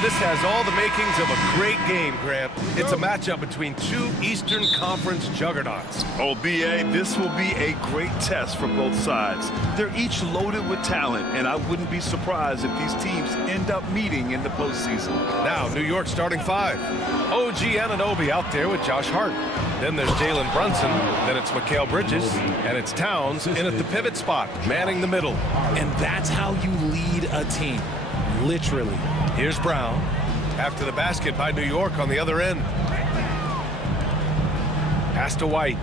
This has all the makings of a great game, Grant. It's a matchup between two Eastern Conference juggernauts. Oh, B.A., this will be a great test for both sides. They're each loaded with talent, and I wouldn't be surprised if these teams end up meeting in the postseason. Now, New York starting five. OG Anunoby out there with Josh Hart. Then there's Jalen Brunson. Then it's Mikal Bridges. And it's Towns in at the pivot spot, manning the middle. And that's how you lead a team, literally. Here's Brown. After the basket by New York on the other end. Pass to White.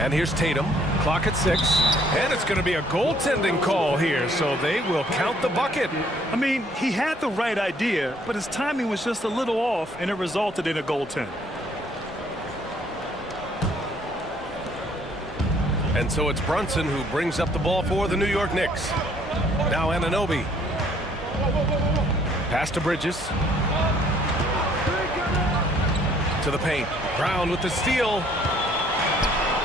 And here's Tatum. Clock at 6. And it's going to be a goaltending call here, so they will count the bucket. I mean, he had the right idea, but his timing was just a little off, and it resulted in a goaltend. And so it's Brunson who brings up the ball for the New York Knicks. Now Anunoby. Pass to Bridges. To the paint. Brown with the steal.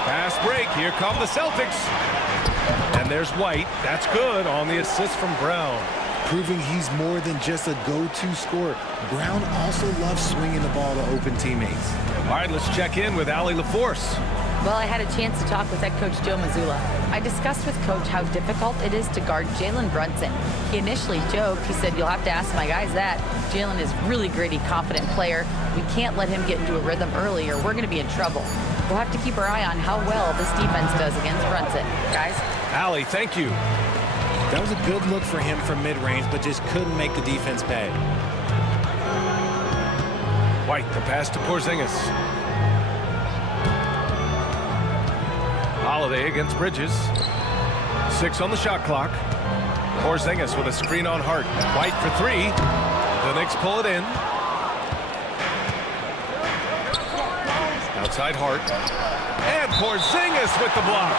Fast break. Here come the Celtics. And there's White. That's good on the assist from Brown. Proving he's more than just a go-to scorer. Brown also loves swinging the ball to open teammates. All right, let's check in with Allie LaForce. Well, I had a chance to talk with head coach Joe Mazzulla. I discussed with Coach how difficult it is to guard Jalen Brunson. He initially joked. He said, "You'll have to ask my guys that." Jalen is really gritty, confident player. We can't let him get into a rhythm early or we're going to be in trouble. We'll have to keep our eye on how well this defense does against Brunson. Guys? Allie, thank you. That was a good look for him from mid-range, but just couldn't make the defense pay. White, the pass to Porzingis. Holiday against Bridges. 6 on the shot clock. Porzingis with a screen on Hart. White for 3. The Knicks pull it in. Outside Hart. And Porzingis with the block.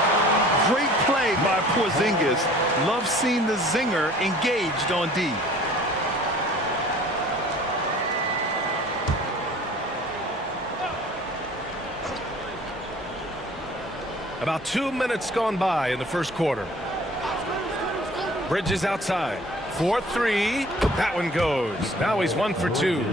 Great play by Porzingis. Love seeing the zinger engaged on D. About 2 minutes gone by in the first quarter. Bridges outside. 4-3. That one goes. Now he's 1 for 2.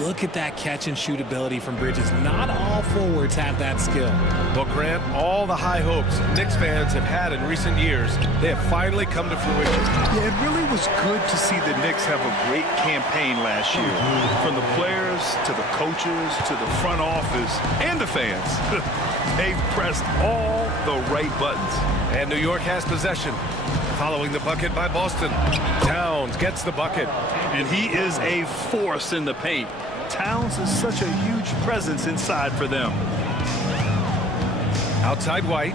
Look at that catch and shoot ability from Bridges. Not all forwards have that skill. Well, Grant, all the high hopes Knicks fans have had in recent years, they have finally come to fruition. Yeah, it really was good to see the Knicks have a great campaign last year. From the players to the coaches to the front office and the fans. They've pressed all the right buttons. And New York has possession. Following the bucket by Boston. Towns gets the bucket. And he is a force in the paint. Towns is such a huge presence inside for them. Outside White.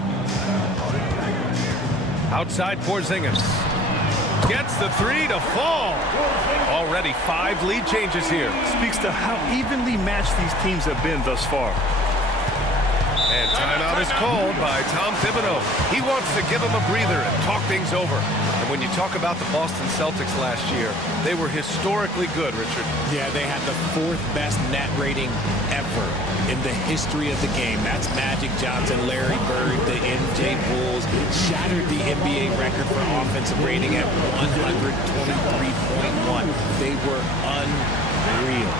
Outside Porzingis. Gets the 3 to fall. Already 5 lead changes here. Speaks to how evenly matched these teams have been thus far. And timeout is called by Tom Thibodeau. He wants to give him a breather and talk things over. And when you talk about the Boston Celtics last year, they were historically good, Richard. Yeah, they had the 4th best net rating ever in the history of the game. That's Magic Johnson, Larry Bird, the MJ Bulls. Shattered the NBA record for offensive rating at 123.1. They were unreal.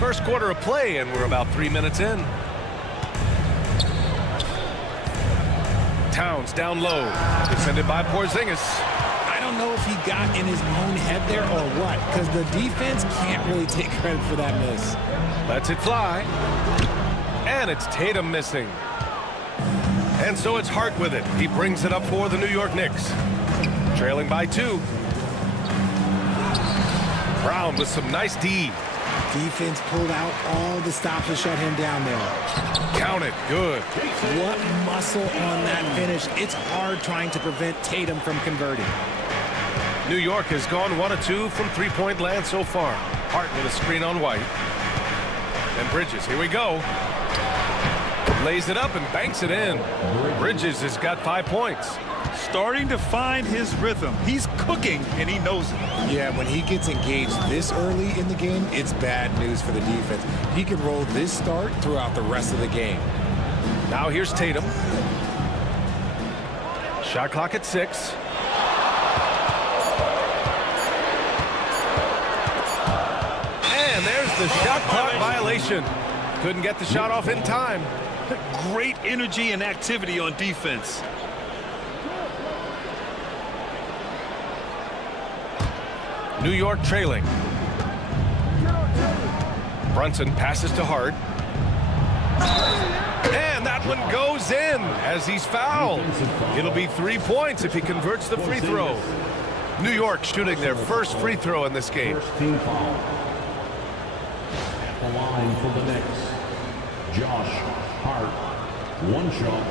First quarter of play, and we're about 3 minutes in. Towns down low. Defended by Porzingis. I don't know if he got in his own head there or what, because the defense can't really take credit for that miss. Lets it fly. And it's Tatum missing. And so it's Hart with it. He brings it up for the New York Knicks. Trailing by 2. Brown with some nice D. Defense pulled out all the stops to shut him down there. Count it. Good. What muscle on that finish. It's hard trying to prevent Tatum from converting. New York has gone 1 of 2 from three-point land so far. Hart with a screen on White. And Bridges, here we go. Lays it up and banks it in. Bridges has got 5 points. Starting to find his rhythm. He's cooking, and he knows it. Yeah, when he gets engaged this early in the game, it's bad news for the defense. He can roll this start throughout the rest of the game. Now here's Tatum. Shot clock at 6. And there's the shot clock violation. Couldn't get the shot off in time. Great energy and activity on defense. New York trailing. Brunson passes to Hart. And that one goes in as he's fouled. It'll be 3 points if he converts the free throw. New York shooting their first free throw in this game. First team foul. At the line for the Knicks, Josh Hart. 1 shot.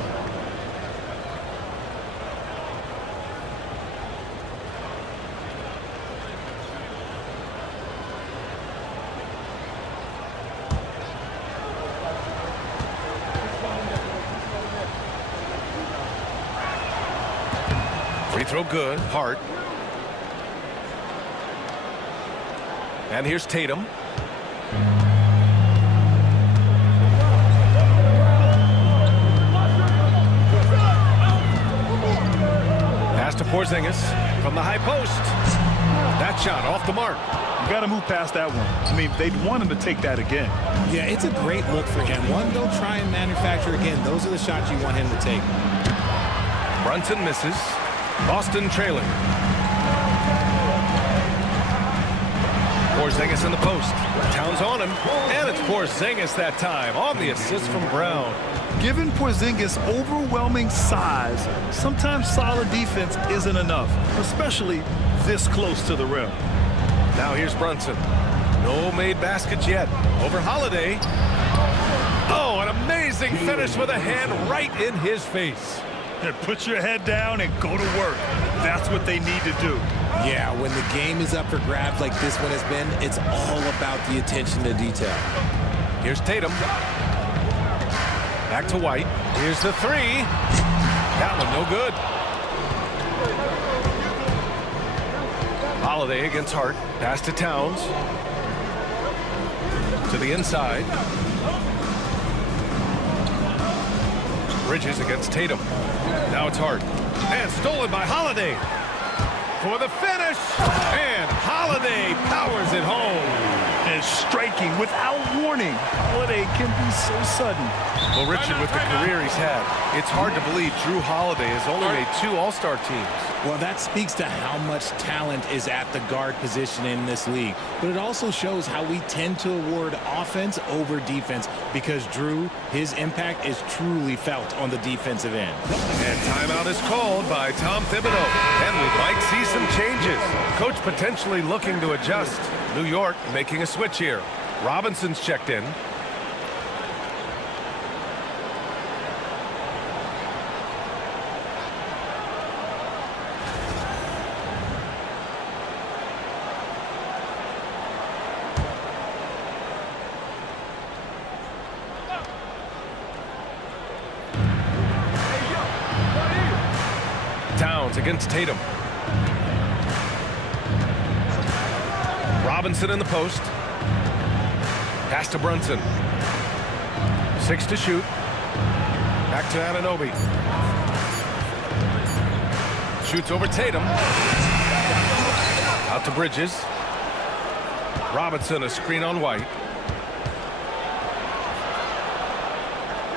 Free throw good. Hart. And here's Tatum. Pass to Porzingis from the high post. That shot off the mark. You got to move past that one. I mean, they'd want him to take that again. Yeah, it's a great look for him. One, they'll try and manufacture again. Those are the shots you want him to take. Brunson misses. Boston trailing. Porzingis in the post. Towns on him. And it's Porzingis that time on the assist from Brown. Given Porzingis' overwhelming size, sometimes solid defense isn't enough, especially this close to the rim. Now here's Brunson. No made baskets yet. Over Holiday. Oh, an amazing finish with a hand right in his face. Put your head down and go to work. That's what they need to do. Yeah, when the game is up for grabs like this one has been, it's all about the attention to detail. Here's Tatum. Back to White. Here's the 3. That one no good. Holiday against Hart. Pass to Towns. To the inside. Bridges against Tatum. Now it's Hart. And stolen by Holiday. For the finish. And Holiday powers it home. And striking without warning. Holiday can be so sudden. Well, Richard, with the career he's had, it's hard to believe Drew Holiday has only made 2 All-Star teams. Well, that speaks to how much talent is at the guard position in this league. But it also shows how we tend to award offense over defense because Drew, his impact is truly felt on the defensive end. And timeout is called by Tom Thibodeau. And we might see some changes. Coach potentially looking to adjust. New York making a switch here. Robinson's checked in. Towns against Tatum. Robinson in the post. Pass to Brunson. 6 to shoot. Back to Anunoby. Shoots over Tatum. Out to Bridges. Robinson, a screen on White.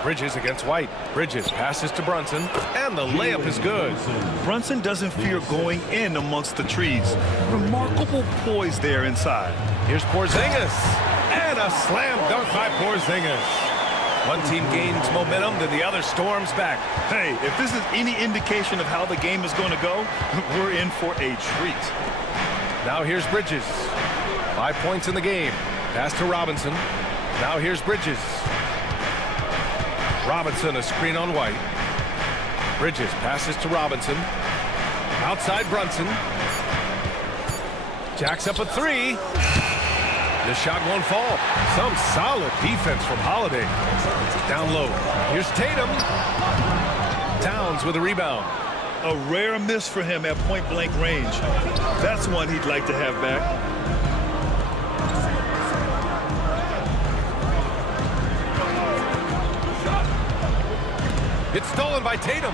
Bridges against White. Bridges passes to Brunson, and the layup is good. Brunson doesn't fear going in amongst the trees. Remarkable poise there inside. Here's Porzingis, and a slam dunk by Porzingis. One team gains momentum, then the other storms back. Hey, if this is any indication of how the game is going to go, we're in for a treat. Now here's Bridges. 5 points in the game. Pass to Robinson. Now here's Bridges. Robinson, a screen on White. Bridges passes to Robinson. Outside Brunson. Jacks up a three. The shot won't fall. Some solid defense from Holiday. Down low. Here's Tatum. Towns with a rebound. A rare miss for him at point-blank range. That's one he'd like to have back. It's stolen by Tatum.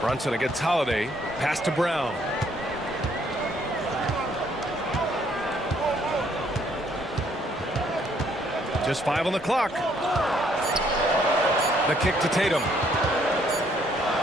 Brunson against Holiday. Pass to Brown. Just 5 on the clock. The kick to Tatum.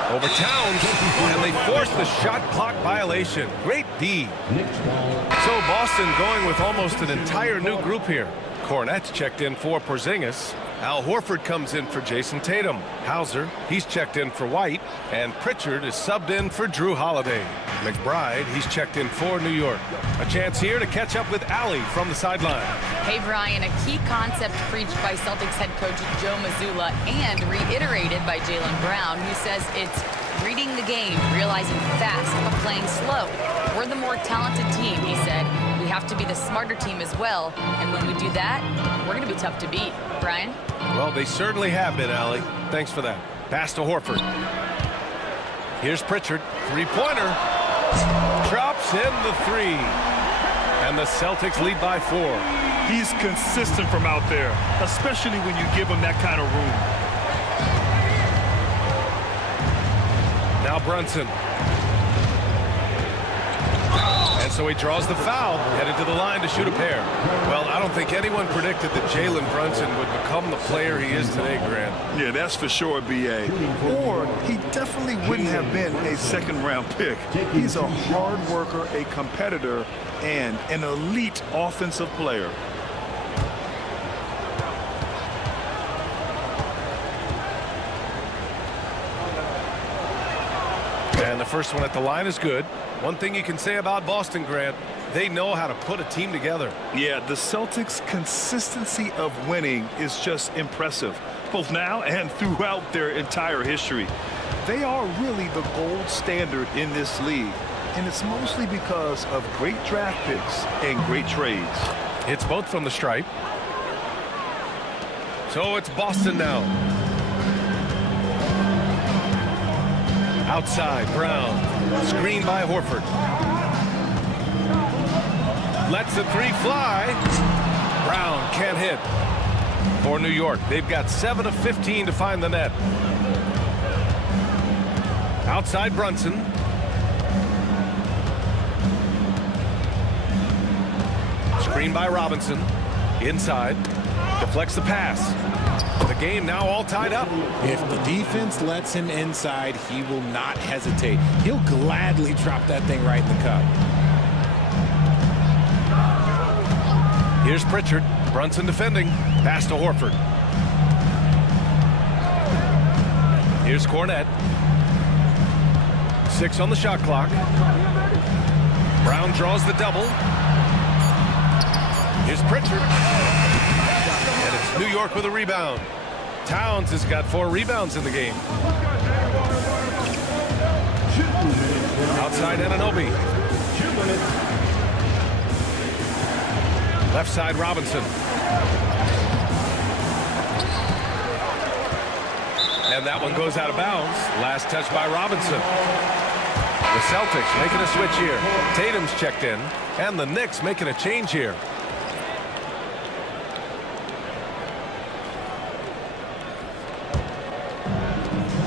Over Towns, and they force the shot clock violation. Great D. So Boston going with almost an entire new group here. Cornette's checked in for Porzingis. Al Horford comes in for Jason Tatum. Hauser, he's checked in for White. And Pritchard is subbed in for Drew Holiday. McBride, he's checked in for New York. A chance here to catch up with Allie from the sideline. Hey, Brian, a key concept preached by Celtics head coach Joe Mazzulla and reiterated by Jaylen Brown, who says it's reading the game, realizing fast, but playing slow. We're the more talented team, he said. We have to be the smarter team as well. And when we do that, we're going to be tough to beat. Brian? Well, they certainly have been, Allie. Thanks for that. Pass to Horford. Here's Pritchard. Three-pointer. Drops in the three. And the Celtics lead by 4. He's consistent from out there, especially when you give him that kind of room. Now Brunson. And so he draws the foul, headed to the line to shoot a pair. Well, I don't think anyone predicted that Jalen Brunson would become the player he is today, Grant. Yeah, that's for sure, B.A. Or he definitely wouldn't have been a second-round pick. He's a hard worker, a competitor, and an elite offensive player. And the first one at the line is good. One thing you can say about Boston, Grant, they know how to put a team together. Yeah, the Celtics' consistency of winning is just impressive, both now and throughout their entire history. They are really the gold standard in this league, and it's mostly because of great draft picks and great trades. It's both from the stripe. So it's Boston now. Outside, Brown. Screen by Horford. Lets the three fly. Brown can't hit. For New York, they've got 7 of 15 to find the net. Outside Brunson. Screen by Robinson. Inside. Deflects the pass. The game now all tied up. If the defense lets him inside, he will not hesitate. He'll gladly drop that thing right in the cup. Here's Pritchard. Brunson defending. Pass to Horford. Here's Cornette. 6 on the shot clock. Brown draws the double. Here's Pritchard. And it's New York with a rebound. Towns has got 4 rebounds in the game. Outside Anunoby. Left side Robinson. And that one goes out of bounds. Last touch by Robinson. The Celtics making a switch here. Tatum's checked in. And the Knicks making a change here.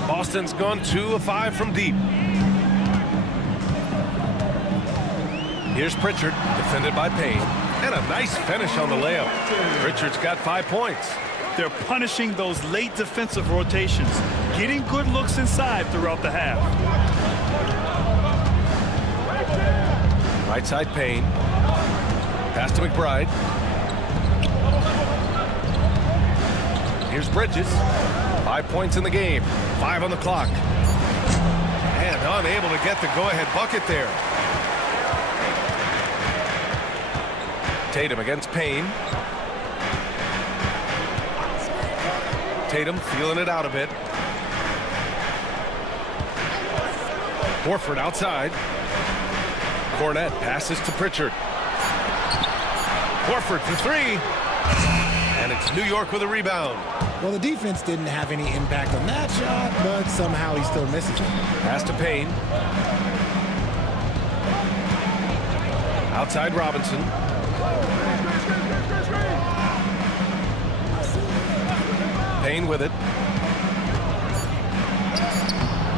Boston's gone 2 of 5 from deep. Here's Pritchard, defended by Payne. And a nice finish on the layup. Pritchard's got 5 points. They're punishing those late defensive rotations, getting good looks inside throughout the half. Right side, Payne. Pass to McBride. Here's Bridges. 5 points in the game. 5 on the clock. And unable to get the go-ahead bucket there. Tatum against Payne. Tatum feeling it out a bit. Horford outside. Cornette passes to Pritchard. Horford for three. And it's New York with a rebound. Well, the defense didn't have any impact on that shot, but somehow he still misses it. Pass to Payne. Outside Robinson. Payne with it.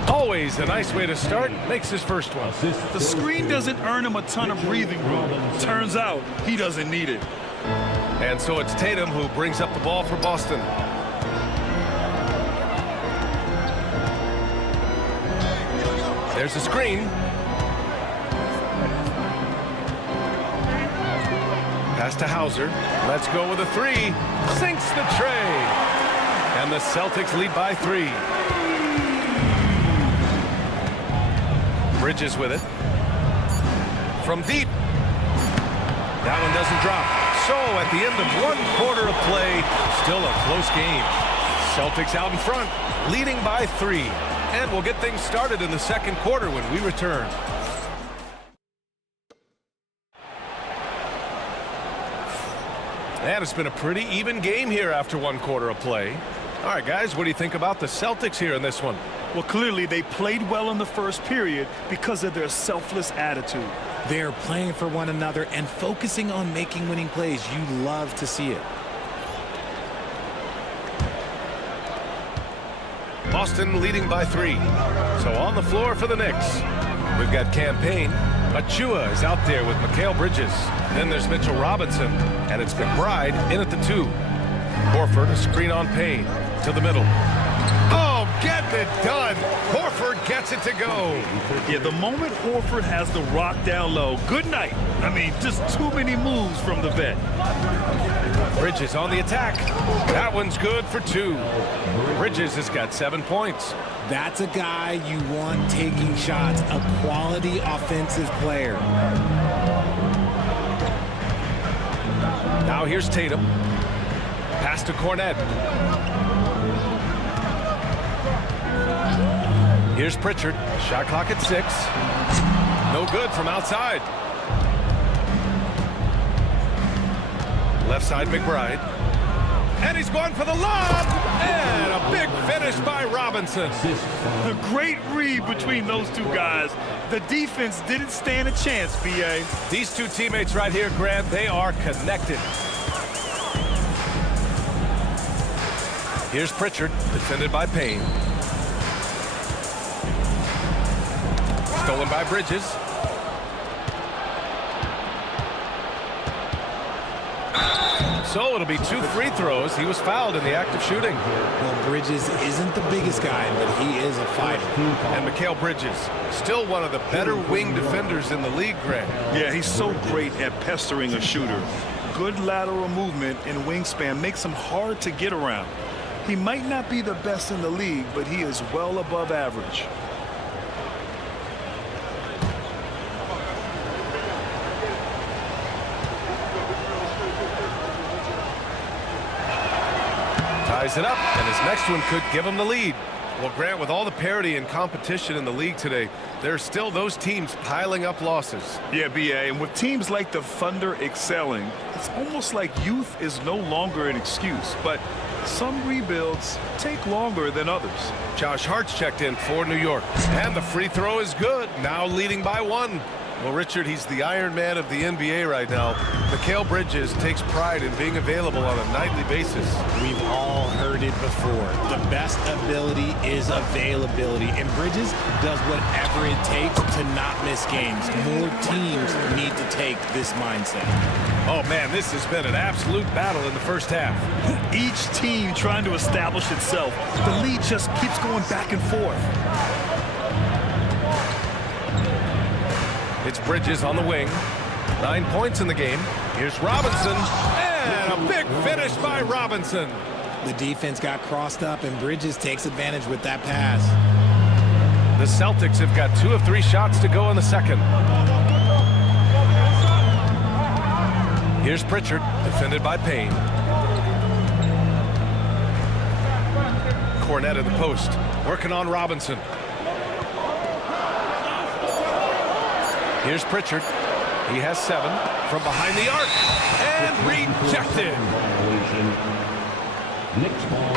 Always a nice way to start. Makes his first one. The screen doesn't earn him a ton of breathing room. Turns out he doesn't need it. And so it's Tatum who brings up the ball for Boston. There's a screen. Pass to Hauser. Let's go with a three. Sinks the tray. And the Celtics lead by 3. Bridges with it. From deep. That one doesn't drop. So at the end of 1 quarter of play, still a close game. Celtics out in front, leading by 3. And we'll get things started in the second quarter when we return. And it's been a pretty even game here after 1 quarter of play. All right, guys, what do you think about the Celtics here in this one? Well, clearly they played well in the first period because of their selfless attitude. They're playing for one another and focusing on making winning plays. You love to see it. Boston leading by 3. So on the floor for the Knicks. We've got Campaign. Achua is out there with Mikal Bridges. Then there's Mitchell Robinson. And it's McBride in at the 2. Horford, a screen on Payne. To the middle. Oh, getting it done. Horford gets it to go. Yeah, the moment Horford has the rock down low, good night. I mean, just too many moves from the vet. Bridges on the attack. That one's good for 2. Bridges has got 7 points. That's a guy you want taking shots, a quality offensive player. Now here's Tatum. Pass to Cornette. Here's Pritchard. Shot clock at 6. No good from outside. Left side, McBride. And he's going for the lob. And a big finish by Robinson. A great read between those two guys. The defense didn't stand a chance, B.A. These two teammates right here, Grant, they are connected. Here's Pritchard, defended by Payne. Stolen by Bridges. So it'll be 2 free throws. He was fouled in the act of shooting. Well, Bridges isn't the biggest guy, but he is a fighter. And Mikal Bridges, still one of the better wing defenders in the league, Grant. Yeah, he's so great at pestering a shooter. Good lateral movement and wingspan makes him hard to get around. He might not be the best in the league, but he is well above average. Ties it up, and his next one could give him the lead. Well, Grant, with all the parity and competition in the league today, there are still those teams piling up losses. Yeah, B.A., and with teams like the Thunder excelling, it's almost like youth is no longer an excuse, but some rebuilds take longer than others. Josh Hart's checked in for New York, and the free throw is good, now leading by 1. Well, Richard, he's the Iron Man of the NBA right now. Mikal Bridges takes pride in being available on a nightly basis. We've all heard it before. The best ability is availability, and Bridges does whatever it takes to not miss games. More teams need to take this mindset. Oh, man, this has been an absolute battle in the first half. Each team trying to establish itself. The lead just keeps going back and forth. It's Bridges on the wing. 9 points in the game. Here's Robinson. And a big finish by Robinson. The defense got crossed up, and Bridges takes advantage with that pass. The Celtics have got 2 of 3 shots to go in the second. Here's Pritchard, defended by Payne. Cornette in the post, working on Robinson. Here's Pritchard. He has 7 from behind the arc. And rejected. Knicks ball.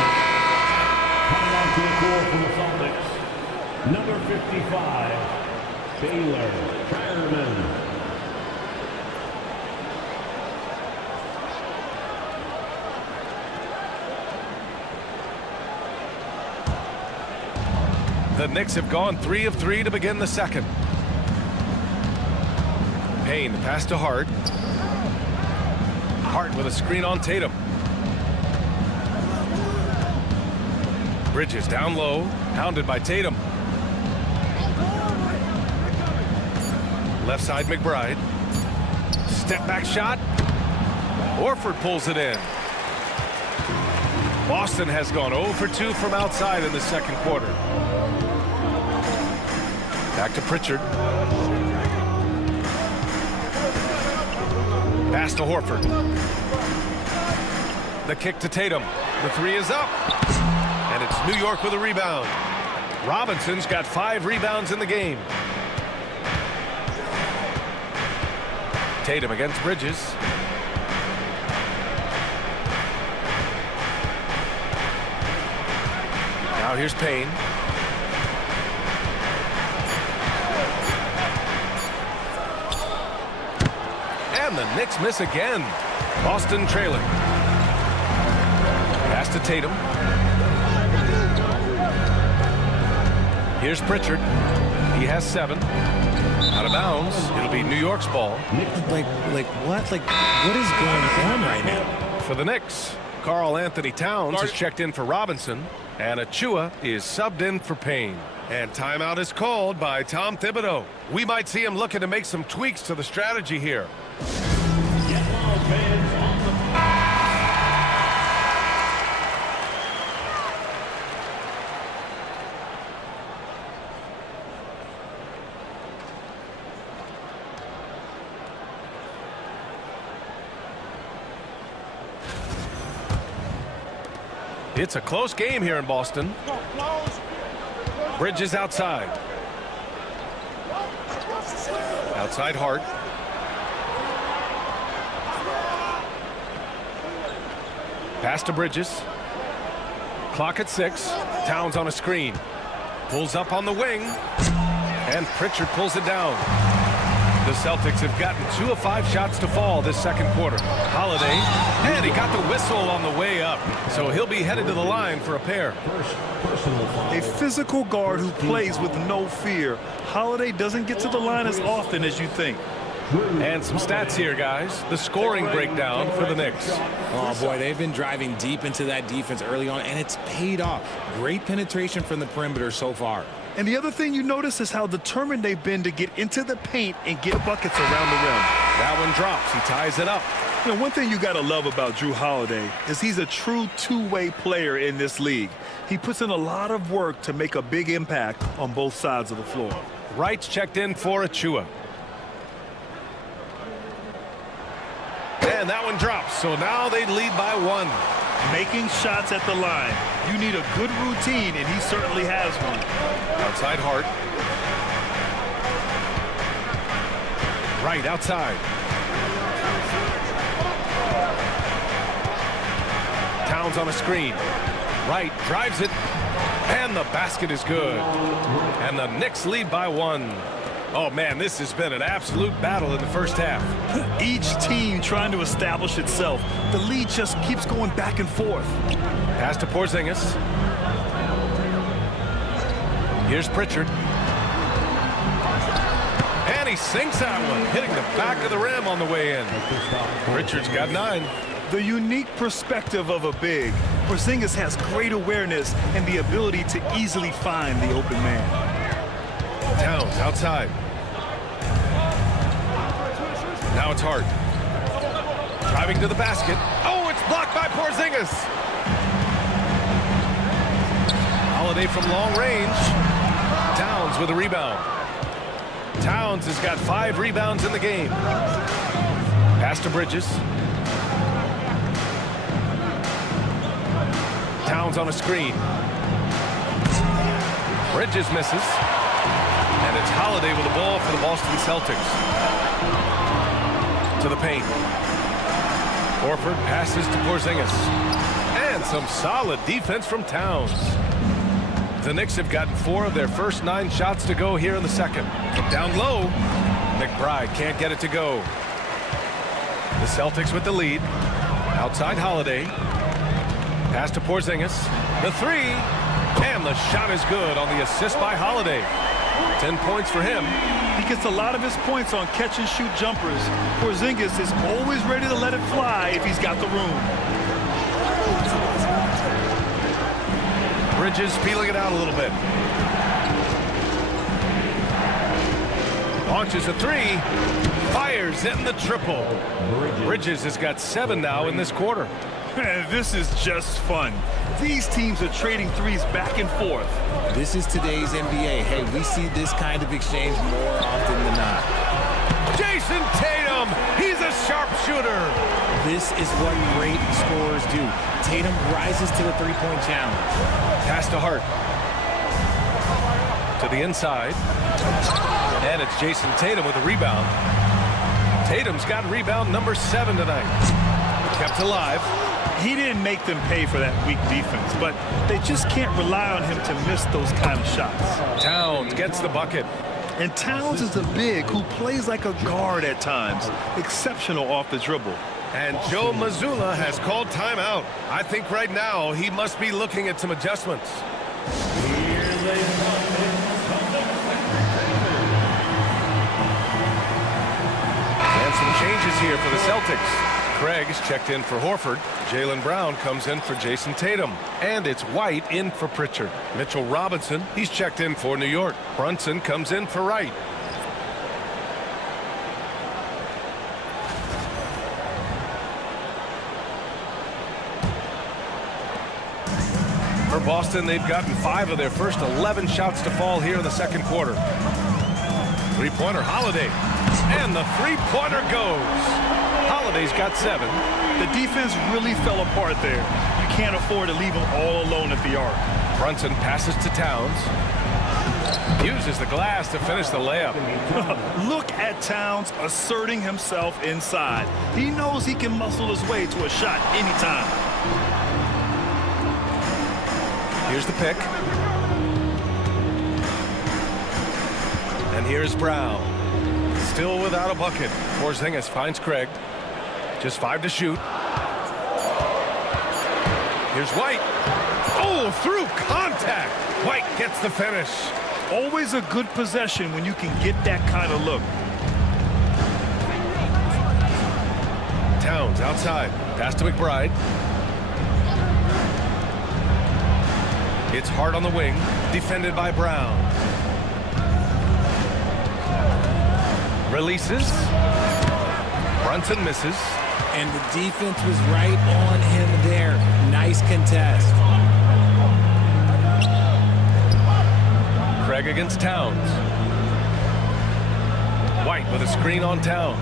Coming on to the floor for the Celtics. Number 55, Baylor Fireman. The Knicks have gone 3 of 3 to begin the second. Payne, pass to Hart. Hart with a screen on Tatum. Bridges down low, hounded by Tatum. Left side McBride. Step back shot. Horford pulls it in. Boston has gone 0 for 2 from outside in the second quarter. Back to Pritchard. Pass to Horford. The kick to Tatum. The 3 is up. And it's New York with a rebound. Robinson's got 5 rebounds in the game. Tatum against Bridges. Now here's Payne. And the Knicks miss again. Boston trailing. Pass to Tatum. Here's Pritchard. He has 7. Out of bounds. It'll be New York's ball. Like what? Like, what is going on right now? For the Knicks, Karl Anthony Towns is checked in for Robinson, and Achua is subbed in for Payne. And timeout is called by Tom Thibodeau. We might see him looking to make some tweaks to the strategy here. It's a close game here in Boston. Bridges outside. Outside Hart. Pass to Bridges. Clock at 6. Towns on a screen. Pulls up on the wing. And Pritchard pulls it down. The Celtics have gotten 2 of 5 shots to fall this second quarter. Holiday, and he got the whistle on the way up. So he'll be headed to the line for a pair. A physical guard who plays with no fear. Holiday doesn't get to the line as often as you think. And some stats here, guys. The scoring breakdown for the Knicks. Oh, boy, they've been driving deep into that defense early on, and it's paid off. Great penetration from the perimeter so far. And the other thing you notice is how determined they've been to get into the paint and get buckets around the rim. That one drops. He ties it up. You know, one thing you got to love about Jrue Holiday is he's a true two-way player in this league. He puts in a lot of work to make a big impact on both sides of the floor. Wright's checked in for Achua. And that one drops. So now they lead by 1. Making shots at the line. You need a good routine, and he certainly has one. Outside Hart. Wright outside. Towns on a screen. Wright drives it. And the basket is good. And the Knicks lead by 1. Oh, man, this has been an absolute battle in the first half. Each team trying to establish itself. The lead just keeps going back and forth. Pass to Porzingis. Here's Pritchard. And he sinks that one, hitting the back of the rim on the way in. Pritchard's got 9. The unique perspective of a big. Porzingis has great awareness and the ability to easily find the open man. Towns outside. Now it's Hart. Driving to the basket. Oh, it's blocked by Porzingis. Holiday from long range. Towns with a rebound. Towns has got 5 rebounds in the game. Pass to Bridges. Towns on a screen. Bridges misses. And it's Holiday with the ball for the Boston Celtics. To the paint. Horford passes to Porzingis. And some solid defense from Towns. The Knicks have gotten 4 of their first 9 shots to go here in the second. From down low, McBride can't get it to go. The Celtics with the lead. Outside Holiday. Pass to Porzingis. The 3. And the shot is good on the assist by Holiday. 10 points for him. He gets a lot of his points on catch-and-shoot jumpers. Porzingis is always ready to let it fly if he's got the room. Bridges feeling it out a little bit. Launches a 3. Fires in the triple. Bridges has got 7 now in this quarter. Man, this is just fun. These teams are trading threes back and forth. This is today's NBA. Hey, we see this kind of exchange more often than not. Jason Tatum, he's a sharpshooter. This is what great scorers do. Tatum rises to the three-point challenge. Pass to Hart. To the inside. And it's Jason Tatum with a rebound. Tatum's got rebound number 7 tonight. Kept alive. He didn't make them pay for that weak defense, but they just can't rely on him to miss those kind of shots. Towns gets the bucket. And Towns is a big who plays like a guard at times. Exceptional off the dribble. And Joe Mazzulla has called timeout. I think right now he must be looking at some adjustments. And some changes here for the Celtics. Craig's checked in for Horford. Jaylen Brown comes in for Jason Tatum. And it's White in for Pritchard. Mitchell Robinson, he's checked in for New York. Brunson comes in for Wright. For Boston, they've gotten 5 of their first 11 shots to fall here in the second quarter. Three-pointer, Holiday. And the three-pointer goes. Holiday's got 7. The defense really fell apart there. You can't afford to leave him all alone at the arc. Brunson passes to Towns. Uses the glass to finish the layup. Look at Towns asserting himself inside. He knows he can muscle his way to a shot anytime. Here's the pick. And here's Brown. Still without a bucket. Porzingis finds Craig. Just 5 to shoot. Here's White. Oh, through contact. White gets the finish. Always a good possession when you can get that kind of look. Towns outside. Pass to McBride. It's Hart on the wing. Defended by Brown. Releases. Brunson misses. And the defense was right on him there. Nice contest. Craig against Towns. White with a screen on Towns.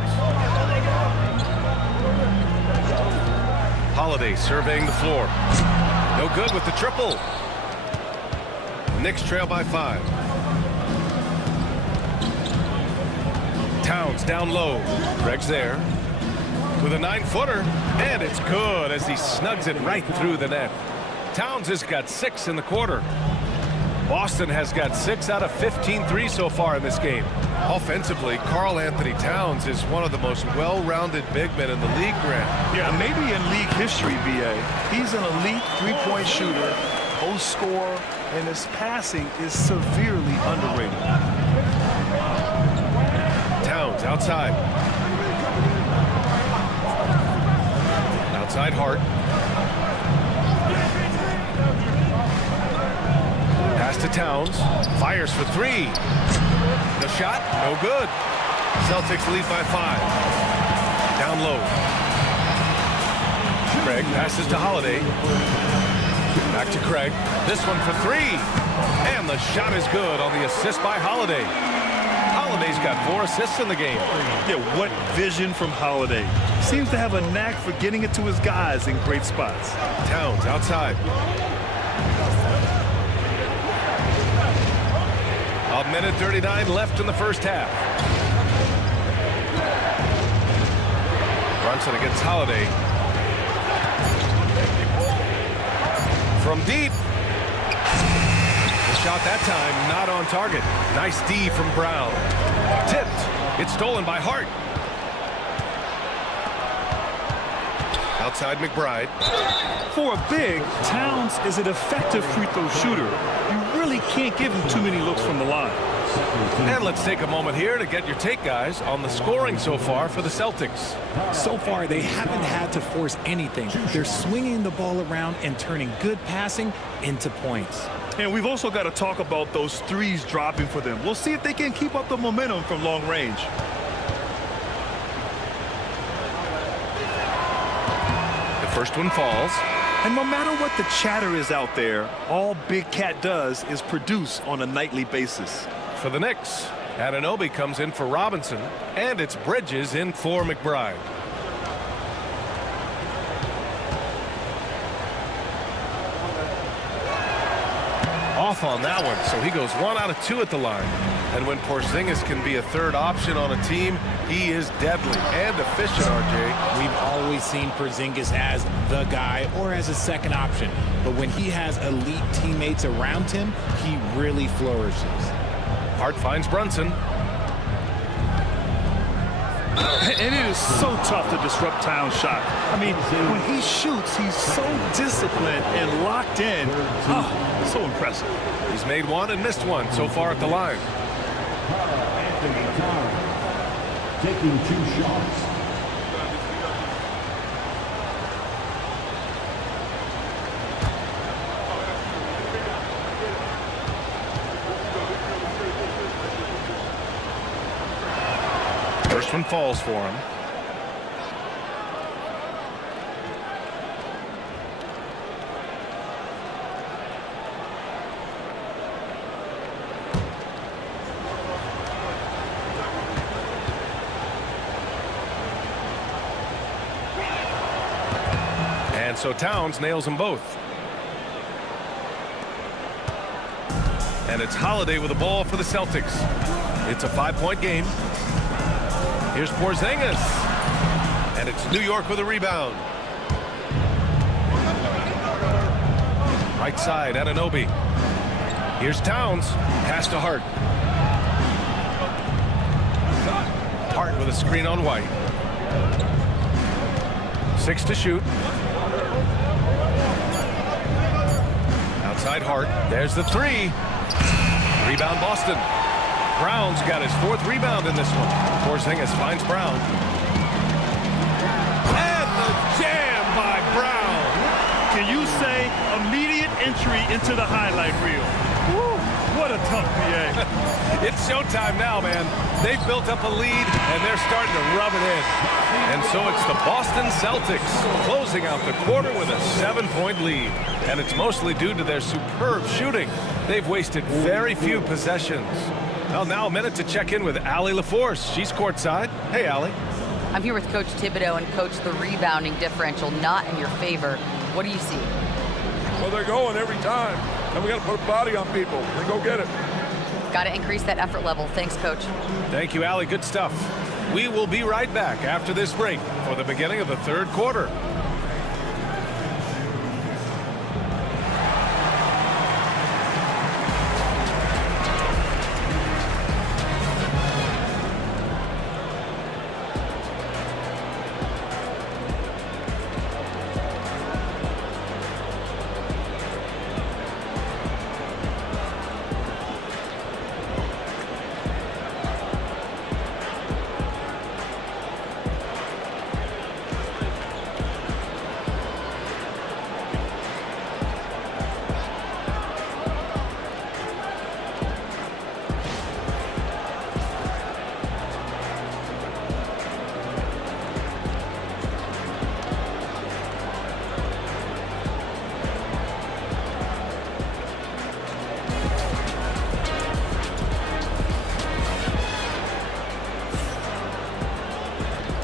Holiday surveying the floor. No good with the triple. Knicks trail by 5. Towns down low. Craig's there with a 9-footer, and it's good as he snugs it right through the net. Towns has got 6 in the quarter. Boston has got 6 out of 15 threes so far in this game. Offensively, Karl Anthony Towns is one of the most well-rounded big men in the league, Grant. Yeah, maybe in league history, B.A. He's an elite three-point shooter, post scorer, and his passing is severely underrated. Towns outside. Outside Hart. Pass to Towns. Fires for 3. The shot, no good. Celtics lead by 5. Passes to Holiday. Back to Craig. This one for three. And the shot is good on the assist by Holiday. Holiday's got 4 assists in the game. Yeah, what vision from Holiday. Seems to have a knack for getting it to his guys in great spots. Towns outside. A minute 39 left in the first half. Brunson against Holiday. From deep. The shot that time not on target. Nice D from Brown. Tipped. It's stolen by Hart. Outside McBride. For a big, Towns is an effective free throw shooter. You really can't give him too many looks from the line. And let's take a moment here to get your take, guys, on the scoring so far for the Celtics. So far, they haven't had to force anything. They're swinging the ball around and turning good passing into points. And we've also got to talk about those threes dropping for them. We'll see if they can keep up the momentum from long range. The first one falls. And no matter what the chatter is out there, all Big Cat does is produce on a nightly basis. For the Knicks, Anunoby comes in for Robinson, and it's Bridges in for McBride. Off on that one, so he goes 1 out of 2 at the line. And when Porzingis can be a third option on a team, he is deadly and efficient, RJ. We've always seen Porzingis as the guy or as a second option. But when he has elite teammates around him, he really flourishes. Hart finds Brunson. And it is so tough to disrupt Towns' shot. I mean, when he shoots, he's so disciplined and locked in. Oh, so impressive. He's made 1 and missed 1 so far at the line. Anthony Carr taking 2 shots. First one falls for him. And so Towns nails them both. And it's Holiday with the ball for the Celtics. It's a 5-point game. Here's Porzingis. And it's New York with a rebound. Right side, Anunoby. Here's Towns. Pass to Hart. Hart with a screen on White. 6 to shoot. Outside Hart. There's the 3. Rebound Boston. Brown's got his 4th rebound in this one. Porzingis finds Brown. And the jam by Brown. Can you say immediate entry into the highlight reel? Woo, what a tough PA. It's showtime now, man. They've built up a lead, and they're starting to rub it in. And so it's the Boston Celtics closing out the quarter with a 7-point lead. And it's mostly due to their superb shooting. They've wasted very few possessions. Well, now a minute to check in with Allie LaForce. She's courtside. Hey, Allie. I'm here with Coach Thibodeau, and Coach, the rebounding differential not in your favor. What do you see? Well, they're going every time, and we got to put a body on people and go get it. Got to increase that effort level. Thanks, Coach. Thank you, Allie. Good stuff. We will be right back after this break for the beginning of the 3rd quarter.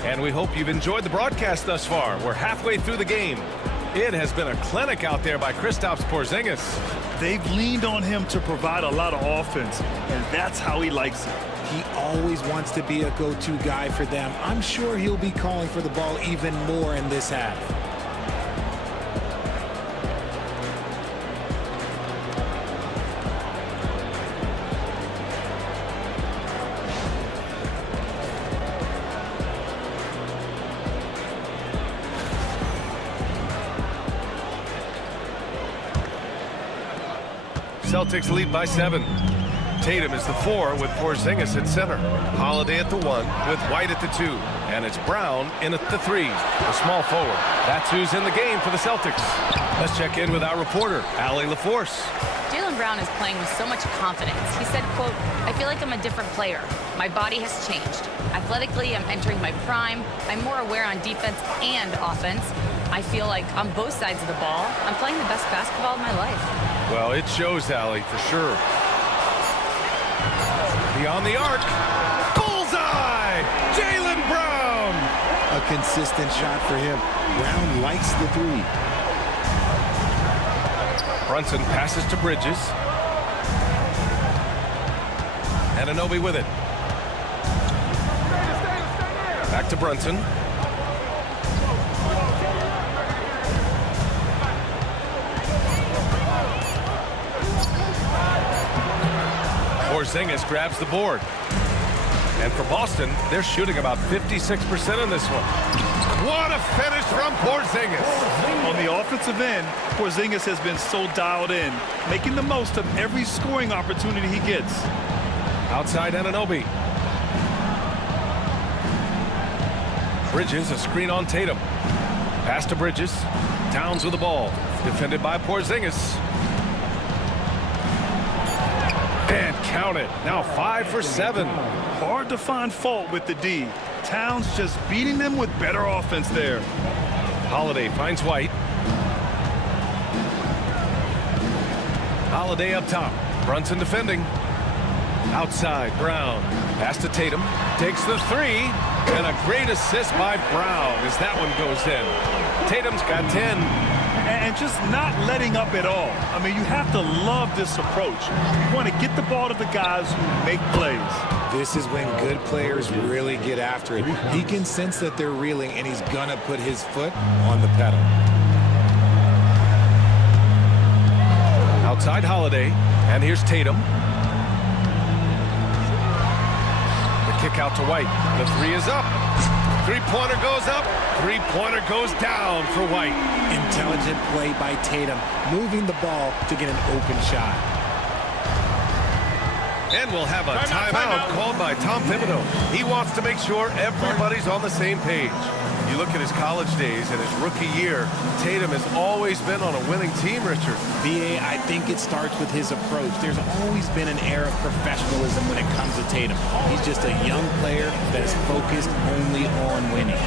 And we hope you've enjoyed the broadcast thus far. We're halfway through the game. It has been a clinic out there by Kristaps Porzingis. They've leaned on him to provide a lot of offense, and that's how he likes it. He always wants to be a go-to guy for them. I'm sure he'll be calling for the ball even more in this half. Celtics lead by 7. Tatum is the 4 with Porzingis at center. Holiday at the 1 with White at the 2. And it's Brown in at the 3, the small forward. That's who's in the game for the Celtics. Let's check in with our reporter, Allie LaForce. Jaylen Brown is playing with so much confidence. He said, quote, "I feel like I'm a different player. My body has changed. Athletically, I'm entering my prime. I'm more aware on defense and offense. I feel like on both sides of the ball, I'm playing the best basketball of my life." Well, it shows, Allie, for sure. Beyond the arc. Bullseye! Jaylen Brown! A consistent shot for him. Brown likes the 3. Brunson passes to Bridges. Anunoby with it. Back to Brunson. Porzingis grabs the board. And for Boston, they're shooting about 56% in this one. What a finish from Porzingis. On the offensive end, Porzingis has been so dialed in, making the most of every scoring opportunity he gets. Outside Anunoby. Bridges, a screen on Tatum. Pass to Bridges. Towns with the ball. Defended by Porzingis. And count it. Now 5 for 7. Hard to find fault with the D. Towns just beating them with better offense there. Holiday finds White. Holiday up top. Brunson defending. Outside, Brown. Pass to Tatum. Takes the 3. And a great assist by Brown as that one goes in. Tatum's got 10. And just not letting up at all. I mean, you have to love this approach. You want to get the ball to the guys who make plays. This is when good players really get after it. He can sense that they're reeling, and he's going to put his foot on the pedal. Outside Holiday, and here's Tatum. The kick out to White. The 3 is up. Three-pointer goes up. Three-pointer goes down for White. Intelligent play by Tatum, moving the ball to get an open shot. And we'll have a timeout called by Tom Thibodeau. He wants to make sure everybody's on the same page. You look at his college days and his rookie year, Tatum has always been on a winning team, Richard. B.A., I think it starts with his approach. There's always been an air of professionalism when it comes to Tatum. He's just a young player that is focused only on winning.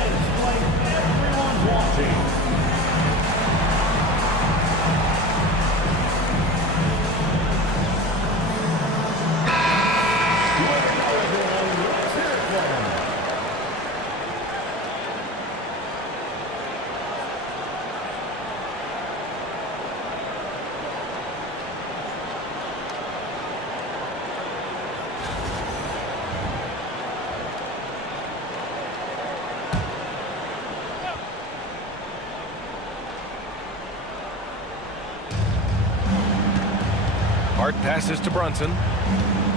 Hart passes to Brunson.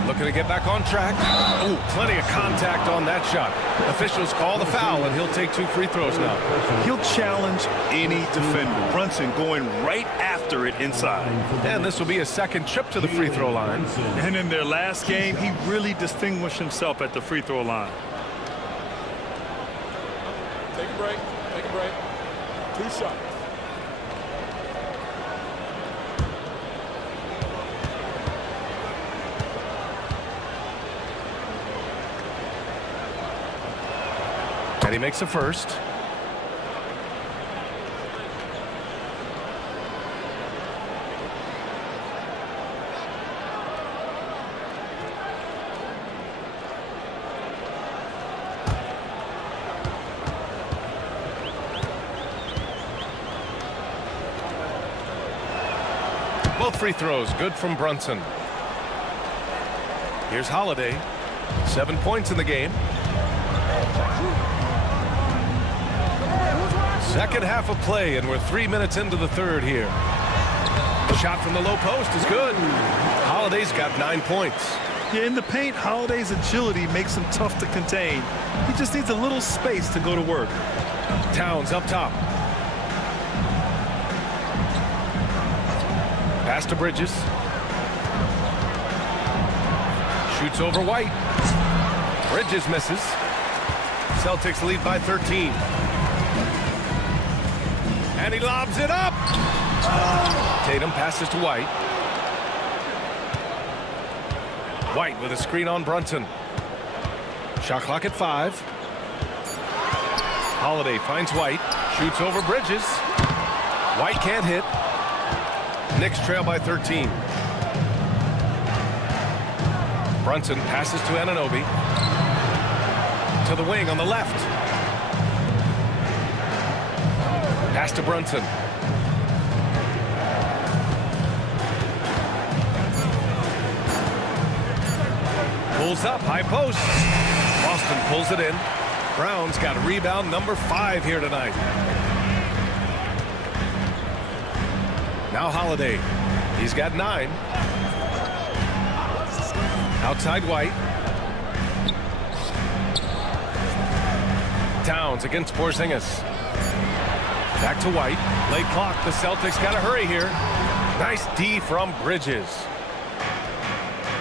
Looking to get back on track. Oh, plenty of contact on that shot. Officials call the foul, and he'll take 2 free throws now. He'll challenge any defender. Brunson going right after it inside. And this will be a second trip to the free throw line. And in their last game, he really distinguished himself at the free throw line. Take a break. Take a break. 2 shots. And he makes a first. Both free throws good from Brunson. Here's Holiday. 7 points in the game. Second half of play, and we're 3 minutes into the third here. Shot from the low post is good. Holiday's got 9 points. Yeah, in the paint, Holiday's agility makes him tough to contain. He just needs a little space to go to work. Towns up top. Pass to Bridges. Shoots over White. Bridges misses. Celtics lead by 13. And he lobs it up. Tatum passes to White. White with a screen on Brunson. Shot clock at 5. Holiday finds White. Shoots over Bridges. White can't hit. Knicks trail by 13. Brunson passes to Anunoby. To the wing on the left. Pass to Brunson. Pulls up, high post. Boston pulls it in. Brown's got rebound number 5 here tonight. Now Holiday. He's got 9. Outside White. Towns against Porzingis. Back to White. Late clock. The Celtics got to hurry here. Nice D from Bridges.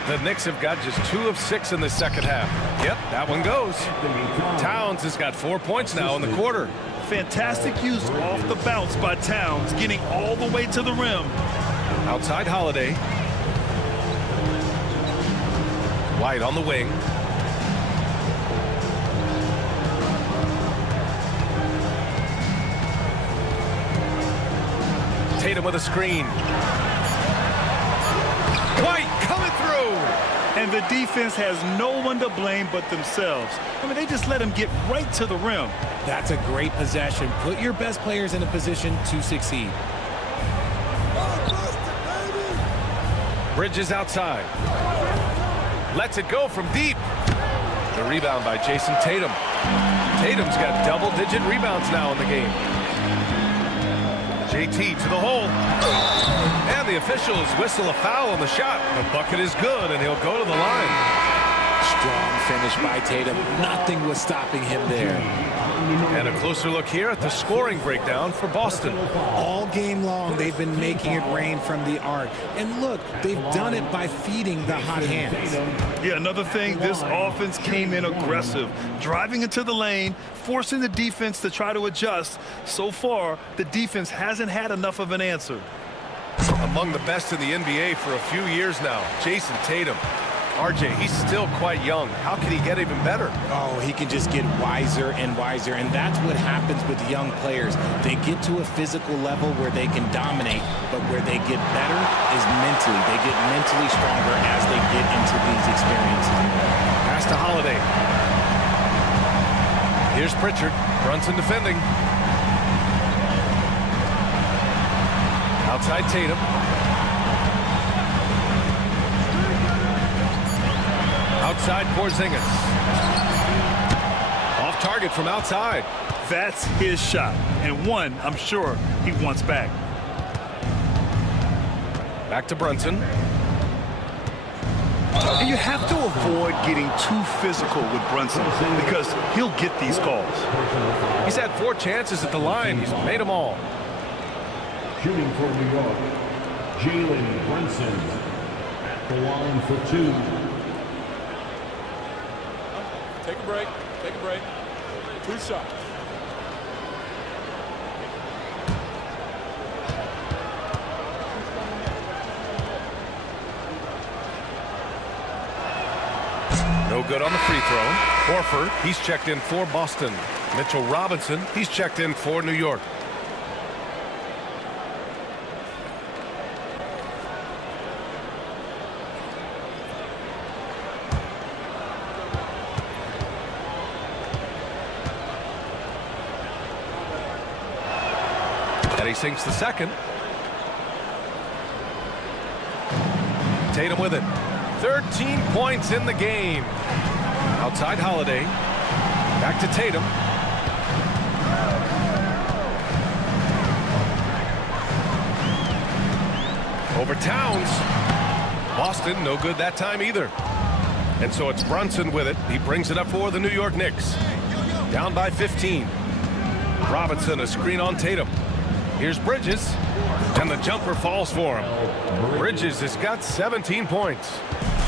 The Knicks have got just 2 of 6 in the second half. Yep, that one goes. Towns has got 4 points now in the quarter. Fantastic use off the bounce by Towns, getting all the way to the rim. Outside Holiday. White on the wing. Tatum with a screen. White coming through. And the defense has no one to blame but themselves. I mean, they just let him get right to the rim. That's a great possession. Put your best players in a position to succeed. Bridges outside. Lets it go from deep. The rebound by Jason Tatum. Tatum's got double-digit rebounds now in the game. JT to the hole. And the officials whistle a foul on the shot. The bucket is good, and he'll go to the line. Strong finish by Tatum. Nothing was stopping him there. And a closer look here at the scoring breakdown for Boston. All game long, they've been making it rain from the arc. And look, they've done it by feeding the hot hands. Yeah, another thing, this offense came in aggressive, driving into the lane, forcing the defense to try to adjust. So far, the defense hasn't had enough of an answer. Among the best in the NBA for a few years now, Jason Tatum. RJ, he's still quite young. How can he get even better? Oh, he can just get wiser and wiser, and that's what happens with young players. They get to a physical level where they can dominate, but where they get better is mentally. They get mentally stronger as they get into these experiences. Pass to Holiday. Here's Pritchard. Brunson defending. Outside Tatum. Outside Porzingis. Off target from outside. That's his shot, and one I'm sure he wants back. Back to Brunson. And you have to avoid getting too physical with Brunson because he'll get these calls. He's had 4 chances at the line. He's made them all. Shooting for New York, Jalen Brunson at the line for 2. Take a break. Take a break. 2 shots. No good on the free throw. Horford, he's checked in for Boston. Mitchell Robinson, he's checked in for New York. And he sinks the second. Tatum with it. 13 points in the game. Outside Holiday. Back to Tatum. Over Towns. Boston, no good that time either. And so it's Brunson with it. He brings it up for the New York Knicks. Down by 15. Robinson, a screen on Tatum. Here's Bridges. And the jumper falls for him. Bridges has got 17 points.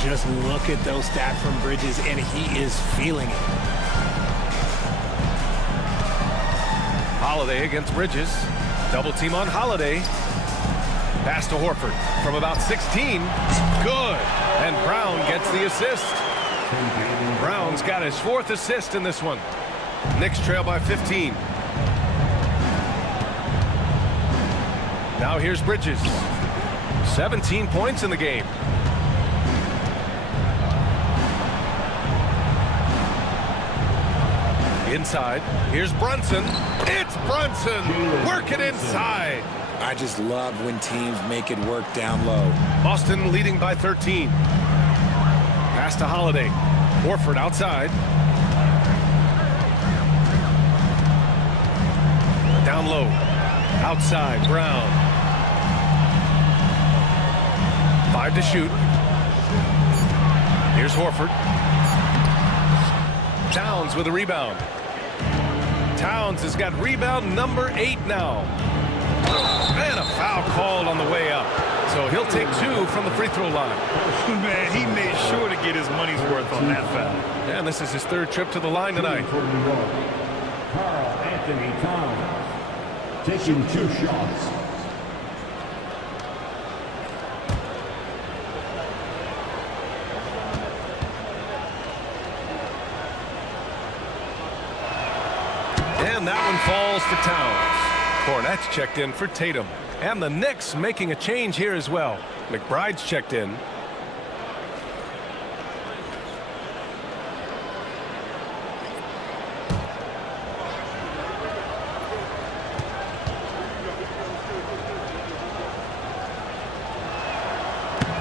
Just look at those stats from Bridges, and he is feeling it. Holiday against Bridges. Double team on Holiday. Pass to Horford from about 16. Good. And Brown gets the assist. Brown's got his 4th assist in this one. Knicks trail by 15. Now here's Bridges. 17 points in the game. Inside. Here's Brunson. It's Brunson. Working inside. I just love when teams make it work down low. Boston leading by 13. Pass to Holiday. Horford outside. Down low. Outside. Brown. 5 to shoot. Here's Horford. Towns with a rebound. Towns has got rebound number 8 now. And a foul called on the way up. So he'll take 2 from the free throw line. Man, he made sure to get his money's worth on that foul. And this is his 3rd trip to the line tonight. Karl Anthony Towns taking 2 shots. And that one falls to Towns. Cornette's checked in for Tatum. And the Knicks making a change here as well. McBride's checked in.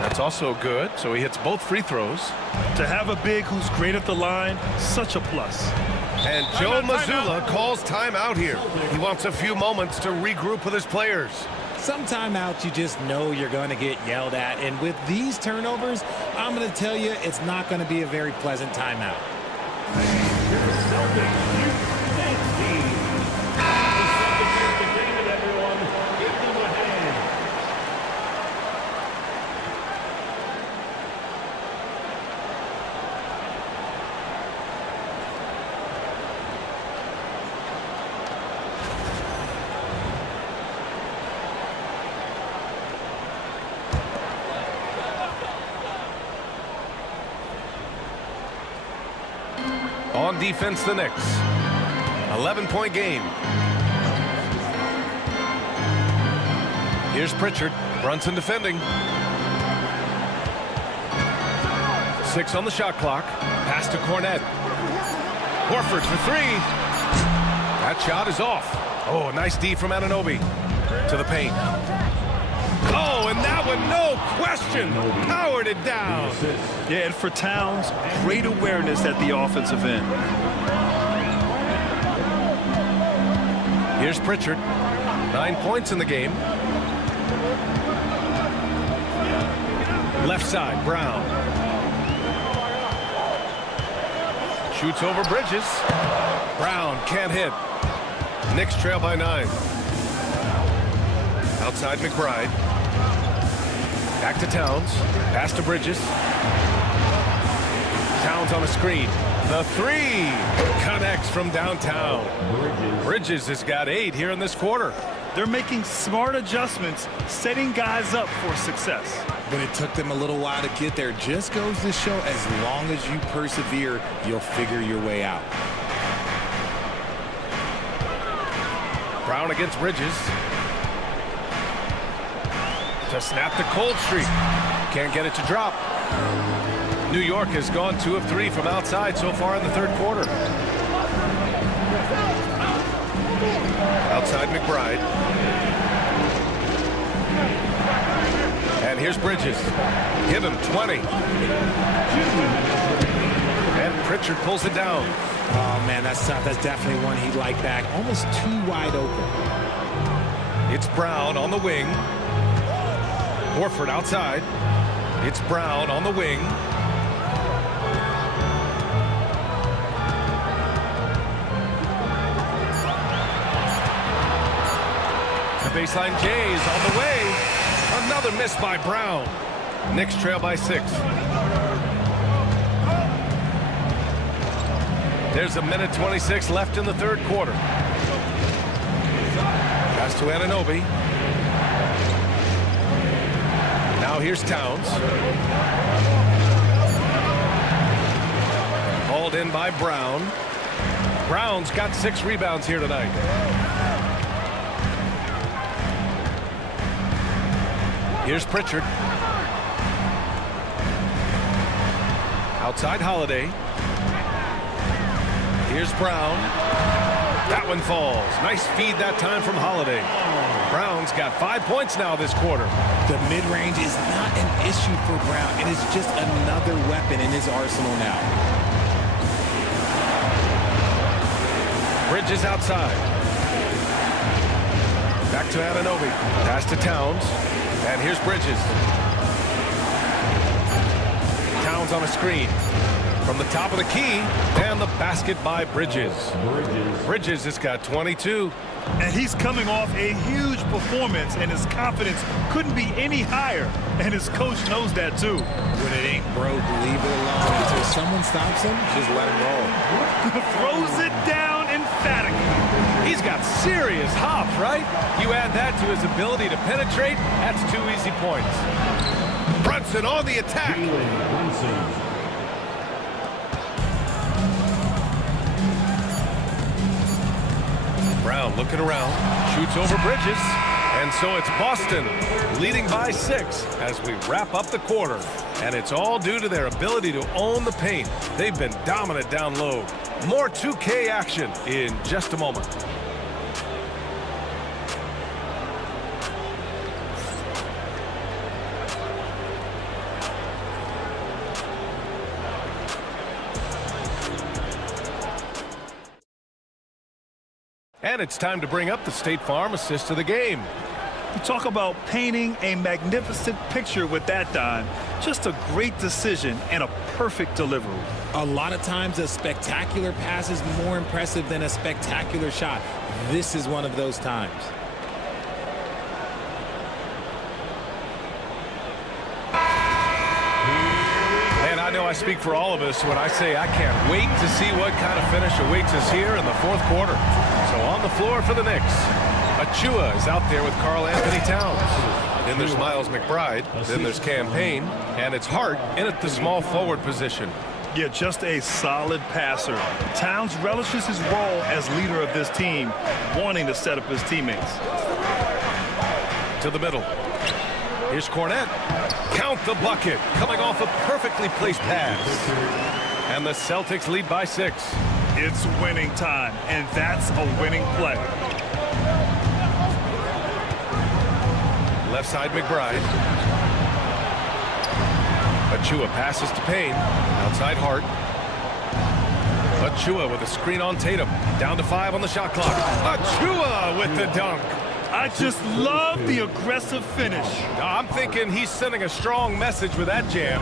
That's also good, so he hits both free throws. To have a big who's great at the line, such a plus. And Joe Mazzulla calls timeout here. He wants a few moments to regroup with his players. Some timeouts you just know you're going to get yelled at. And with these turnovers, I'm going to tell you it's not going to be a very pleasant timeout. On defense, the Knicks. 11-point game. Here's Pritchard. Brunson defending. 6 on the shot clock. Pass to Cornette. Horford for 3. That shot is off. Oh, nice D from Anunoby. To the paint. Oh, and that one, no question, powered it down. Yeah, and for Towns, great awareness at the offensive end. Here's Pritchard. 9 points in the game. Left side, Brown. Shoots over Bridges. Brown can't hit. Knicks trail by 9. Outside McBride. Back to Towns. Pass to Bridges. Towns on a screen. The 3 connects from downtown. Bridges has got 8 here in this quarter. They're making smart adjustments, setting guys up for success. But it took them a little while to get there. Just goes to show as long as you persevere, you'll figure your way out. Brown against Bridges. To snap the cold streak. Can't get it to drop. New York has gone 2 of 3 from outside so far in the 3rd quarter. Outside McBride. And And here's Bridges. Give him 20. And Pritchard pulls it down. Oh, man, that's tough. That's definitely one he'd like back. Almost too wide open. It's Brown on the wing. Horford outside. It's Brown on the wing. The baseline Jays on the way. Another miss by Brown. Knicks trail by 6. There's a minute 26 left in the third quarter. Pass to Anunoby. Now here's Towns. Hauled in by Brown. Brown's got 6 rebounds here tonight. Here's Pritchard. Outside Holiday. Here's Brown. That one falls. Nice feed that time from Holiday. Brown's got 5 points now this quarter. The mid-range is not an issue for Brown. It is just another weapon in his arsenal now. Bridges outside. Back to Anunoby. Pass to Towns. And here's Bridges. Towns on a screen. From the top of the key, and the basket by Bridges. Bridges has got 22. And he's coming off a huge performance, and his confidence couldn't be any higher. And his coach knows that, too. When it ain't broke, leave it alone. Until someone stops him, just let him roll. Throws it down emphatically. He's got serious hops, right? You add that to his ability to penetrate, that's 2 easy points. Brunson on the attack. Brown looking around, shoots over Bridges, and so it's Boston leading by 6 as we wrap up the quarter. And it's all due to their ability to own the paint. They've been dominant down low. More 2K action in just a moment. And it's time to bring up the State Farm assist of the game. You talk about painting a magnificent picture with that dime. Just a great decision and a perfect delivery. A lot of times a spectacular pass is more impressive than a spectacular shot. This is one of those times. And I know I speak for all of us when I say I can't wait to see what kind of finish awaits us here in the fourth quarter. So on the floor for the Knicks, Achua is out there with Karl Anthony Towns. Then there's Miles McBride. Then there's Campaign. And it's Hart in at the small forward position. Yeah, just a solid passer. Towns relishes his role as leader of this team, wanting to set up his teammates. To the middle. Here's Cornette. Count the bucket. Coming off a perfectly placed pass. And the Celtics lead by 6. It's winning time, and that's a winning play. Left side McBride. Achua passes to Payne. Outside Hart. Achua with a screen on Tatum. Down to 5 on the shot clock. Achua with the dunk. I just love the aggressive finish. I'm thinking he's sending a strong message with that jam.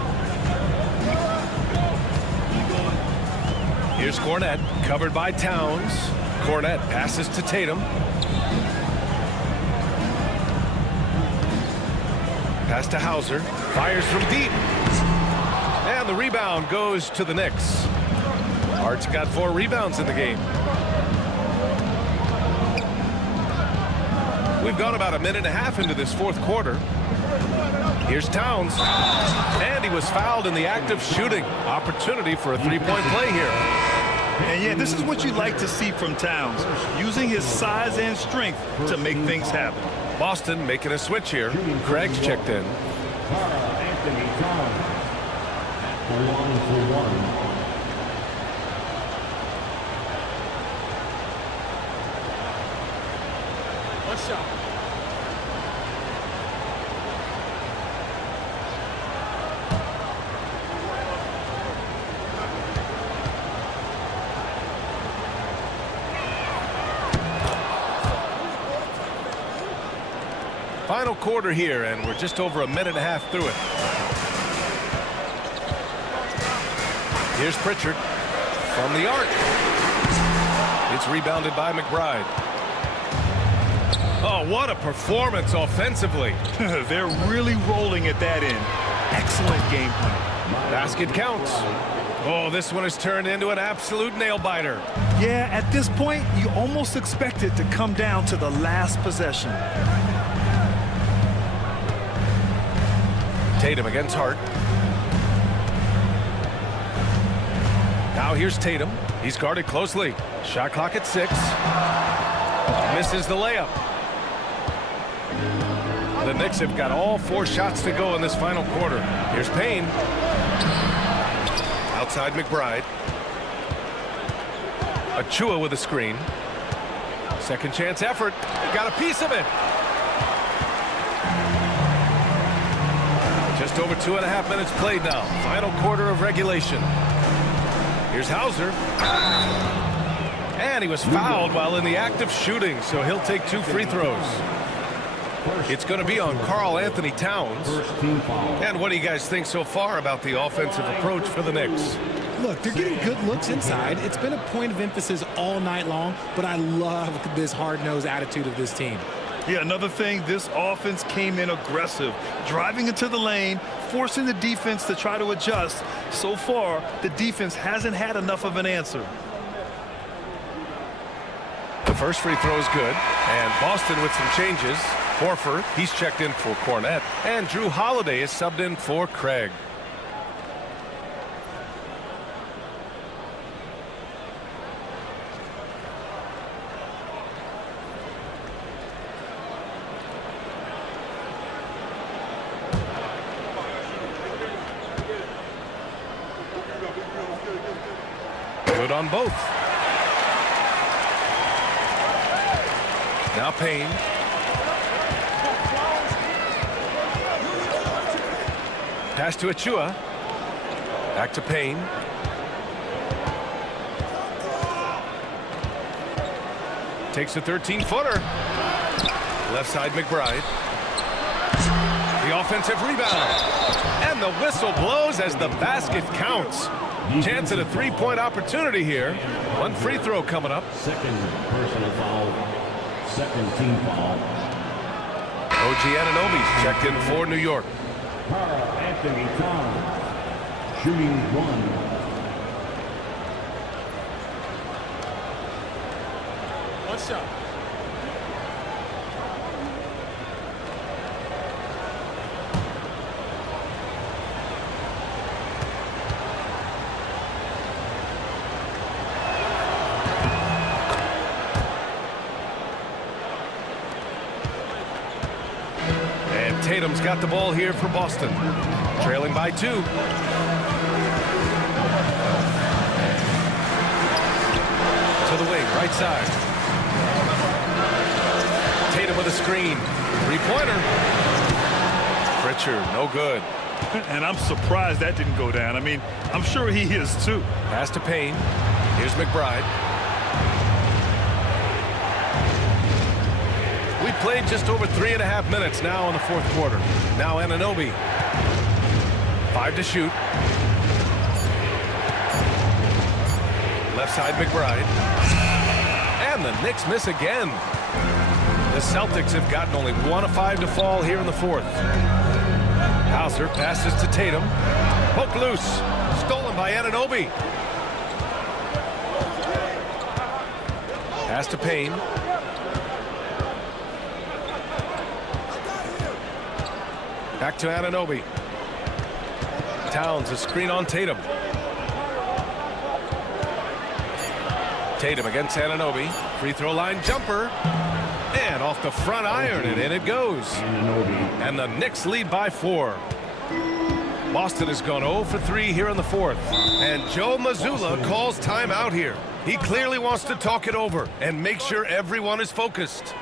Here's Cornette, covered by Towns. Cornette passes to Tatum. Pass to Hauser. Fires from deep. And the rebound goes to the Knicks. Hart's got 4 rebounds in the game. We've gone about a minute and a half into this fourth quarter. Here's Towns. And he was fouled in the act of shooting. Opportunity for a 3-point play here. And yeah, this is what you like to see from Towns, using his size and strength to make things happen. Boston making a switch here. Craig's checked in. Karl Anthony Towns at the line for 1. One shot. Final quarter here, and we're just over a minute and a half through it. Here's Pritchard from the arc. It's rebounded by McBride. Oh, what a performance offensively. They're really rolling at that end. Excellent game plan. Basket counts. Oh, this one has turned into an absolute nail-biter. Yeah, at this point, you almost expect it to come down to the last possession. Tatum against Hart. Now here's Tatum. He's guarded closely. Shot clock at 6. Misses the layup. The Knicks have got all 4 shots to go in this final quarter. Here's Payne. Outside McBride. Achua with a screen. Second chance effort. Got a piece of it. Just over 2.5 minutes played now. Final quarter of regulation. Here's Hauser. And he was fouled while in the act of shooting, so he'll take 2 free throws. It's going to be on Karl Anthony Towns. And what do you guys think so far about the offensive approach for the Knicks? Look, they're getting good looks inside. It's been a point of emphasis all night long, but I love this hard-nosed attitude of this team. Yeah, another thing, this offense came in aggressive, driving into the lane, forcing the defense to try to adjust. So far, the defense hasn't had enough of an answer. The first free throw is good, and Boston with some changes. Horford, he's checked in for Cornette, and Drew Holiday is subbed in for Craig. Good on both. Now Payne. Pass to Achua. Back to Payne. Takes a 13-footer. Left side McBride. The offensive rebound. And the whistle blows as the basket counts. Chance at a 3-point opportunity here. 1 free throw coming up. Second personal foul. Second team foul. OG Anunoby's checked in for New York. Karl Anthony Towns. Shooting 1. What's up? Tatum's got the ball here for Boston. Trailing by 2. To the wing, right side. Tatum with a screen. 3-pointer. Pritchard, no good. And I'm surprised that didn't go down. I mean, I'm sure he is too. Pass to Payne. Here's McBride. We played just over 3.5 minutes now in the 4th quarter. Now Anunoby. 5 to shoot. Left side McBride. And the Knicks miss again. The Celtics have gotten only 1 of 5 to fall here in the 4th. Hauser passes to Tatum. Poke loose. Stolen by Anunoby. Pass to Payne. Back to Anunoby. Towns, a screen on Tatum. Tatum against Anunoby. Free throw line jumper. And off the front iron, and in it goes. And the Knicks lead by 4. Boston has gone 0 for 3 here in the 4th. And Joe Mazzulla calls timeout here. He clearly wants to talk it over and make sure everyone is focused.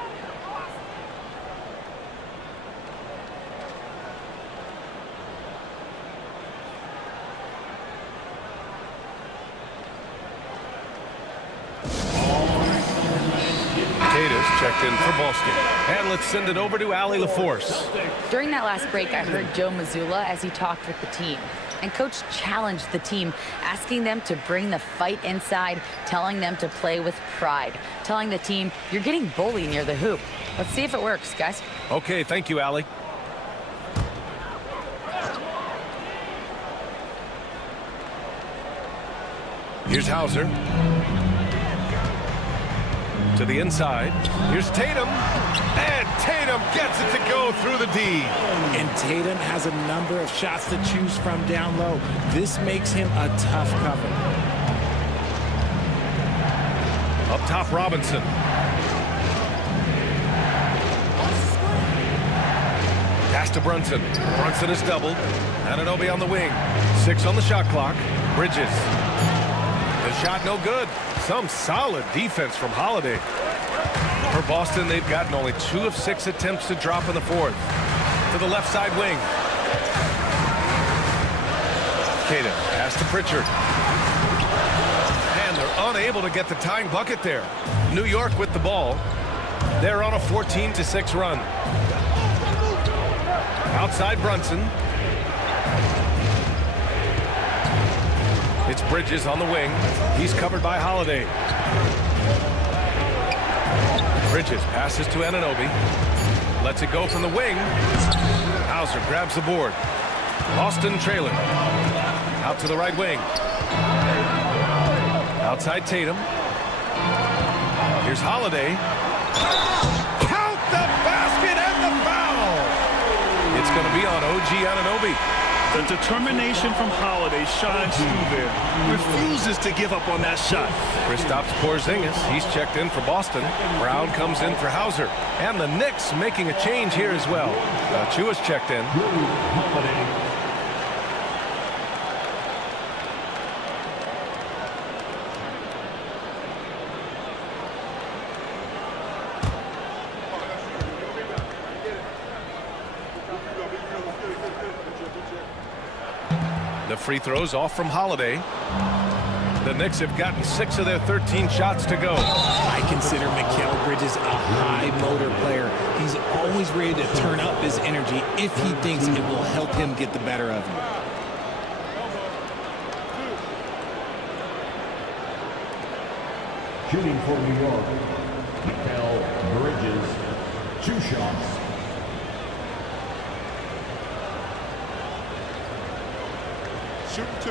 checked in for Boston. And let's send it over to Allie LaForce. During that last break, I heard Joe Mazzulla as he talked with the team. And Coach challenged the team, asking them to bring the fight inside, telling them to play with pride, telling the team, you're getting bullied near the hoop. Let's see if it works, guys. Okay, thank you, Allie. Here's Hauser. To the inside. Here's Tatum. And Tatum gets it to go through the D. And Tatum has a number of shots to choose from down low. This makes him a tough cover. Up top, Robinson. Pass to Brunson. Brunson is doubled. Anunoby on the wing. 6 on the shot clock. Bridges. The shot no good. Some solid defense from Holiday. For Boston, they've gotten only 2 of 6 attempts to drop in the fourth. To the left side wing. Tatum pass to Pritchard. And they're unable to get the tying bucket there. New York with the ball. They're on a 14-6 run. Outside Brunson. It's Bridges on the wing. He's covered by Holiday. Bridges passes to Anunoby. Lets it go from the wing. Hauser grabs the board. Boston trailing. Out to the right wing. Outside Tatum. Here's Holiday. Count the basket and the foul! It's going to be on OG Anunoby. The determination from Holiday shines through there. Refuses to give up on that shot. Kristaps Porzingis, he's checked in for Boston. Brown comes in for Hauser. And the Knicks making a change here as well. Chua's checked in. The free throws off from Holiday. The Knicks have gotten 6 of their 13 shots to go. I consider Mikal Bridges a high motor player. He's always ready to turn up his energy if he thinks it will help him get the better of him. Shooting for New York, Mikal Bridges, 2 shots. Shoot 2.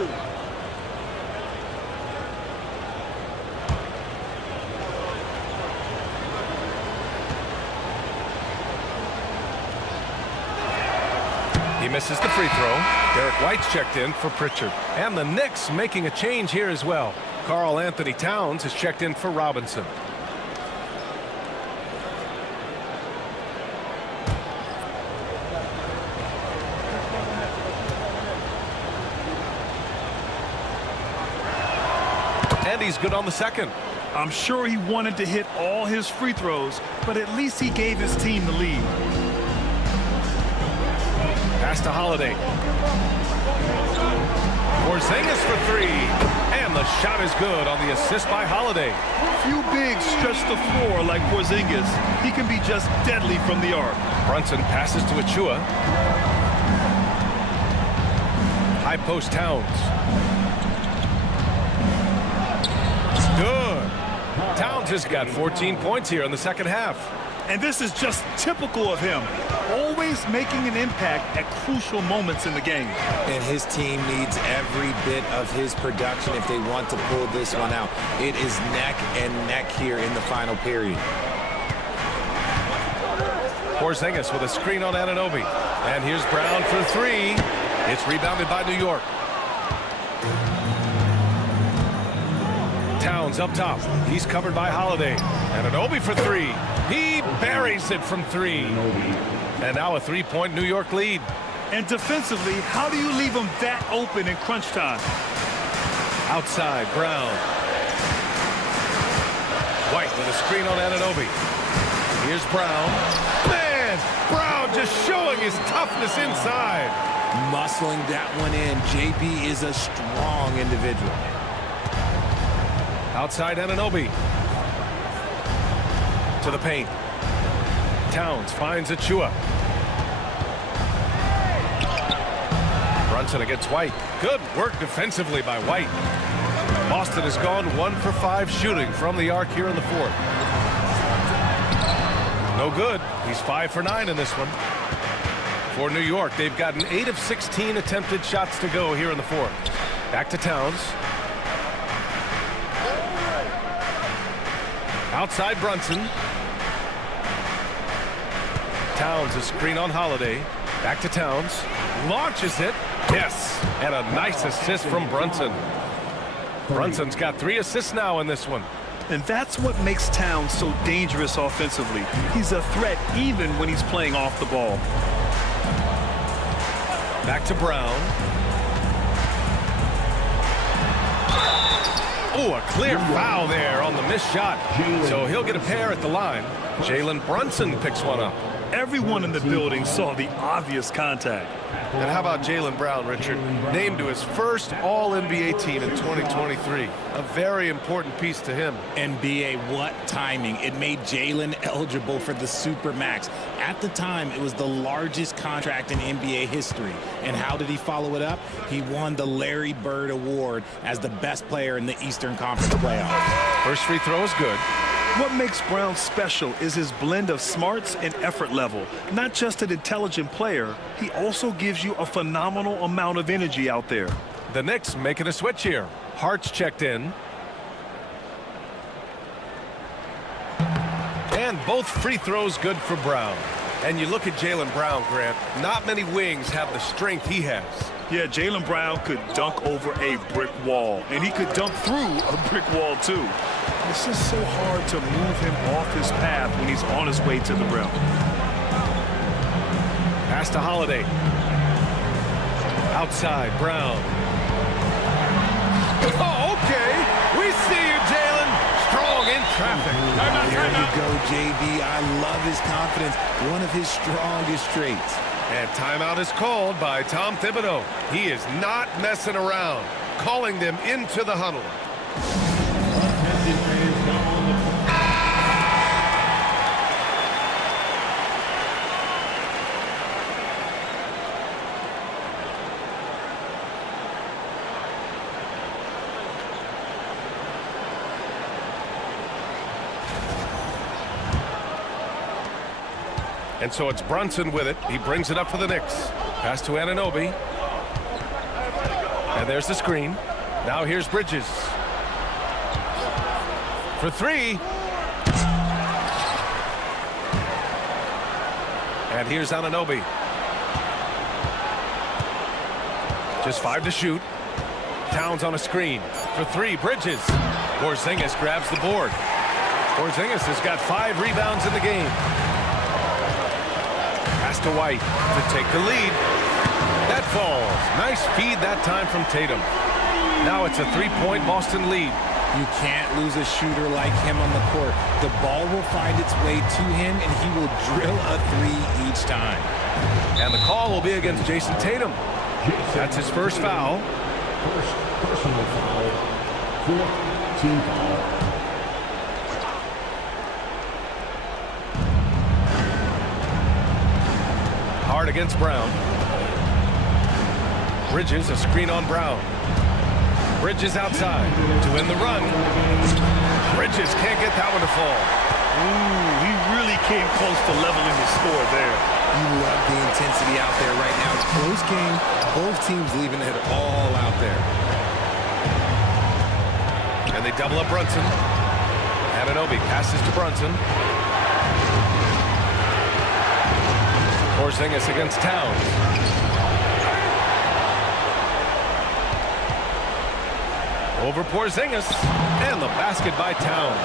He misses the free throw. Derek White's checked in for Pritchard. And the Knicks making a change here as well. Karl Anthony Towns is checked in for Robinson. And he's good on the second. I'm sure he wanted to hit all his free throws, but at least he gave his team the lead. Pass to Holiday. Porzingis for 3. And the shot is good on the assist by Holiday. Few bigs stretch the floor like Porzingis. He can be just deadly from the arc. Brunson passes to Achua. High post Towns. Good. Towns has got 14 points here in the second half. And this is just typical of him. Always making an impact at crucial moments in the game. And his team needs every bit of his production if they want to pull this one out. It is neck and neck here in the final period. Porzingis with a screen on Anunoby. And here's Brown for 3. It's rebounded by New York. Towns up top. He's covered by Holiday. Anunoby for 3. He buries it from 3. And now a 3-point New York lead. And defensively, how do you leave them that open in crunch time? Outside, Brown. White with a screen on Anunoby. Here's Brown. Man, Brown just showing his toughness inside. Muscling that one in. JB is a strong individual. Outside Anunoby. To the paint. Towns finds Achua. Brunson against White. Good work defensively by White. Boston has gone 1 for 5 shooting from the arc here in the fourth. No good. He's 5 for 9 in this one. For New York, they've gotten 8 of 16 attempted shots to go here in the fourth. Back to Towns. Outside Brunson. Towns, a screen on Holiday. Back to Towns. Launches it. Yes. And a nice assist from Brunson. Brunson's got 3 assists now in this one. And that's what makes Towns so dangerous offensively. He's a threat even when he's playing off the ball. Back to Brown. Oh, a clear foul there on the missed shot. So he'll get a pair at the line. Jalen Brunson picks one up. Everyone in the building saw the obvious contact. And how about Jaylen Brown, Richard? Named to his first All-NBA team in 2023. A very important piece to him. NBA, what timing. It made Jalen eligible for the Supermax. At the time, it was the largest contract in NBA history. And how did he follow it up? He won the Larry Bird Award as the best player in the Eastern Conference playoffs. First free throw is good. What makes Brown special is his blend of smarts and effort level. Not just an intelligent player, he also gives you a phenomenal amount of energy out there. The Knicks making a switch here. Hart's checked in. And both free throws good for Brown. And you look at Jaylen Brown, Grant, not many wings have the strength he has. Yeah, Jaylen Brown could dunk over a brick wall, and he could dunk through a brick wall too. It's just so hard to move him off his path when he's on his way to the rim. Pass to Holiday. Outside, Brown. Oh, okay. We see you, Jalen. Strong in traffic. There you go, JB. I love his confidence. One of his strongest traits. And timeout is called by Tom Thibodeau. He is not messing around, calling them into the huddle. And so it's Brunson with it. He brings it up for the Knicks. Pass to Anunoby. And there's the screen. Now here's Bridges. For 3. And here's Anunoby. Just 5 to shoot. Towns on a screen. For 3, Bridges. Porzingis grabs the board. Porzingis has got 5 rebounds in the game. Pass to White to take the lead. That falls. Nice feed that time from Tatum. Now it's a 3-point Boston lead. You can't lose a shooter like him on the court. The ball will find its way to him, and he will drill a 3 each time. And the call will be against Jason Tatum. That's his first foul. First personal foul. 4th team foul. Hard against Brown. Bridges, a screen on Brown. Bridges outside to win the run. Bridges can't get that one to fall. Ooh, he really came close to leveling the score there. You love the intensity out there right now. It's a close game. Both teams leaving it all out there. And they double up Brunson. Anunoby passes to Brunson. Porzingis against Towns. Over Porzingis. And the basket by Towns.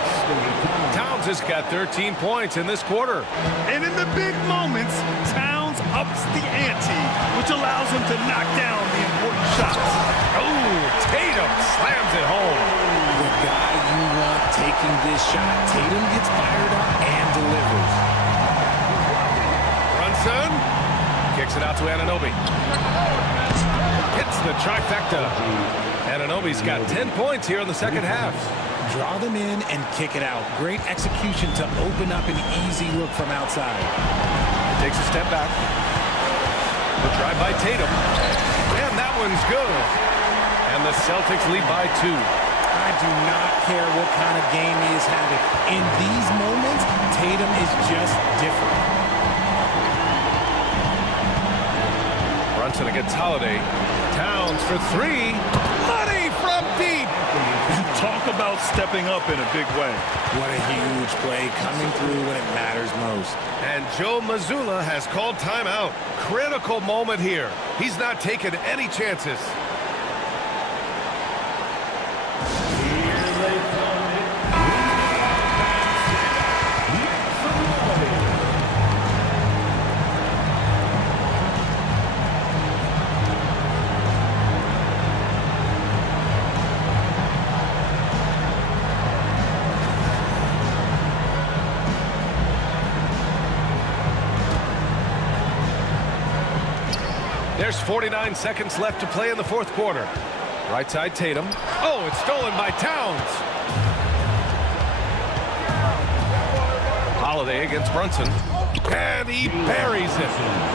Towns has got 13 points in this quarter. And in the big moments, Towns ups the ante, which allows him to knock down the important shots. Oh, Tatum slams it home. The guy you want taking this shot. Tatum gets fired up and delivers. Brunson kicks it out to Anunoby. Hits the trifecta. Anunoby's got 10 points here in the second half. Draw them in and kick it out. Great execution to open up an easy look from outside. Takes a step back. The drive by Tatum. And that one's good. And the Celtics lead by 2. I do not care what kind of game he is having. In these moments, Tatum is just different. Brunson against Holiday. Towns for 3. Money from deep. Talk about stepping up in a big way. What a huge play, coming through when it matters most. And Joe Mazzulla has called timeout. Critical moment here. He's not taking any chances. There's 49 seconds left to play in the fourth quarter. Right side Tatum. Oh, it's stolen by Towns. Holiday against Brunson. And he buries it.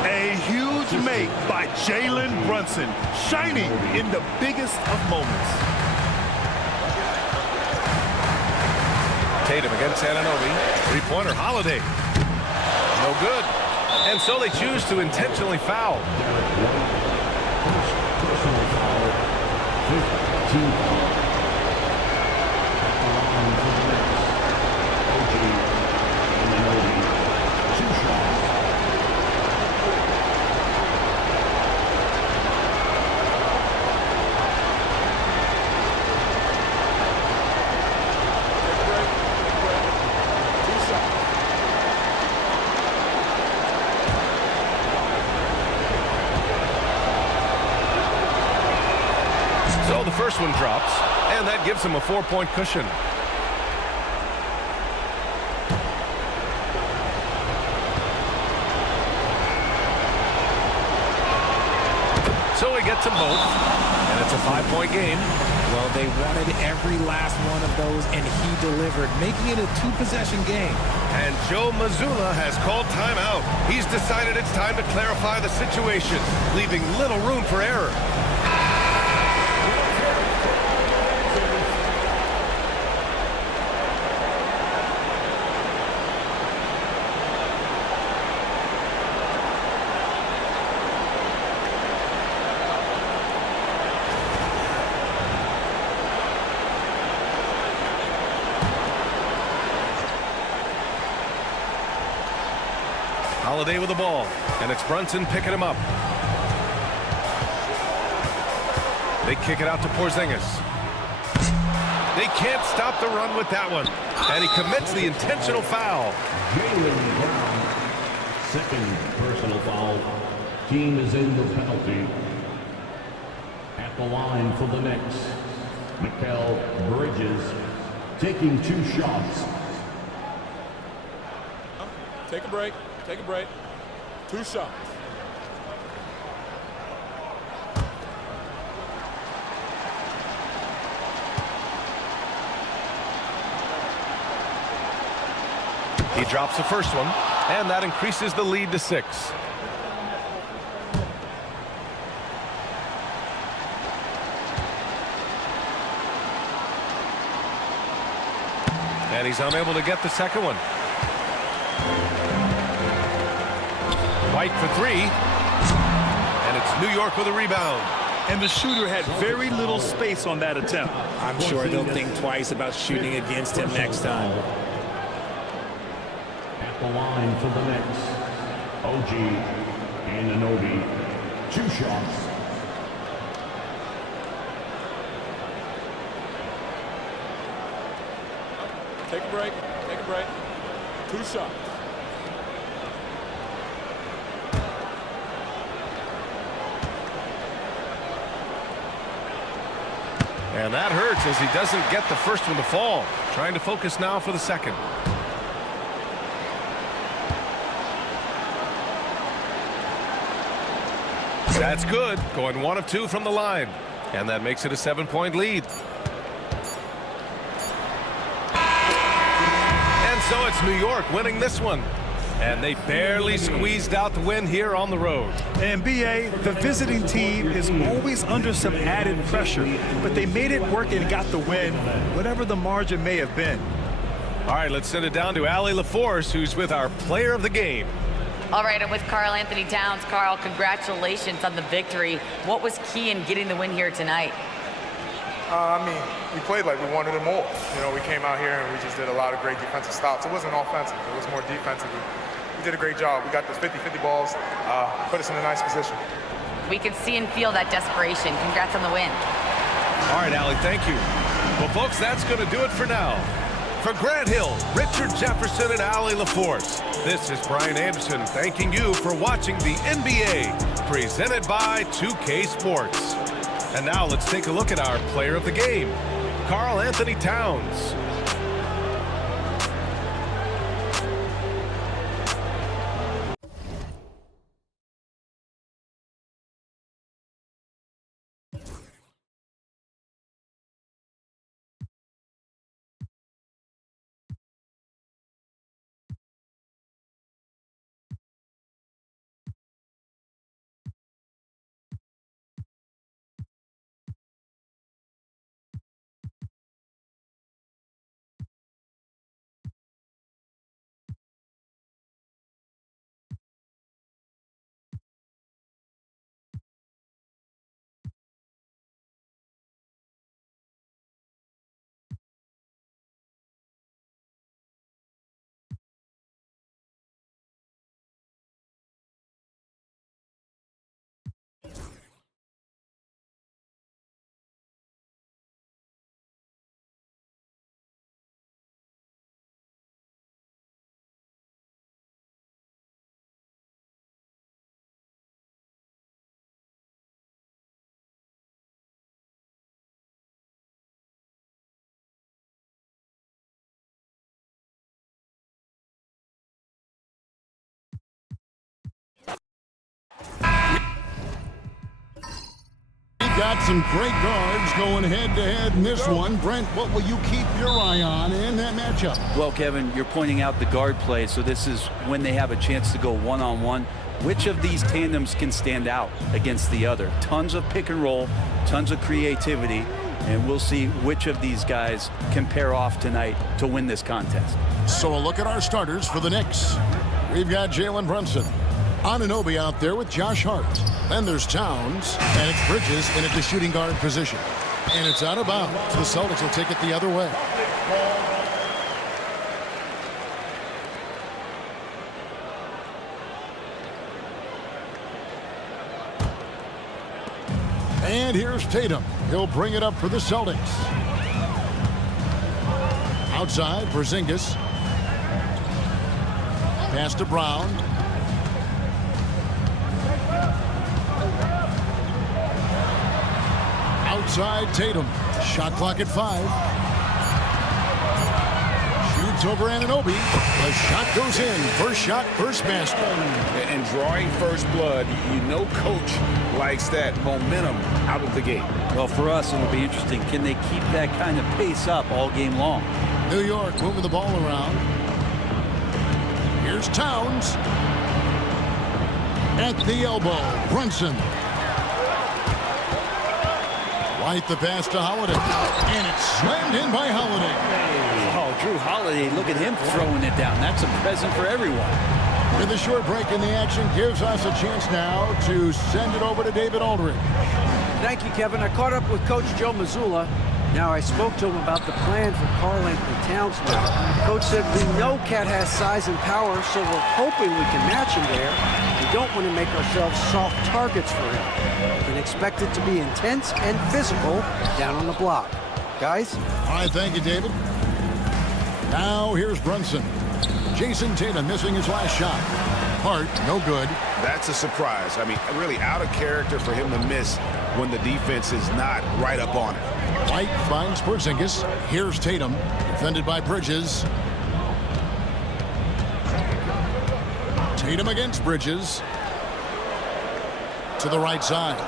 A huge make by Jalen Brunson, shining in the biggest of moments. Tatum against Anunoby. Three-pointer Holiday. No good. And so they choose to intentionally foul. First personal foul, 15 foul. At the line for the Knicks, OG Anunoby, 2 shots. So the first one drops, and that gives him a 4-point cushion. So he gets them both, and it's a 5-point game. Well, they wanted every last one of those, and he delivered, making it a 2-possession game. And Joe Mazzulla has called timeout. He's decided it's time to clarify the situation, leaving little room for error. Holiday with the ball, and it's Brunson picking him up. They kick it out to Porzingis. They can't stop the run with that one, and he commits the intentional foul. Jaylen Brown, second personal foul. Team is in the penalty. At the line for the Knicks, Mikal Bridges taking 2 shots. Take a break. Take a break. 2 shots. He drops the first one, and that increases the lead to 6. And he's unable to get the second one. White for 3, and it's New York with a rebound. And the shooter had very little space on that attempt. I'm sure they'll think twice about shooting against him next time. At the line for the Knicks, OG Anunoby, 2 shots. Take a break. Take a break. 2 shots. And that hurts as he doesn't get the first one to fall. Trying to focus now for the second. That's good. Going 1 of 2 from the line. And that makes it a 7-point lead. So it's New York winning this one. And they barely squeezed out the win here on the road. And B.A., the visiting team is always under some added pressure, but they made it work and got the win, whatever the margin may have been. All right, let's send it down to Allie LaForce, who's with our player of the game. All right, I'm with Karl Anthony Towns. Karl, congratulations on the victory. What was key in getting the win here tonight? We played like we wanted it more. You know, we came out here and we just did a lot of great defensive stops. It wasn't offensive. It was more defensive. We did a great job. We got those 50-50 balls, put us in a nice position. We can see and feel that desperation. Congrats on the win. All right, Allie, thank you. Well, folks, that's going to do it for now. For Grant Hill, Richard Jefferson, and Allie LaForce, this is Brian Anderson thanking you for watching the NBA, presented by 2K Sports. And now let's take a look at our player of the game, Karl Anthony Towns. Got some great guards going head-to-head in this one. Brent, what will you keep your eye on in that matchup? Well, Kevin, you're pointing out the guard play, so this is when they have a chance to go one-on-one. Which of these tandems can stand out against the other? Tons of pick and roll, tons of creativity, and we'll see which of these guys can pair off tonight to win this contest. So a look at our starters for the Knicks. We've got Jalen Brunson. Anunoby out there with Josh Hart. Then there's Towns, and it's Bridges in at the shooting guard position. And it's out of bounds. The Celtics will take it the other way. And here's Tatum. He'll bring it up for the Celtics. Outside, Porzingis. Pass to Brown. Outside, Tatum. Shot clock at 5. Shoots over Anunoby. The shot goes in. First shot, first basket. And drawing first blood, you know coach likes that momentum out of the gate. Well, for us, it'll be interesting. Can they keep that kind of pace up all game long? New York moving the ball around. Here's Towns. At the elbow, Brunson. White the pass to Holiday. And it's slammed in by Holiday. Oh, Drew Holiday, look at him throwing it down. That's a present for everyone. With a short break in the action gives us a chance now to send it over to David Aldridge. Thank you, Kevin. I caught up with Coach Joe Mazzulla. Now, I spoke to him about the plan for Karl Anthony Towns. Coach said, we know Cat has size and power, so we're hoping we can match him there. We don't want to make ourselves soft targets for him. We can expect it to be intense and physical down on the block. Guys? All right, thank you, David. Now here's Brunson. Jason Tatum missing his last shot. Hart, no good. That's a surprise. I mean, really out of character for him to miss when the defense is not right up on it. White finds Porzingis. Here's Tatum, defended by Bridges. Tatum against Bridges. To the right side.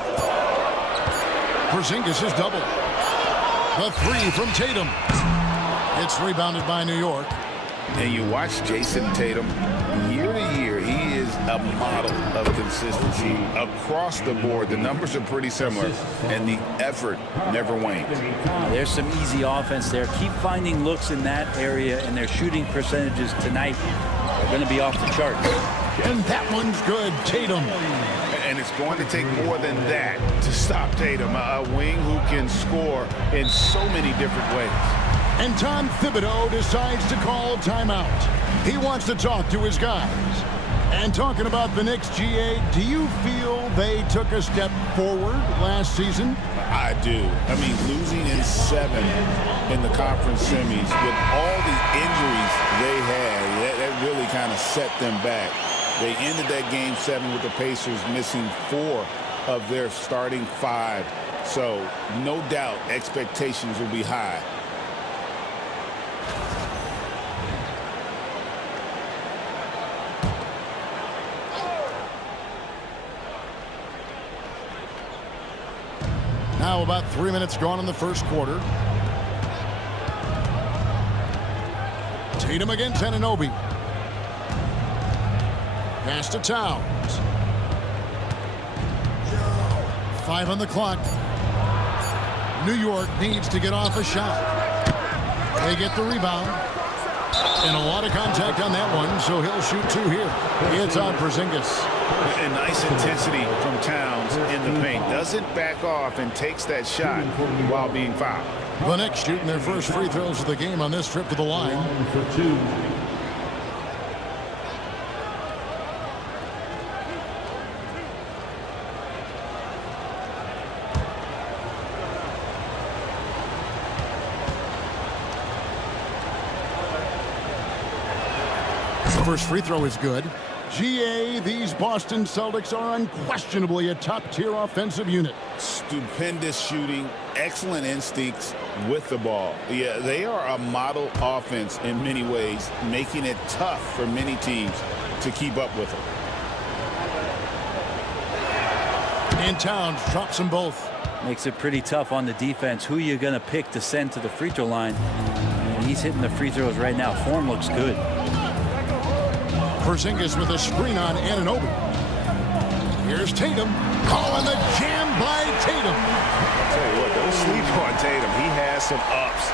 Porzingis is double. The three from Tatum. It's rebounded by New York. And you watch Jason Tatum, year to year, he is a model of consistency across the board. The numbers are pretty similar, and the effort never wanes. There's some easy offense there. Keep finding looks in that area, and their shooting percentages tonight are going to be off the charts. And that one's good. Tatum. And it's going to take more than that to stop Tatum, a wing who can score in so many different ways. And Tom Thibodeau decides to call timeout. He wants to talk to his guys. And talking about the Knicks, GA, do you feel they took a step forward last season? I do. I mean, losing in 7 in the conference semis with all the injuries they had, that really kind of set them back. They ended that game 7 with the Pacers missing 4 of their starting 5. So no doubt expectations will be high. Now about 3 minutes gone in the first quarter. Tatum against Anunoby. Pass to Towns. 5 on the clock. New York needs to get off a shot. They get the rebound. And a lot of contact on that one, so he'll shoot 2 here. It's on Porzingis. And nice intensity from Towns in the paint. Doesn't back off and takes that shot while being fouled. The Knicks shooting their first free throws of the game on this trip to the line. For 2. First free throw is good. GA, these Boston Celtics are unquestionably a top-tier offensive unit. Stupendous shooting, excellent instincts with the ball. Yeah, they are a model offense in many ways, making it tough for many teams to keep up with them. And Towns drops them both. Makes it pretty tough on the defense. Who you're going to pick to send to the free throw line. And he's hitting the free throws right now. Form looks good. Porzingis with a screen on Anunoby. Here's Tatum. Calling the jam by Tatum. I'll tell you what, don't sleep on Tatum. He has some ups.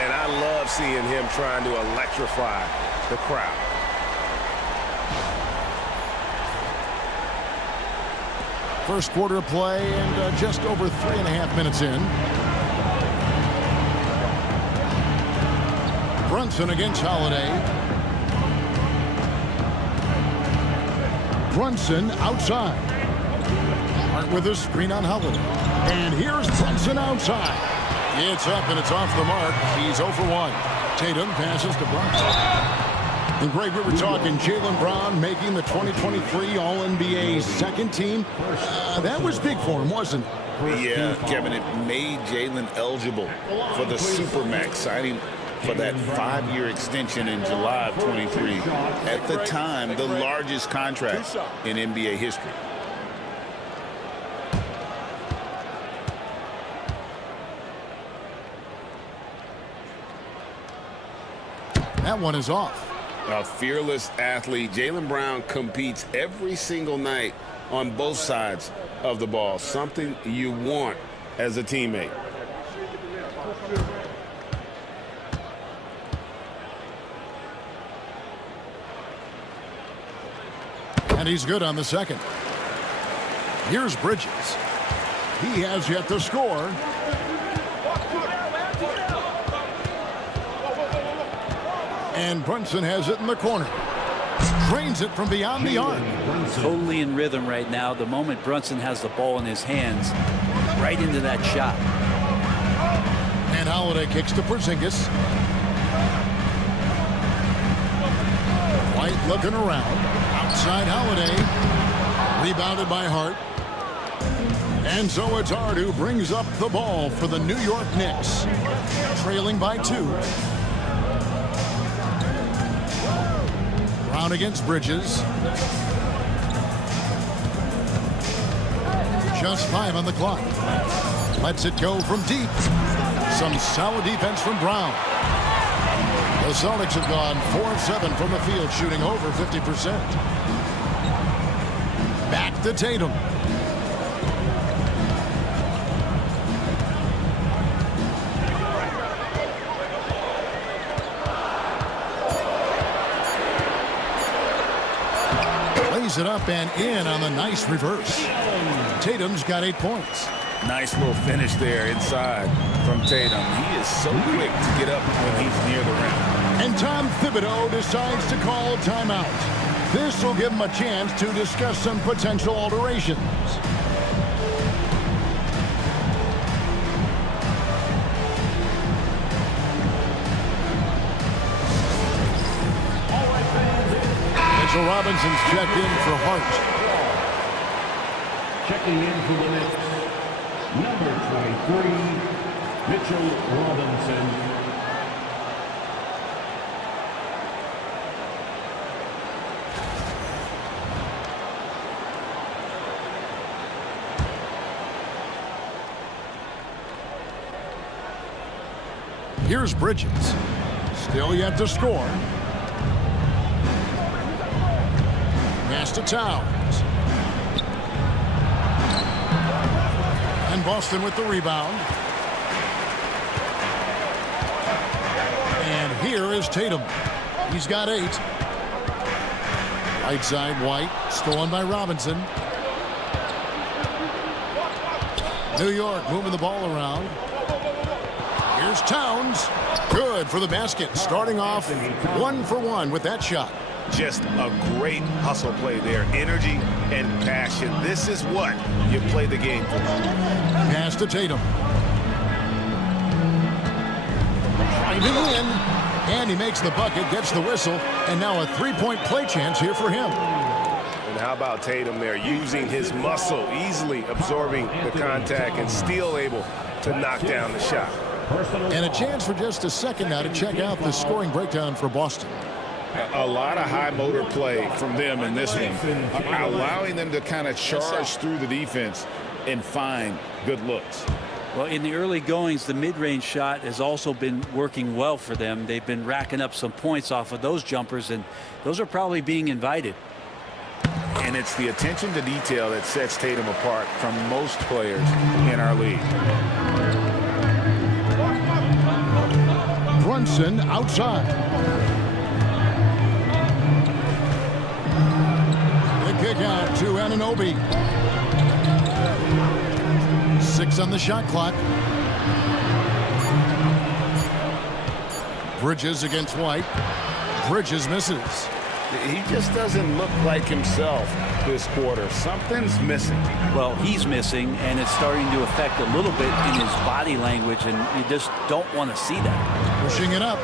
And I love seeing him trying to electrify the crowd. First quarter of play and just over 3.5 minutes in. Brunson against Holiday. Brunson outside. Hart with a screen on Holiday. And here's Brunson outside. It's up and it's off the mark. He's 0 for 1. Tatum passes to Brunson. And Greg, we were talking Jaylen Brown making the 2023 All-NBA second team. That was big for him, wasn't it? Yeah, Kevin, it made Jaylen eligible for the Supermax signing for that 5-year extension in July of 23. At the time, the largest contract in NBA history. That one is off. A fearless athlete. Jaylen Brown competes every single night on both sides of the ball. Something you want as a teammate. And he's good on the second. Here's Bridges. He has yet to score. And Brunson has it in the corner. Drains it from beyond the arc. Totally in rhythm right now. The moment Brunson has the ball in his hands, right into that shot. And Holiday kicks to Porzingis. White looking around. Outside Holiday. Rebounded by Hart. And so it's Hart who brings up the ball for the New York Knicks. Trailing by 2. Brown against Bridges. Just 5 on the clock. Lets it go from deep. Some solid defense from Brown. The Celtics have gone 4 of 7 from the field, shooting over 50%. Back to Tatum. Lays it up and in on the nice reverse. Tatum's got 8 points. Nice little finish there inside from Tatum. He is so quick to get up when he's near the rim. And Tom Thibodeau decides to call timeout. This will give him a chance to discuss some potential alterations. Mitchell Robinson's checked in for Hart. Checking in for the Knicks, number 23, Mitchell Robinson. Here's Bridges. Still yet to score. Pass to Towns. And Boston with the rebound. And here is Tatum. He's got 8. Right side, White. Stolen by Robinson. New York moving the ball around. Here's Towns. Good for the basket. Starting off 1 for 1 with that shot. Just a great hustle play there. Energy and passion. This is what you play the game for. Pass to Tatum. Driving in. And he makes the bucket, gets the whistle, and now a 3-point play chance here for him. And how about Tatum there, using his muscle, easily absorbing the contact and still able to knock down the shot. And a chance for just a second now to check out the scoring breakdown for Boston. A lot of high motor play from them in this one, allowing them to kind of charge through the defense and find good looks. Well, in the early goings, the mid-range shot has also been working well for them. They've been racking up some points off of those jumpers, and those are probably being invited. And it's the attention to detail that sets Tatum apart from most players in our league. Brunson outside. The kick out to Anunoby. 6 on the shot clock. Bridges against White. Bridges misses. He just doesn't look like himself this quarter. Something's missing. Well, he's missing, and it's starting to affect a little bit in his body language, and you just don't want to see that. Pushing it up.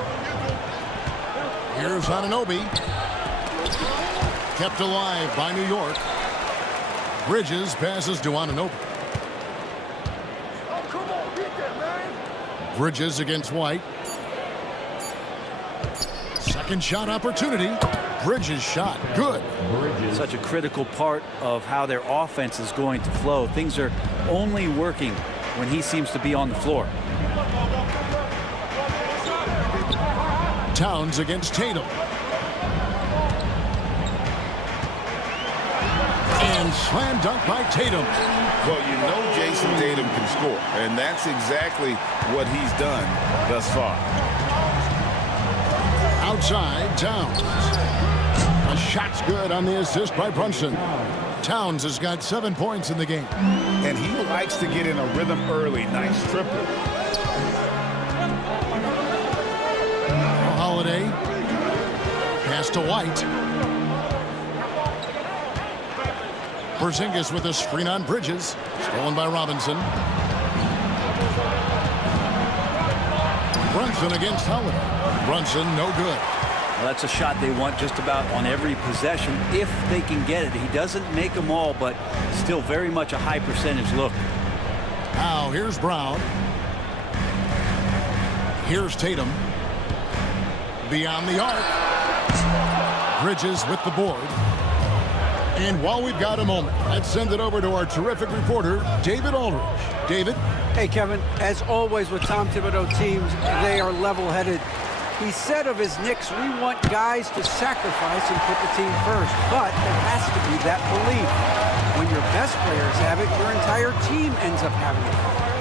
Here's Anunoby. Kept alive by New York. Bridges passes to Anunoby. Bridges against White. Second shot opportunity. Bridges shot. Good. Such a critical part of how their offense is going to flow. Things are only working when he seems to be on the floor. Towns against Tatum. And slam dunk by Tatum. Well, you know Jason Tatum can score, and that's exactly what he's done thus far. Outside, Towns. A shot's good on the assist by Brunson. Towns has got 7 points in the game. And he likes to get in a rhythm early. Nice triple. Holiday. Pass to White. Porzingis with a screen on Bridges. Stolen by Robinson. Brunson against Holiday. Brunson, no good. Well, that's a shot they want just about on every possession if they can get it. He doesn't make them all, but still very much a high percentage look. Now here's Brown. Here's Tatum. Beyond the arc. Bridges with the board. And while we've got a moment, let's send it over to our terrific reporter, David Aldridge. David? Hey, Kevin, as always with Tom Thibodeau teams, they are level-headed. He said of his Knicks, we want guys to sacrifice and put the team first, but there has to be that belief. When your best players have it, your entire team ends up having it.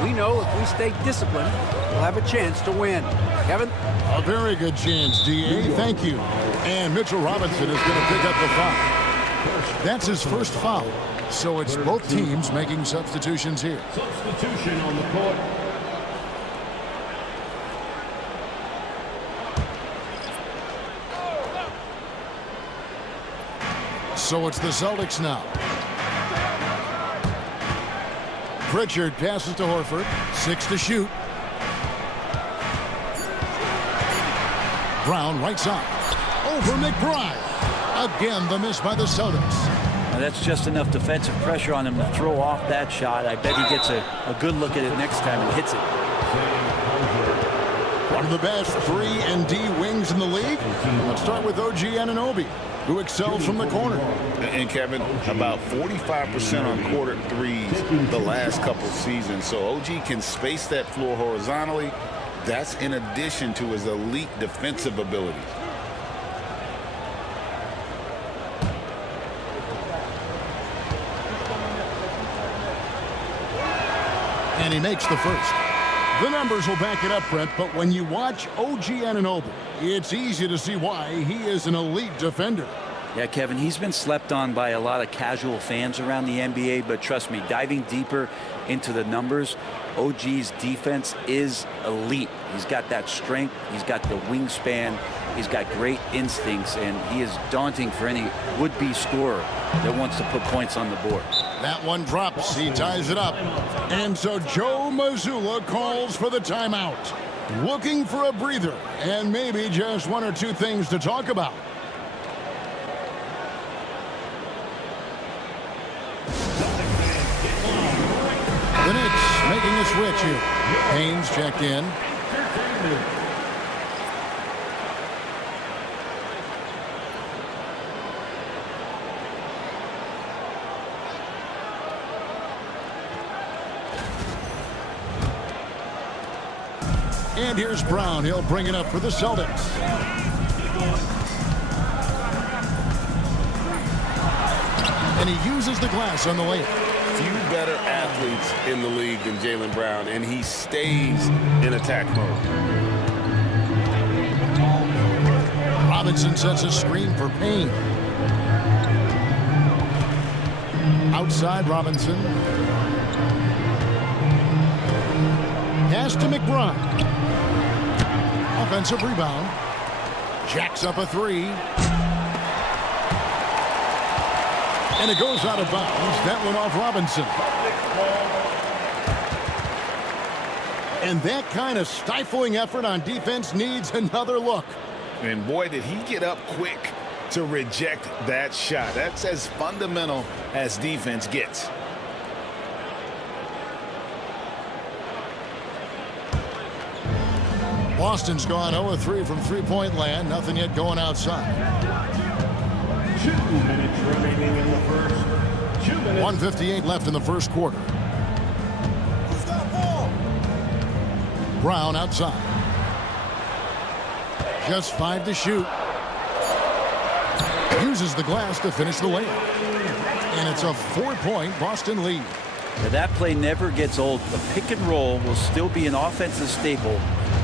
We know if we stay disciplined, we'll have a chance to win. Kevin? A very good chance, D.A. Thank you. And Mitchell Robinson is going to pick up the foul. That's his first foul. So it's both teams making substitutions here. Substitution on the court. So it's the Celtics now. Pritchard passes to Horford. 6 to shoot. Brown right side. Over McBride. Again, the miss by the Celtics. Now that's just enough defensive pressure on him to throw off that shot. I bet he gets a good look at it next time and hits it. One of the best 3 and D wings in the league. Let's start with OG Anunoby, who excels from the corner. And Kevin, about 45% on quarter threes the last couple seasons. So OG can space that floor horizontally. That's in addition to his elite defensive ability. And he makes the first. The numbers will back it up, Brent, but when you watch OG Anunoby, it's easy to see why he is an elite defender. Yeah, Kevin, he's been slept on by a lot of casual fans around the NBA, but trust me, diving deeper into the numbers, OG's defense is elite. He's got that strength, he's got the wingspan, he's got great instincts, and he is daunting for any would-be scorer that wants to put points on the board. That one drops, he ties it up. And so Joe Mazzulla calls for the timeout. Looking for a breather, and maybe just 1 or 2 things to talk about. The Knicks making a switch here. Haynes checked in. And here's Brown. He'll bring it up for the Celtics. And he uses the glass on the layup. Few better athletes in the league than Jaylen Brown, and he stays in attack mode. Robinson sets a screen for Payne. Outside Robinson. Pass to McBride. Offensive rebound. Jacks up a 3. And it goes out of bounds. That went off Robinson. And that kind of stifling effort on defense needs another look. And boy, did he get up quick to reject that shot. That's as fundamental as defense gets. Boston's gone 0-3 from three-point land. Nothing yet going outside. 2 minutes remaining in the first. 2 minutes. 1:58 left in the first quarter. Brown outside. Just 5 to shoot. Uses the glass to finish the layup. And it's a 4-point Boston lead. Now, that play never gets old. The pick and roll will still be an offensive staple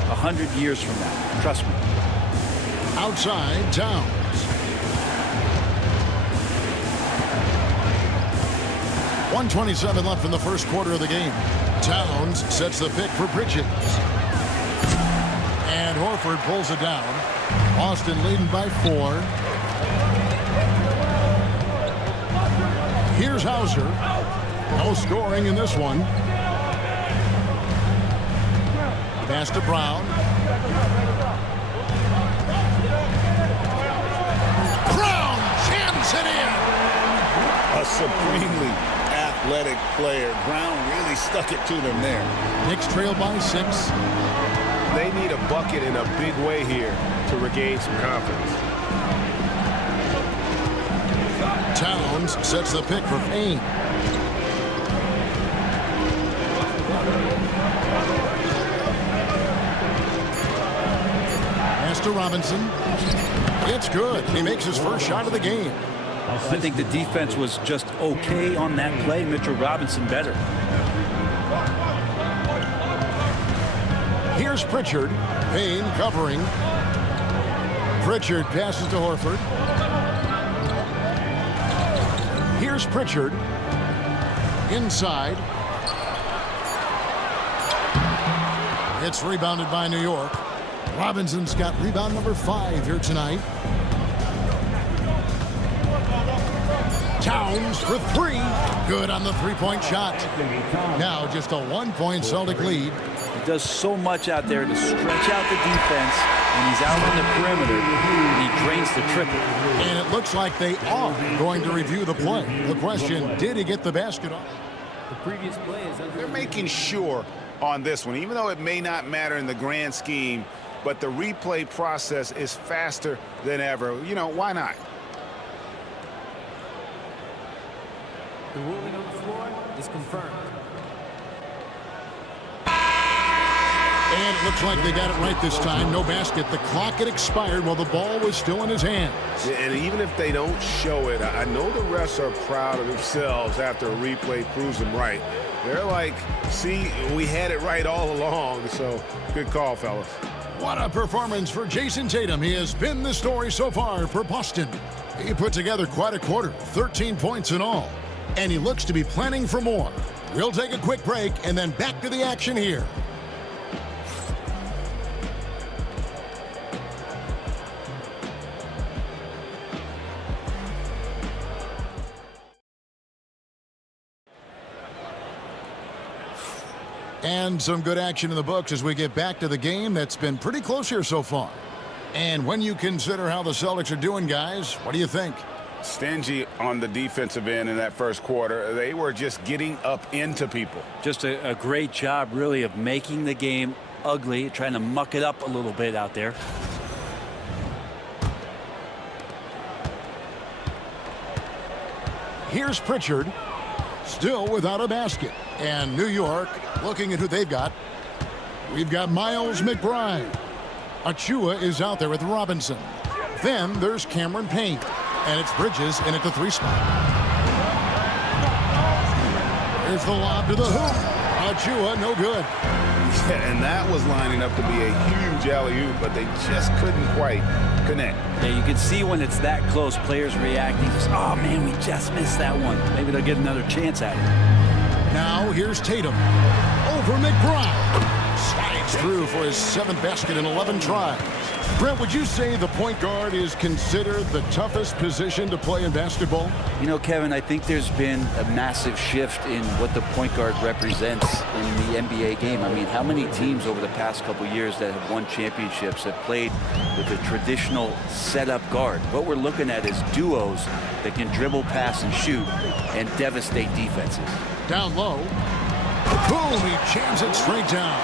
100 years from now. Trust me. Outside, Towns. .127 left in the first quarter of the game. Towns sets the pick for Pritchard. And Horford pulls it down. Boston leading by 4. Here's Hauser. No scoring in this one. Pass to Brown. Brown jams it in. A supremely athletic player. Brown really stuck it to them there. Knicks trail by 6. They need a bucket in a big way here to regain some confidence. Towns sets the pick for Payne. Pass Pass to Robinson. It's good. He makes his first shot of the game. I think the defense was just okay on that play. Mitchell Robinson better. Here's Pritchard. Payne covering. Pritchard passes to Horford. Here's Pritchard. Inside. It's rebounded by New York. Robinson's got rebound number 5 here tonight. Towns for 3. Good on the three-point shot. Now just a 1-point Celtic lead. He does so much out there to stretch out the defense, and he's out on the perimeter, and he drains the triple. And it looks like they are going to review the play. The question, did he get the basket off? The previous play is under. They're making sure on this one, even though it may not matter in the grand scheme, but the replay process is faster than ever. You know, why not? The ruling on the floor is confirmed. And it looks like they got it right this time. No basket. The clock had expired while the ball was still in his hands. And even if they don't show it, I know the refs are proud of themselves after a replay proves them right. They're like, see, we had it right all along. So good call, fellas. What a performance for Jason Tatum. He has been the story so far for Boston. He put together quite a quarter, 13 points in all. And he looks to be planning for more. We'll take a quick break and then back to the action here. And some good action in the books as we get back to the game that's been pretty close here so far. And when you consider how the Celtics are doing, guys, what do you think? Stingy on the defensive end in that first quarter. They were just getting up into people. Just a great job, really, of making the game ugly, trying to muck it up a little bit out there. Here's Pritchard, still without a basket. And New York, looking at who they've got. We've got Miles McBride. Achua is out there with Robinson. Then there's Cameron Payne. And it's Bridges in at the 3 spot. Here's the lob to the hoop. Achua, no good. Yeah, and that was lining up to be a huge alley-oop, but they just couldn't quite connect. Yeah, you can see when it's that close, players reacting. Just, oh, man, we just missed that one. Maybe they'll get another chance at it. Now here's Tatum. Over McBride. Slides through for his 7th basket in 11 tries. Brent, would you say the point guard is considered the toughest position to play in basketball? You know, Kevin, I think there's been a massive shift in what the point guard represents in the NBA game. I mean, how many teams over the past couple years that have won championships have played with a traditional setup guard? What we're looking at is duos that can dribble, pass, and shoot and devastate defenses. Down low. Boom, he jams it straight down.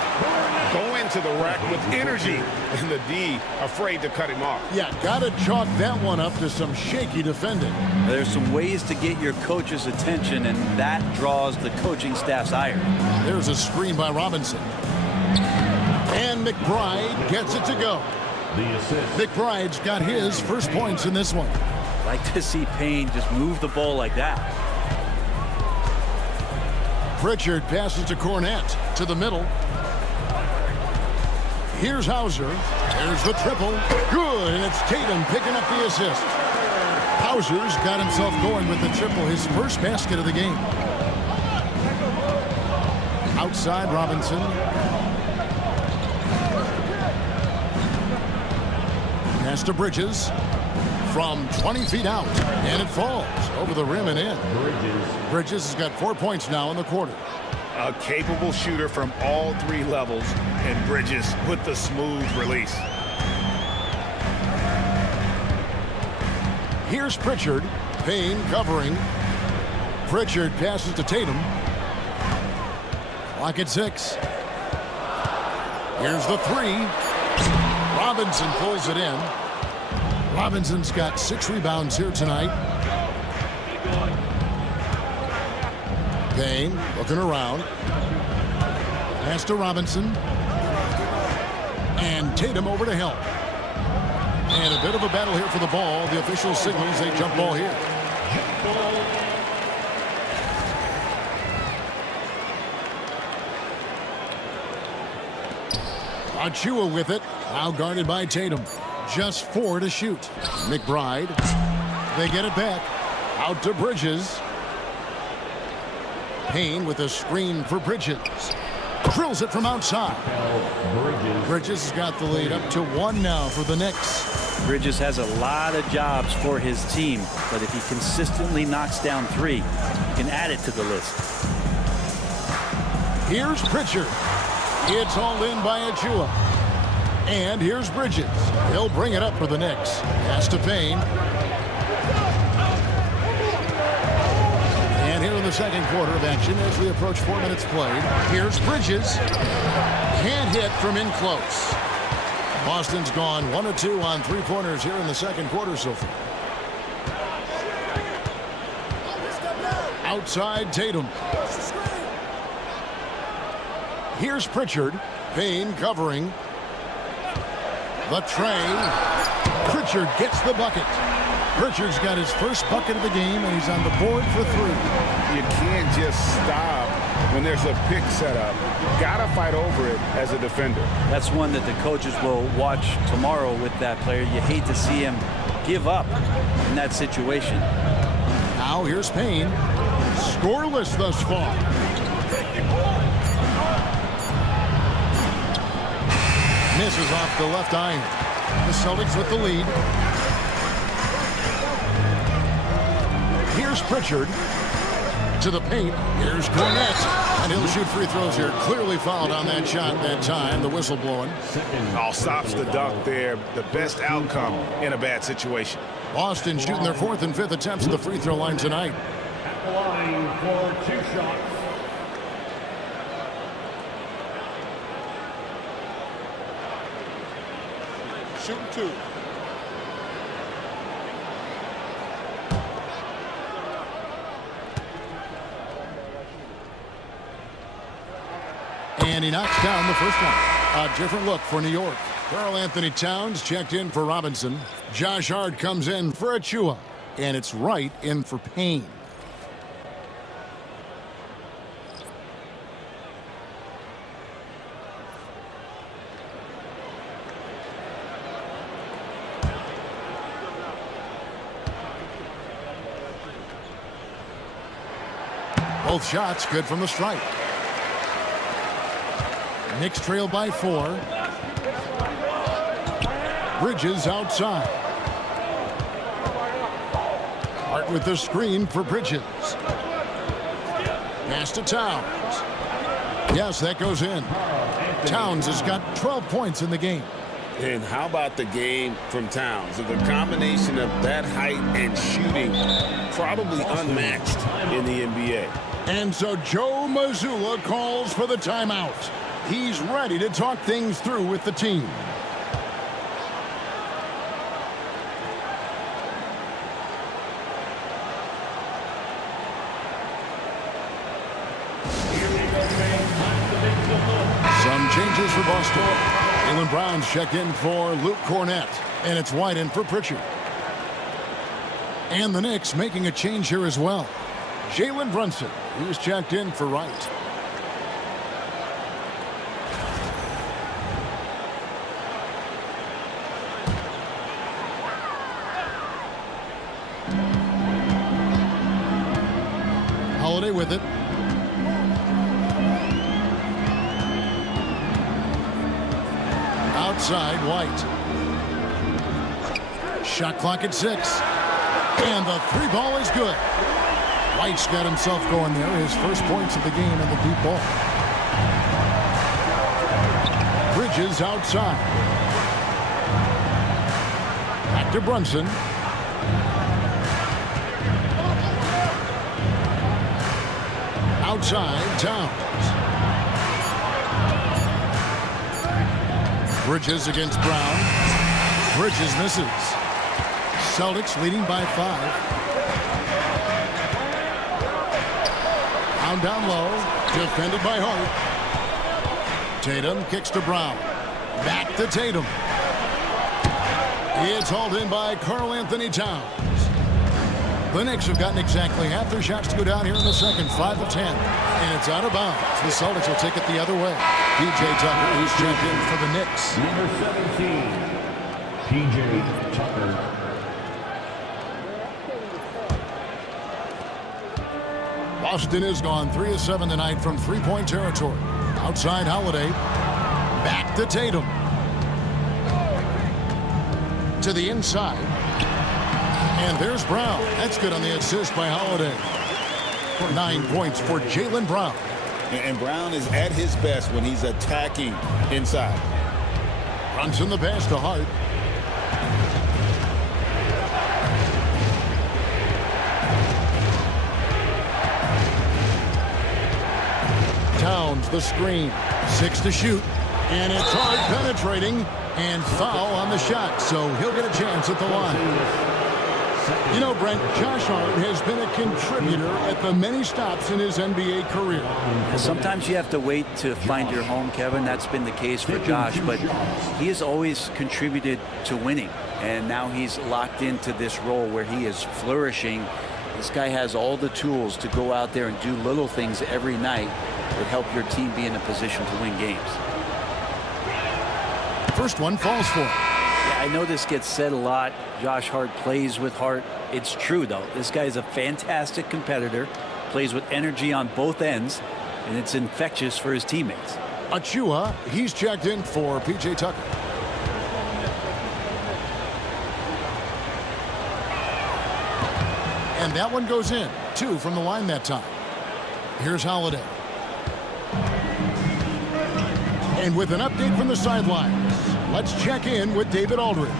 Go into the rack with energy, and the D afraid to cut him off. Yeah, gotta chalk that one up to some shaky defending. There's some ways to get your coach's attention, and that draws the coaching staff's ire. There's a screen by Robinson. And McBride gets it to go. The assist. McBride's got his first points in this one. Like to see Payne just move the ball like that. Pritchard passes to Cornette to the middle. Here's Hauser. There's the triple. Good, and it's Tatum picking up the assist. Hauser's got himself going with the triple, his first basket of the game. Outside Robinson. Pass to Bridges. From 20 feet out, and it falls over the rim and in. Bridges has got 4 points now in the quarter. A capable shooter from all 3 levels, and Bridges with the smooth release. Here's Pritchard. Payne covering. Pritchard passes to Tatum. Clock at 6. Here's the 3. Robinson pulls it in. Robinson's got 6 rebounds here tonight. Payne looking around. Pass to Robinson. And Tatum over to help. And a bit of a battle here for the ball. The official signals a jump ball here. Achua with it. Now guarded by Tatum. Just 4 to shoot. McBride. They get it back. Out to Bridges. Payne with a screen for Bridges. Drills it from outside. Bridges has got the lead up to 1 now for the Knicks. Bridges has a lot of jobs for his team, but if he consistently knocks down 3, he can add it to the list. Here's Pritchard. It's hauled in by Achua. And here's Bridges. He'll bring it up for the Knicks. Pass to Payne. And here in the second quarter of action as we approach 4 minutes played. Here's Bridges. Can't hit from in close. Boston's gone 1 of 2 on 3-pointers here in the second quarter so far. Outside Tatum. Here's Pritchard. Payne covering. The tray. Pritchard gets the bucket. Pritchard's got his first bucket of the game, and he's on the board for 3. You can't just stop when there's a pick set up. Gotta fight over it as a defender. That's one that the coaches will watch tomorrow with that player. You hate to see him give up in that situation. Now here's Payne. Scoreless thus far. Misses off the left iron. The Celtics with the lead. Here's Pritchard to the paint. Here's Cornette. And he'll shoot free throws here. Clearly fouled on that shot that time. The whistle blowing. Oh, stops the dunk there. The best outcome in a bad situation. Boston shooting their 4th and 5th attempts at the free throw line tonight. At the line for 2 shots. Shooting 2. And he knocks down the first one. A different look for New York. Karl Anthony Towns checked in for Robinson. Josh Hart comes in for Achua. And it's Wright in for Payne. Both shots good from the stripe. Knicks trail by 4. Bridges outside. Hart with the screen for Bridges. Pass to Towns. Yes, that goes in. Towns has got 12 points in the game. And how about the game from Towns? The combination of that height and shooting, probably unmatched in the NBA. And so Joe Mazzulla calls for the timeout. He's ready to talk things through with the team. Some changes for Boston. Jaylen Brown's checked in for Luke Cornette. And it's White in for Pritchard. And the Knicks making a change here as well. Jalen Brunson, who's checked in for Wright. Holiday with it. Outside, White. Shot clock at 6. And the 3 ball is good. White's got himself going there. His first points of the game in the deep ball. Bridges outside. Back to Brunson. Outside, Towns. Bridges against Brown. Bridges misses. Celtics leading by 5. Down low, defended by Hart. Tatum kicks to Brown. Back to Tatum. It's hauled in by Karl Anthony Towns. The Knicks have gotten exactly half their shots to go down here in the second, 5 of 10. And it's out of bounds. The Celtics will take it the other way. P.J. Tucker, who's checked in for the Knicks. Number 17, P.J. Tucker. Boston has gone 3 of 7 tonight from three-point territory. Outside Holiday. Back to Tatum. To the inside. And there's Brown. That's good on the assist by Holiday. 9 points for Jaylen Brown. And Brown is at his best when he's attacking inside. Brunson the pass to Hart. Towns the screen. 6 to shoot. And it's Hart penetrating. And foul on the shot. So he'll get a chance at the line. You know, Brent, Josh Hart has been a contributor at the many stops in his NBA career. Sometimes you have to wait to find your home, Kevin. That's been the case for Josh, but he has always contributed to winning, and now he's locked into this role where he is flourishing. This guy has all the tools to go out there and do little things every night that help your team be in a position to win games. First one falls for him. I know this gets said a lot. Josh Hart plays with heart. It's true, though. This guy is a fantastic competitor, plays with energy on both ends, and it's infectious for his teammates. Achua, he's checked in for P.J. Tucker. And that one goes in. 2 from the line that time. Here's Holiday. And with an update from the sidelines, let's check in with David Aldridge.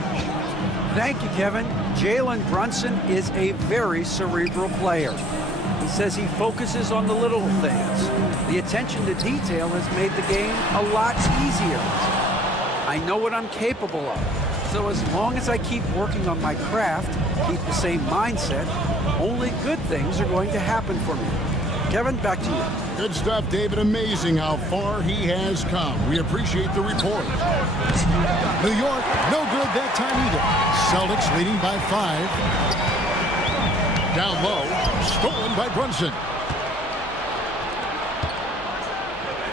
Thank you, Kevin. Jalen Brunson is a very cerebral player. He says he focuses on the little things. The attention to detail has made the game a lot easier. I know what I'm capable of. So as long as I keep working on my craft, keep the same mindset, only good things are going to happen for me. Kevin, back to you. Good stuff, David. Amazing how far he has come. We appreciate the report. New York, no good that time either. Celtics leading by 5. Down low, stolen by Brunson.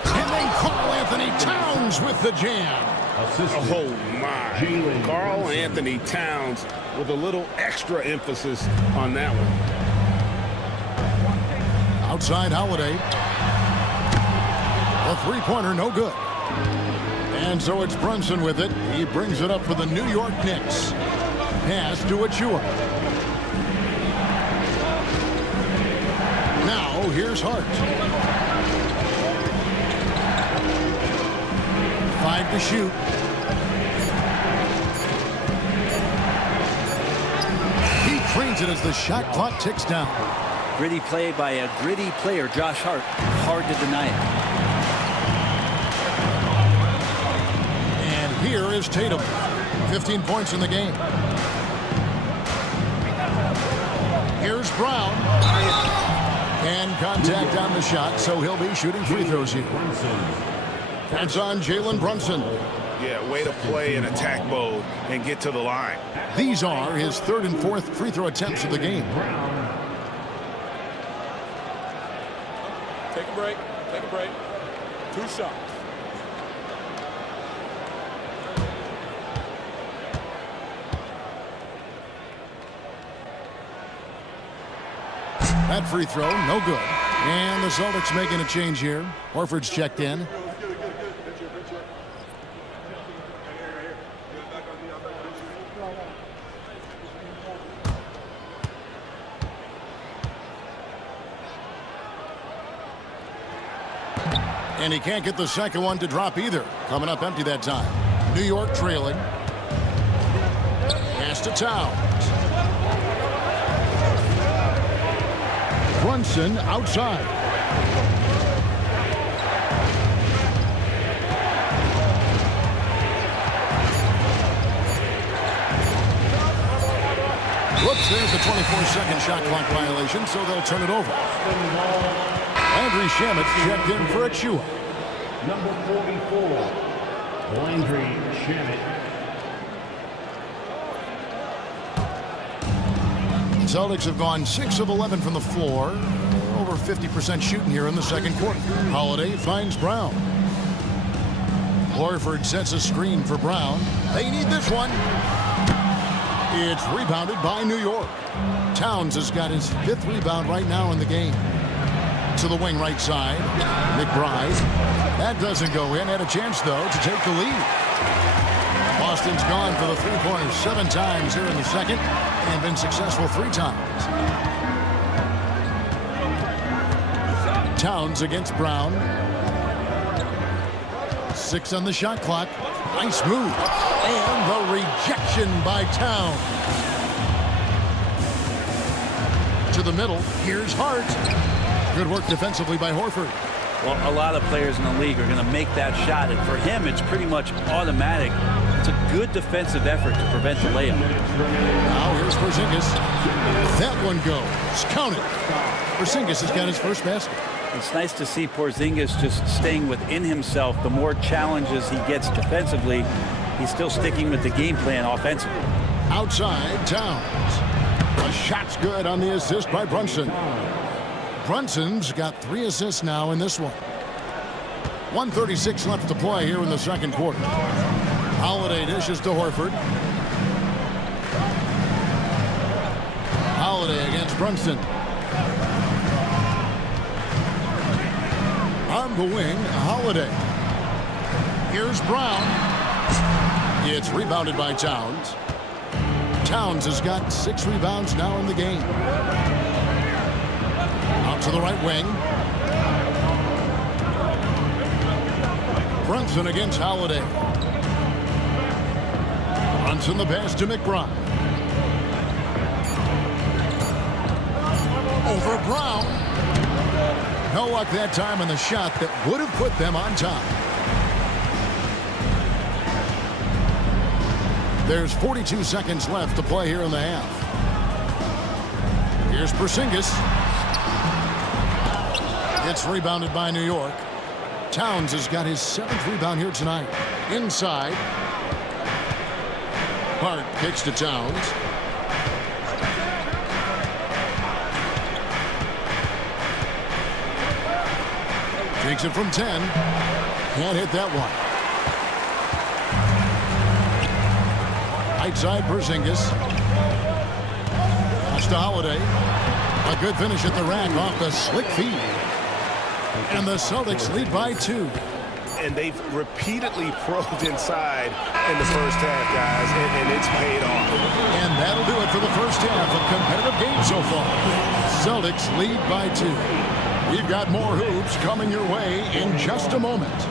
And then Karl Anthony Towns with the jam. Oh, my. Karl Anthony Towns with a little extra emphasis on that one. Outside Holiday. A three-pointer, no good. And so it's Brunson with it. He brings it up for the New York Knicks. Pass to Achua. Now, here's Hart. 5 to shoot. He trains it as the shot clock ticks down. Gritty play by a gritty player, Josh Hart. Hard to deny it. And here is Tatum. 15 points in the game. Here's Brown. And contact on the shot, so he'll be shooting free throws here. That's on Jalen Brunson. Yeah, way to play in attack mode and get to the line. These are his 3rd and 4th free throw attempts of the game. Take a break. Take a break. 2 shots. That free throw, no good. And the Celtics making a change here. Horford's checked in. And he can't get the second one to drop either. Coming up empty that time. New York trailing. Pass to Towns. Brunson outside. Whoops, there's the 24-second shot clock violation, so they'll turn it over. Landry Shamet checked in for Achua. Number 44, Landry Shamet. Celtics have gone 6 of 11 from the floor. Over 50% shooting here in the second quarter. Holiday finds Brown. Horford sets a screen for Brown. They need this one. It's rebounded by New York. Towns has got his 5th rebound right now in the game. To the wing right side. McBride. That doesn't go in. Had a chance, though, to take the lead. Boston's gone for the three-pointers 7 times here in the second and been successful 3 times. Towns against Brown. 6 on the shot clock. Nice move. And the rejection by Towns. To the middle. Here's Hart. Good work defensively by Horford. Well, a lot of players in the league are going to make that shot, and for him, it's pretty much automatic. It's a good defensive effort to prevent the layup. Now here's Porzingis. That one goes. Count it. Porzingis has got his first basket. It's nice to see Porzingis just staying within himself. The more challenges he gets defensively, he's still sticking with the game plan offensively. Outside, Towns. The shot's good on the assist by Brunson. Brunson's got 3 assists now in this one. 1:36 left to play here in the second quarter. Holiday dishes to Horford. Holiday against Brunson. On the wing, Holiday. Here's Brown. It's rebounded by Towns. Towns has got 6 rebounds now in the game. Out to the right wing. Brunson against Holiday. Brunson the pass to McBride. Over Brown. No luck that time on the shot that would have put them on top. There's 42 seconds left to play here in the half. Here's Porzingis. It's rebounded by New York. Towns has got his 7th rebound here tonight. Inside. Hart kicks to Towns. Takes it from 10. Can't hit that one. Right side, Porzingis. Pass to Holiday. A good finish at the rack off the slick feed. And the Celtics lead by 2. And they've repeatedly probed inside in the first half, guys, and it's paid off. And that'll do it for the first half of competitive game so far. Celtics lead by 2. We've got more hoops coming your way in just a moment.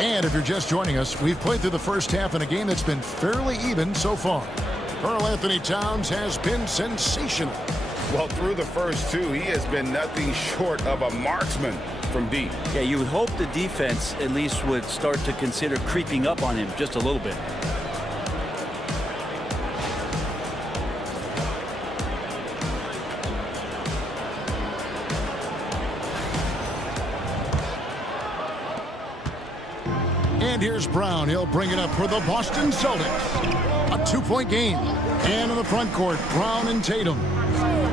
And if you're just joining us, we've played through the first half in a game that's been fairly even so far. Karl Anthony Towns has been sensational. Well, through the first 2, he has been nothing short of a marksman from deep. Yeah, you would hope the defense at least would start to consider creeping up on him just a little bit. And here's Brown. He'll bring it up for the Boston Celtics. A 2-point game. And in the front court, Brown and Tatum.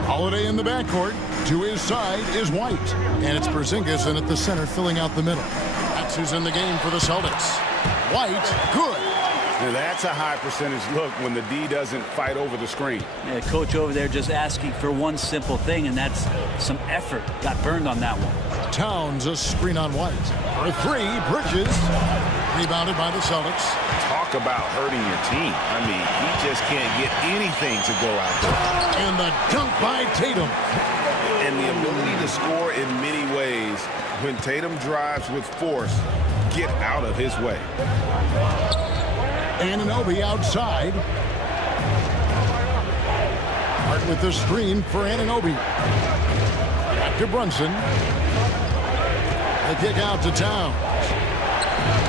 Holiday in the backcourt. To his side is White. And it's Porzingis in at the center filling out the middle. That's who's in the game for the Celtics. White, good. Now that's a high percentage look when the D doesn't fight over the screen. Yeah, coach over there just asking for one simple thing, and that's some effort. Got burned on that one. Towns a screen on White. For three, Bridges. Rebounded by the Celtics. Talk about hurting your team. I mean, he just can't get anything to go out there. And the dunk by Tatum. And the ability to score in many ways. When Tatum drives with force, get out of his way. Anunoby outside. Hart with the screen for Anunoby. Back to Brunson. The kick out to Towns.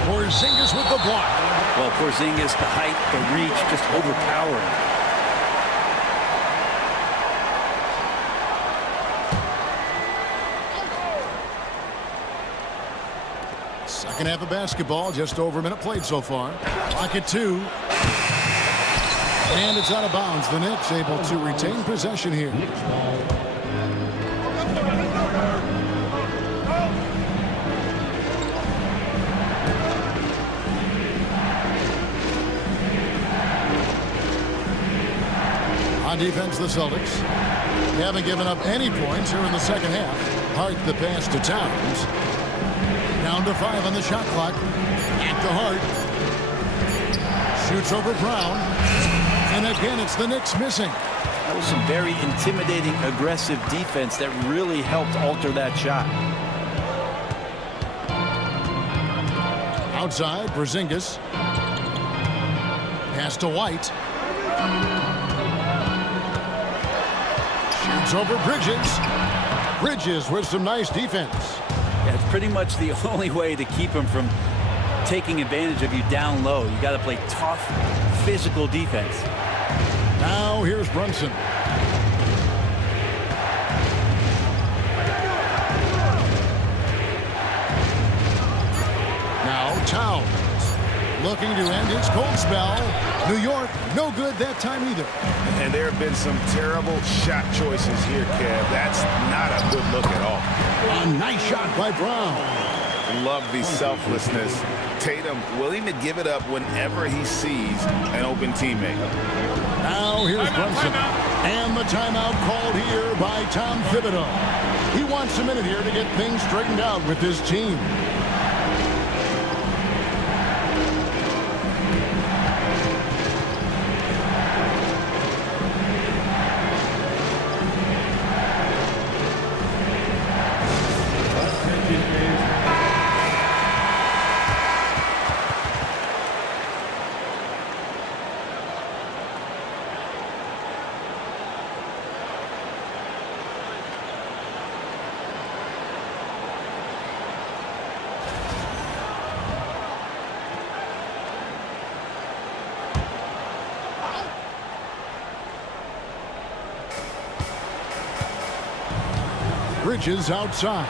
Porzingis with the block. Well, Porzingis, the height, the reach, just overpowering. Second half of basketball, just over a minute played so far. Clock at 2. And it's out of bounds. The Knicks able to retain possession here. On defense, the Celtics. They haven't given up any points here in the second half. Hart the pass to Towns. Down to 5 on the shot clock. At the Hart. Shoots over Brown. And again, it's the Knicks missing. That was some very intimidating, aggressive defense that really helped alter that shot. Outside, Porzingis. Pass to White. Shoots over Bridges. Bridges with some nice defense. Yeah, it's pretty much the only way to keep him from taking advantage of you down low. You got to play tough, physical defense. Now here's Brunson. Now Towns. Looking to end his cold spell. New York, no good that time either. And there have been some terrible shot choices here, Kev. That's not a good look at all. A nice shot by Brown. Love the selflessness. Tatum willing to give it up whenever he sees an open teammate. Now here's Brunson. And the timeout called here by Tom Thibodeau. He wants a minute here to get things straightened out with his team. Bridges outside.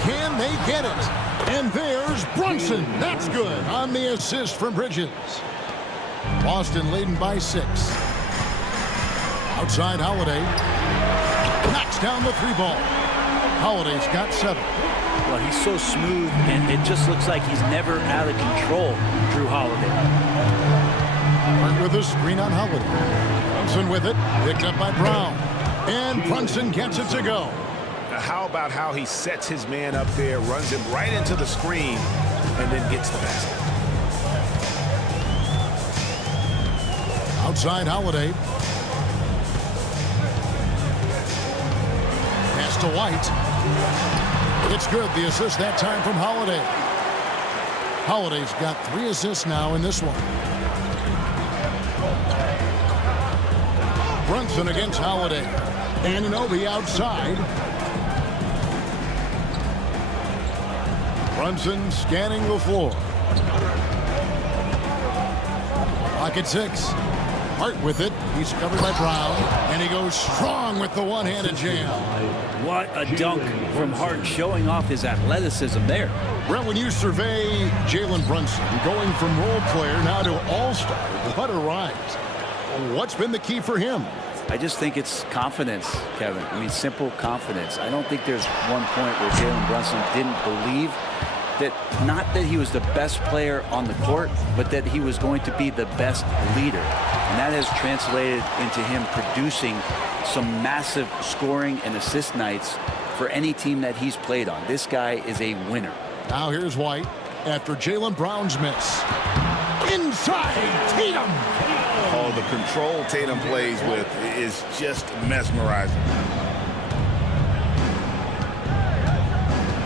Can they get it? And there's Brunson. That's good on the assist from Bridges. Boston leading by 6. Outside Holiday. Knocks down the 3-ball. Holiday's got 7. Well, he's so smooth, and it just looks like he's never out of control, Drew Holiday. Hart with a screen on Holiday. Brunson with it. Picked up by Brown. And Brunson gets it to go. How about how he sets his man up there, runs him right into the screen, and then gets the basket. Outside Holiday. Pass to White. It's good. The assist that time from Holiday. Holiday's got 3 assists now in this one. Brunson against Holiday. Anunoby outside. Brunson scanning the floor. Pocket 6. Hart with it. He's covered by Brown. And he goes strong with the one-handed jam. What a dunk from Hart, showing off his athleticism there. Brett, when you survey Jalen Brunson, going from role player now to all-star, what a rise. What's been the key for him? I just think it's confidence, Kevin. I mean, simple confidence. I don't think there's one point where Jalen Brunson didn't believe that not that he was the best player on the court, but that he was going to be the best leader. And that has translated into him producing some massive scoring and assist nights for any team that he's played on. This guy is a winner. Now here's White after Jaylen Brown's miss. Inside Tatum. Oh, the control Tatum plays with is just mesmerizing.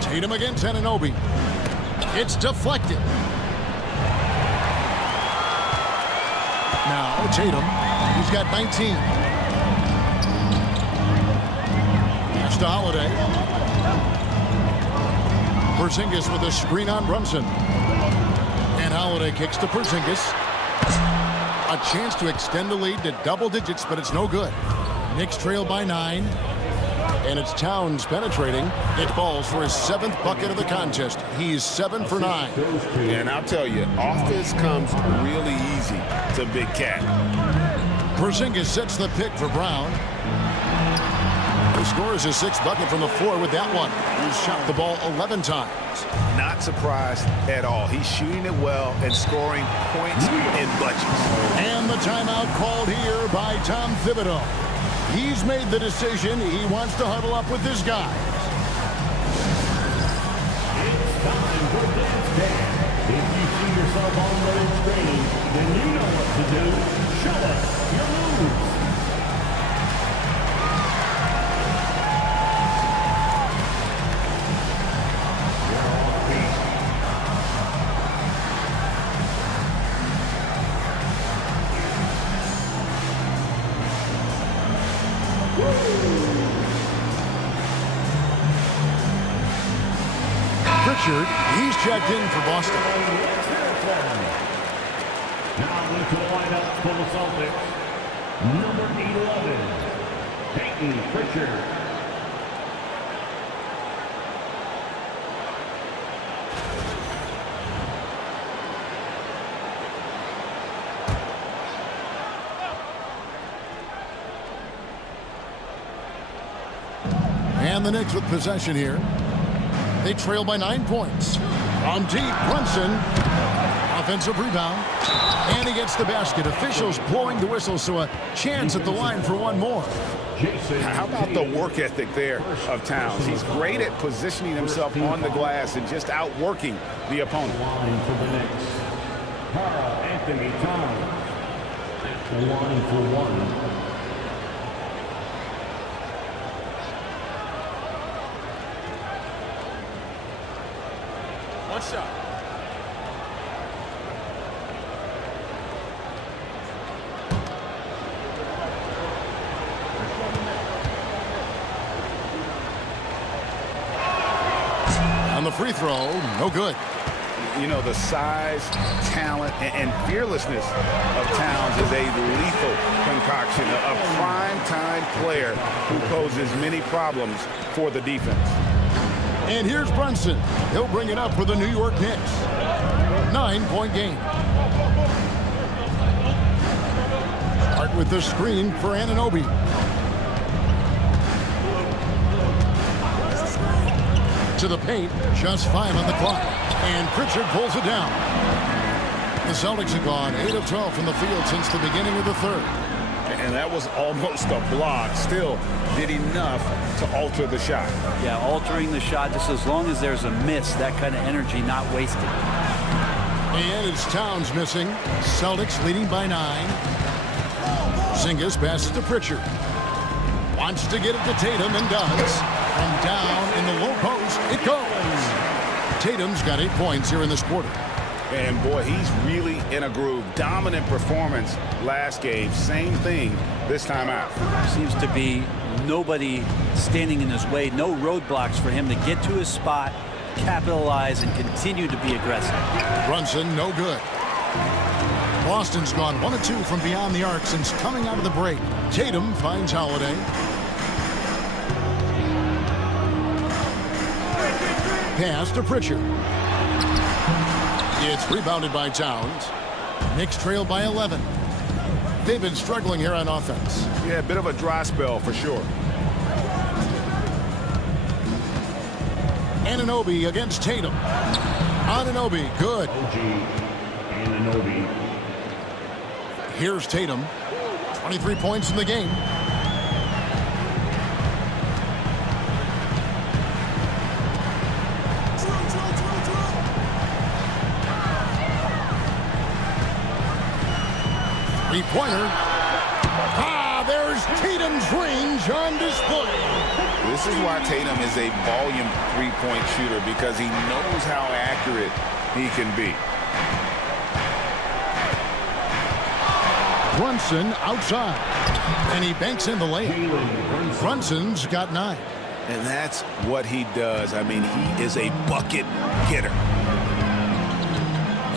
Tatum against Anunoby. It's deflected. Now Tatum, he's got 19. Pass to Holiday. Porzingis with a screen on Brunson. And Holiday kicks to Porzingis. A chance to extend the lead to double digits, but it's no good. Knicks trail by 9. And it's Towns penetrating. It falls for his 7th bucket of the contest. He's 7 for 9. And I'll tell you, offense comes really easy to Big Cat. Porzingis sets the pick for Brown. He scores his 6th bucket from the floor with that one. He's shot the ball 11 times. Not surprised at all. He's shooting it well and scoring points in bunches. And the timeout called here by Tom Thibodeau. He's made the decision. He wants to huddle up with his guys. It's time for Dance Dance. If you see yourself on the screen, then you know what to do. Show us your moves. Pritchard, he's checked in for Boston. Now into the lineup for the Celtics, number 11, Peyton Pritchard. And the Knicks with possession here. They trail by 9 points. From deep, Brunson. Offensive rebound. And he gets the basket. Officials blowing the whistle, so a chance at the line for one more. How about the work ethic there of Towns? He's great at positioning himself on the glass and just outworking the opponent. Line for the Knicks, Carl Anthony Towns. The line for one. One shot. On the free throw, no good. You know, the size, talent, and fearlessness of Towns is a lethal concoction, a prime-time player who poses many problems for the defense. And here's Brunson. He'll bring it up for the New York Knicks. 9-point game. Hart with the screen for Anunoby. To the paint, just 5 on the clock. And Pritchard pulls it down. The Celtics have gone 8 of 12 from the field since the beginning of the third. And that was almost a block. Still did enough to alter the shot. Yeah, altering the shot just as long as there's a miss, that kind of energy not wasted. And it's Towns missing. Celtics leading by 9. Porzingis passes to Pritchard. Wants to get it to Tatum and does. From down in the low post, it goes. Tatum's got 8 points here in this quarter. And boy, he's really in a groove. Dominant performance last game. Same thing this time out. Seems to be nobody standing in his way. No roadblocks for him to get to his spot, capitalize, and continue to be aggressive. Brunson, no good. Boston's gone 1 of 2 from beyond the arc since coming out of the break. Tatum finds Holiday. Pass to Pritchard. It's rebounded by Towns. Knicks trail by 11. They've been struggling here on offense. Yeah, a bit of a dry spell for sure. Anunoby against Tatum. Anunoby, good. OG Anunoby. Here's Tatum. 23 points in the game. Three-pointer. There's Tatum's range on display. This is why Tatum is a volume three-point shooter, because he knows how accurate he can be. Brunson outside. And he banks in the layup. Brunson's got 9. And that's what he does. I mean, he is a bucket getter.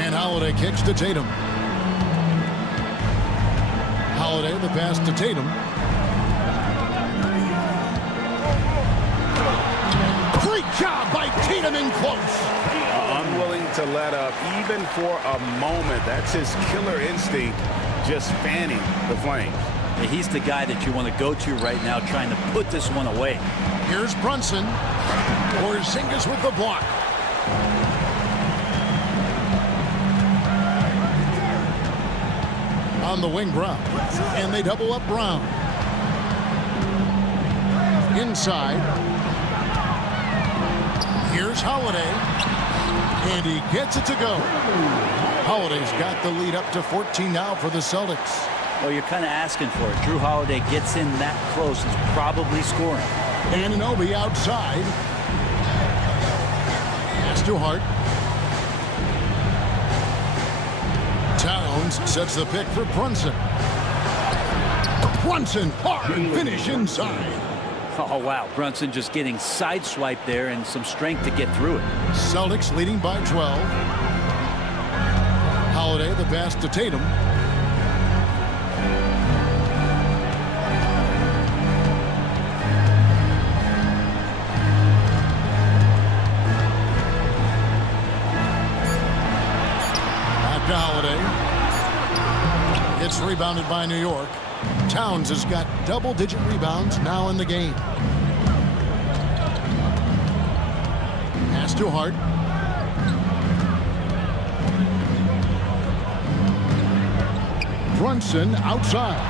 And Holiday kicks to Tatum. Holiday, the pass to Tatum. Great job by Tatum in close. Unwilling to let up, even for a moment. That's his killer instinct, just fanning the flames. He's the guy that you want to go to right now, trying to put this one away. Here's Brunson. Porzingis with the block. On the wing, Brown. And they double up Brown. Inside. Here's Holiday. And he gets it to go. Holiday's got the lead up to 14 now for the Celtics. Well, you're kind of asking for it. Drew Holiday gets in that close, is probably scoring. Anunoby outside. Pass to Hart. Towns sets the pick for Brunson. Brunson, hard finish inside. Oh, wow. Brunson just getting sideswiped there and some strength to get through it. Celtics leading by 12. Holiday, the pass to Tatum. Back to Holiday. It's rebounded by New York. Towns has got double-digit rebounds now in the game. Pass to Hart. Brunson outside.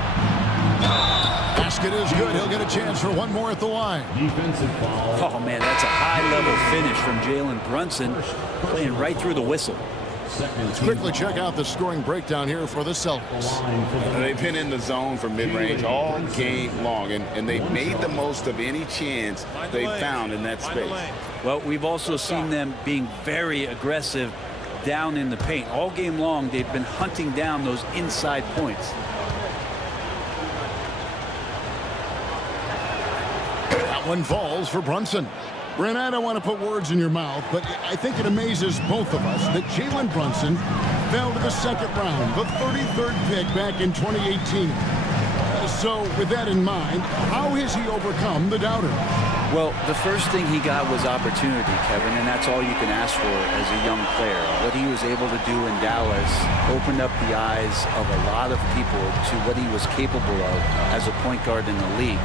Basket is good. He'll get a chance for one more at the line. Defensive foul. Oh, man, that's a high-level finish from Jalen Brunson, playing right through the whistle. Let's quickly check out the scoring breakdown here for the Celtics. They've been in the zone for mid-range all game long, and they've made the most of any chance they found in that space. Well, we've also seen them being very aggressive down in the paint. All game long, they've been hunting down those inside points. That one falls for Brunson. Brent, I don't want to put words in your mouth, but I think it amazes both of us that Jalen Brunson fell to the second round, the 33rd pick back in 2018. So with that in mind, how has he overcome the doubter? Well, the first thing he got was opportunity, Kevin, and that's all you can ask for as a young player. What he was able to do in Dallas opened up the eyes of a lot of people to what he was capable of as a point guard in the league.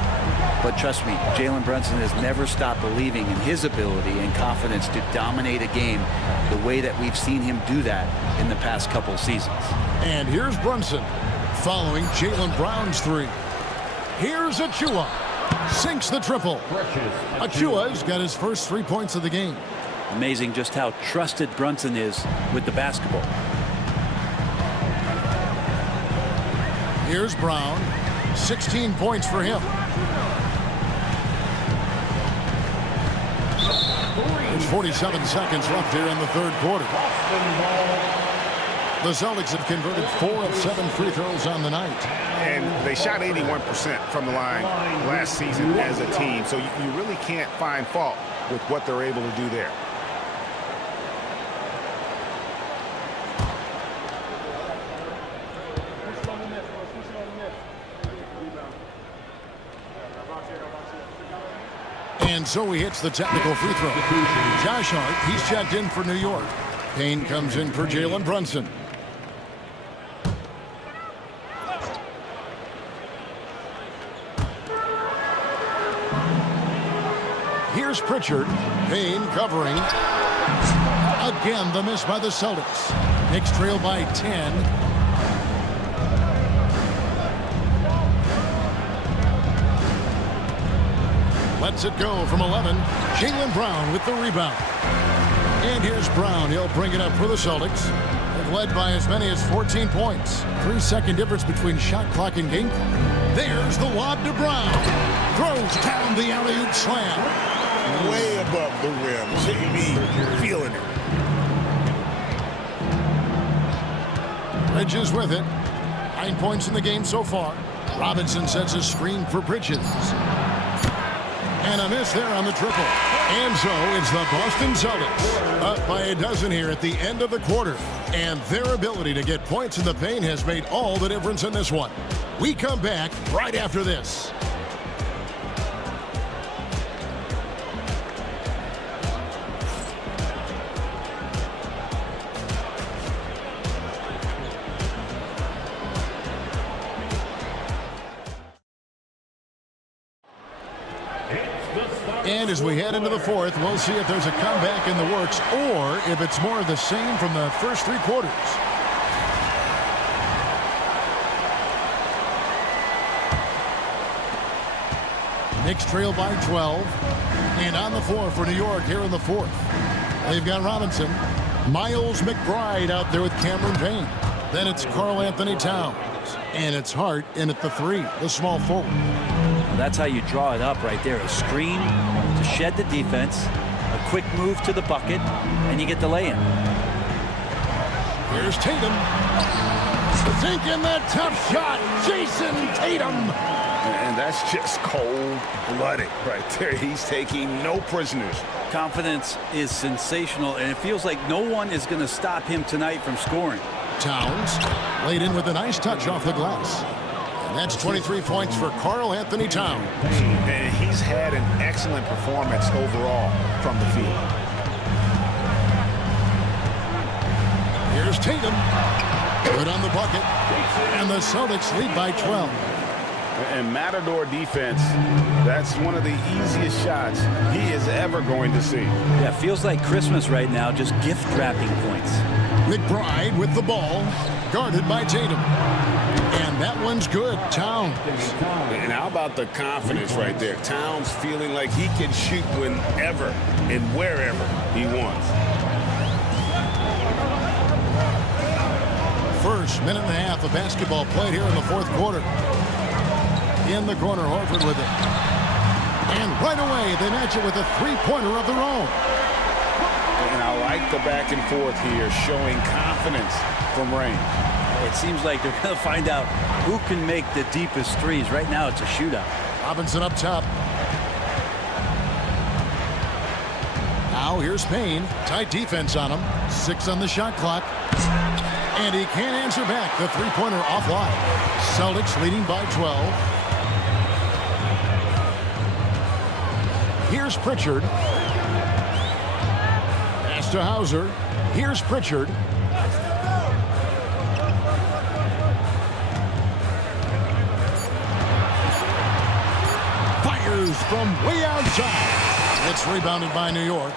But trust me, Jalen Brunson has never stopped believing in his ability and confidence to dominate a game the way that we've seen him do that in the past couple seasons. And here's Brunson following Jaylen Brown's three. Here's Achua. Sinks the triple. Achua's got his first 3 points of the game. Amazing just how trusted Brunson is with the basketball. Here's Brown. 16 points for him. There's 47 seconds left here in the third quarter. The Celtics have converted 4 of 7 free throws on the night. And they shot 81% from the line last season as a team. So you really can't find fault with what they're able to do there. And so he hits the technical free throw. Josh Hart, he's checked in for New York. Payne comes in for Jalen Brunson. Here's Pritchard. Payne covering. Again, the miss by the Celtics. Knicks trail by 10. Lets it go from 11. Jaylen Brown with the rebound. And here's Brown. He'll bring it up for the Celtics. They've led by as many as 14 points. 3-second difference between shot clock and game clock. There's the lob to Brown. Throws down the alley-oop slam. Way above the rim. JB feeling it. Bridges with it. 9 points in the game so far. Robinson sets a screen for Bridges. And a miss there on the triple. And so it's the Boston Celtics up by a dozen here at the end of the quarter. And their ability to get points in the paint has made all the difference in this one. We come back right after this. And as we head into the fourth, we'll see if there's a comeback in the works or if it's more of the same from the first 3 quarters. Knicks trail by 12. And on the floor for New York here in the fourth. They've got Robinson. Miles McBride out there with Cameron Payne. Then it's Karl Anthony Towns. And it's Hart in at the 3, the small forward. That's how you draw it up right there. A screen to shed the defense, a quick move to the bucket, and you get the lay-in. Here's Tatum. Sinking that tough shot. Jason Tatum. And that's just cold-blooded right there. He's taking no prisoners. Confidence is sensational, and it feels like no one is going to stop him tonight from scoring. Towns laid in with a nice touch off the glass. And that's 23 points for Karl Anthony Towns. And he's had an excellent performance overall from the field. Here's Tatum. Good on the bucket. And the Celtics lead by 12. And Matador defense, that's one of the easiest shots he is ever going to see. Yeah, feels like Christmas right now, just gift wrapping points. McBride with the ball, guarded by Tatum. And that one's good. Towns. And how about the confidence right there? Towns feeling like he can shoot whenever and wherever he wants. First minute and a half of basketball played here in the fourth quarter. In the corner, Horford with it. And right away, they match it with a three-pointer of their own. And I like the back and forth here, showing confidence from Rain. It seems like they're going to find out who can make the deepest threes. Right now, it's a shootout. Robinson up top. Now here's Payne. Tight defense on him. 6 on the shot clock. And he can't answer back. The three-pointer offline. Celtics leading by 12. Here's Pritchard. Pass to Hauser. Here's Pritchard. Fires from way outside. It's rebounded by New York.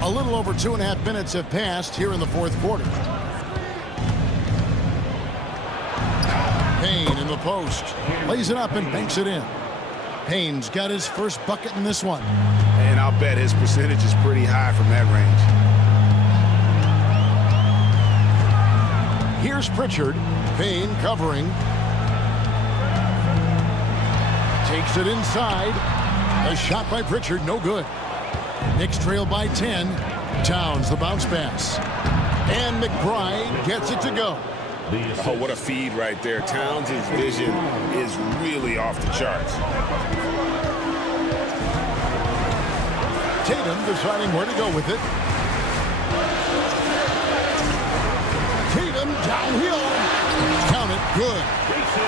A little over 2.5 minutes have passed here in the fourth quarter. Payne in the post. Lays it up and banks it in. Payne's got his first bucket in this one. And I'll bet his percentage is pretty high from that range. Here's Pritchard. Payne covering. Takes it inside. A shot by Pritchard, no good. Knicks trail by 10. Towns the bounce pass. And McBride gets it to go. Oh, what a feed right there. Towns' vision is really off the charts. Tatum deciding where to go with it. Tatum downhill. Count it, good.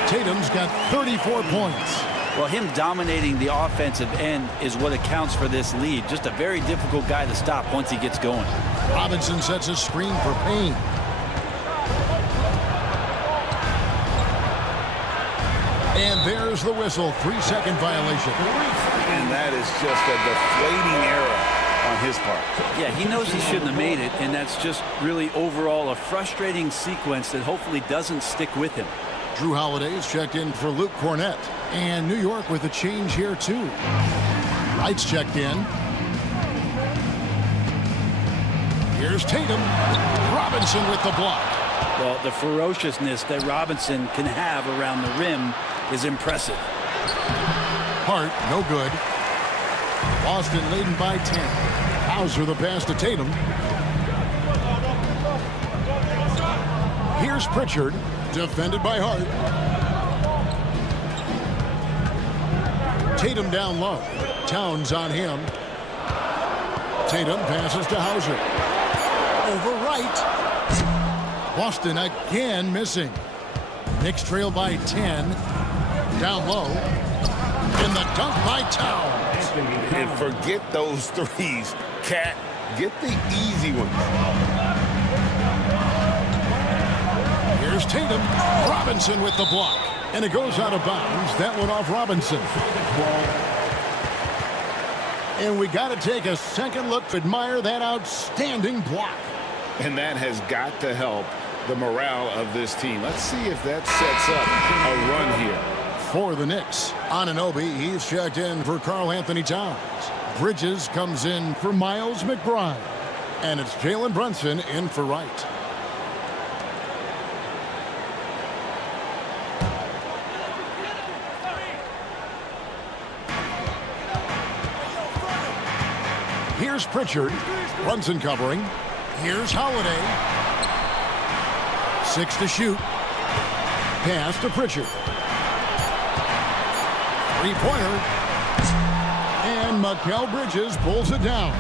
Tatum's got 34 points. Well, him dominating the offensive end is what accounts for this lead. Just a very difficult guy to stop once he gets going. Robinson sets a screen for Payne. And there's the whistle. 3-second violation. And that is just a deflating error on his part. Yeah, he knows he shouldn't have made it, and that's just really overall a frustrating sequence that hopefully doesn't stick with him. Drew Holiday's checked in for Luke Cornett. And New York with a change here, too. Wright's checked in. Here's Tatum. Robinson with the block. Well, the ferociousness that Robinson can have around the rim is impressive. Hart, no good. Boston leading by 10. Hauser the pass to Tatum. Here's Pritchard, defended by Hart. Tatum down low. Towns on him. Tatum passes to Hauser. Over Wright. Boston again missing. Knicks trail by 10. Down low. And the dunk by Towns. And forget those threes. Cat, get the easy ones. Here's Tatum. Robinson with the block. And it goes out of bounds. That one off Robinson. And we got to take a second look to admire that outstanding block. And that has got to help the morale of this team. Let's see if that sets up a run here. For the Knicks, Anunoby, he's checked in for Karl Anthony Towns. Bridges comes in for Miles McBride. And it's Jalen Brunson in for Wright. Here's Pritchard. Brunson covering. Here's Holiday. 6 to shoot. Pass to Pritchard. Three-pointer. And Mikal Bridges pulls it down.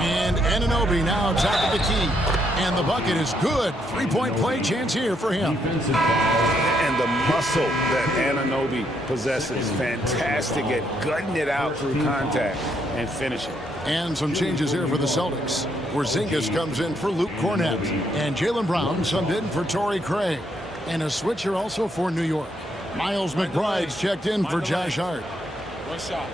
And Anunoby now top of the key. And the bucket is good. Three-point play chance here for him. And the muscle that Anunoby possesses, fantastic at gutting it out through contact and finishing. And some changes here for the Celtics. Porzingis comes in for Luke Cornett. And Jaylen Brown subbed in for Torrey Craig. And a switcher also for New York. Miles McBride's checked in for Josh Hart. One shot.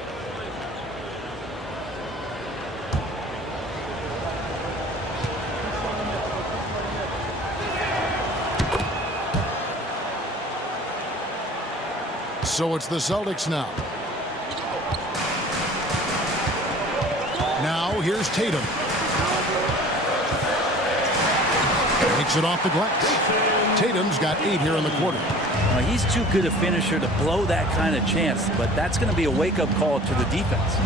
So it's the Celtics now. Now here's Tatum. Takes it off the glass. Tatum's got 8 here in the quarter. Now, he's too good a finisher to blow that kind of chance, but that's going to be a wake-up call to the defense.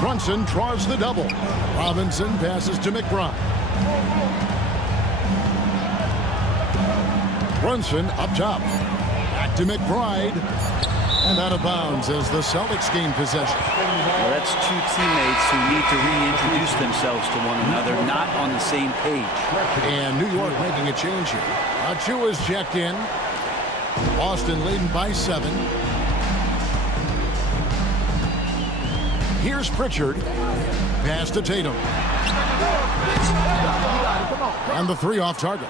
Brunson draws the double. Robinson passes to McBride. Brunson up top. Back to McBride. And out of bounds as the Celtics gain possession. Well, that's two teammates who need to reintroduce themselves to one another, not on the same page. And New York making a change here. Achua's checked in. Boston leading by 7. Here's Pritchard. Pass to Tatum. And the 3 off target.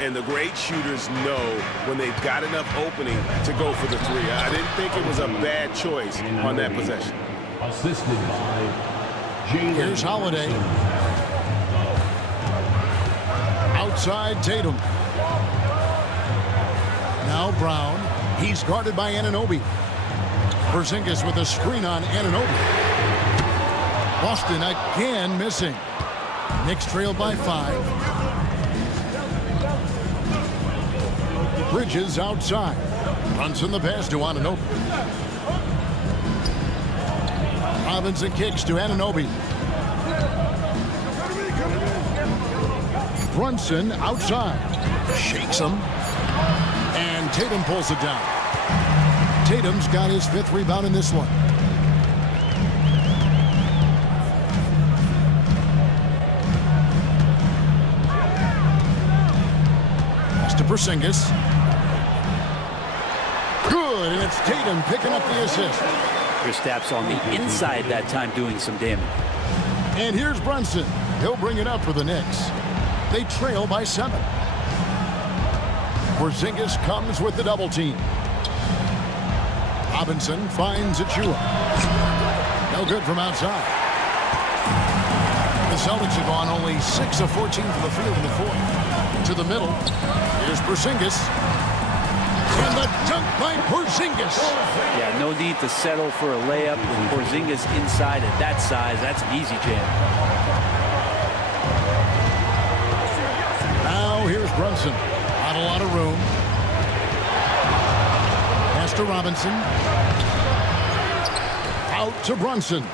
And the great shooters know when they've got enough opening to go for the 3. I didn't think it was a bad choice on that possession. Assisted by Jalen. Here's Holiday. Outside Tatum. Now Brown. He's guarded by Anunoby. Porzingis with a screen on Anunoby. Boston again missing. Knicks trail by 5. Bridges outside. Brunson the pass to Anunoby. Robinson kicks to Anunoby. Brunson outside. Shakes him. And Tatum pulls it down. Tatum's got his 5th rebound in this one. Pass to Porzingis. Good, and it's Tatum picking up the assist. Kristaps on the inside that time doing some damage. And here's Brunson. He'll bring it up for the Knicks. They trail by 7. Porzingis comes with the double team. Robinson finds Achua. No good from outside. The Celtics have gone only 6 of 14 from the field in the fourth. To the middle. Here's Porzingis. And the dunk by Porzingis. Yeah, no need to settle for a layup with Porzingis inside at that size. That's an easy jam. Now here's Brunson. Not a lot of room. Pass to Robinson. Out to Brunson.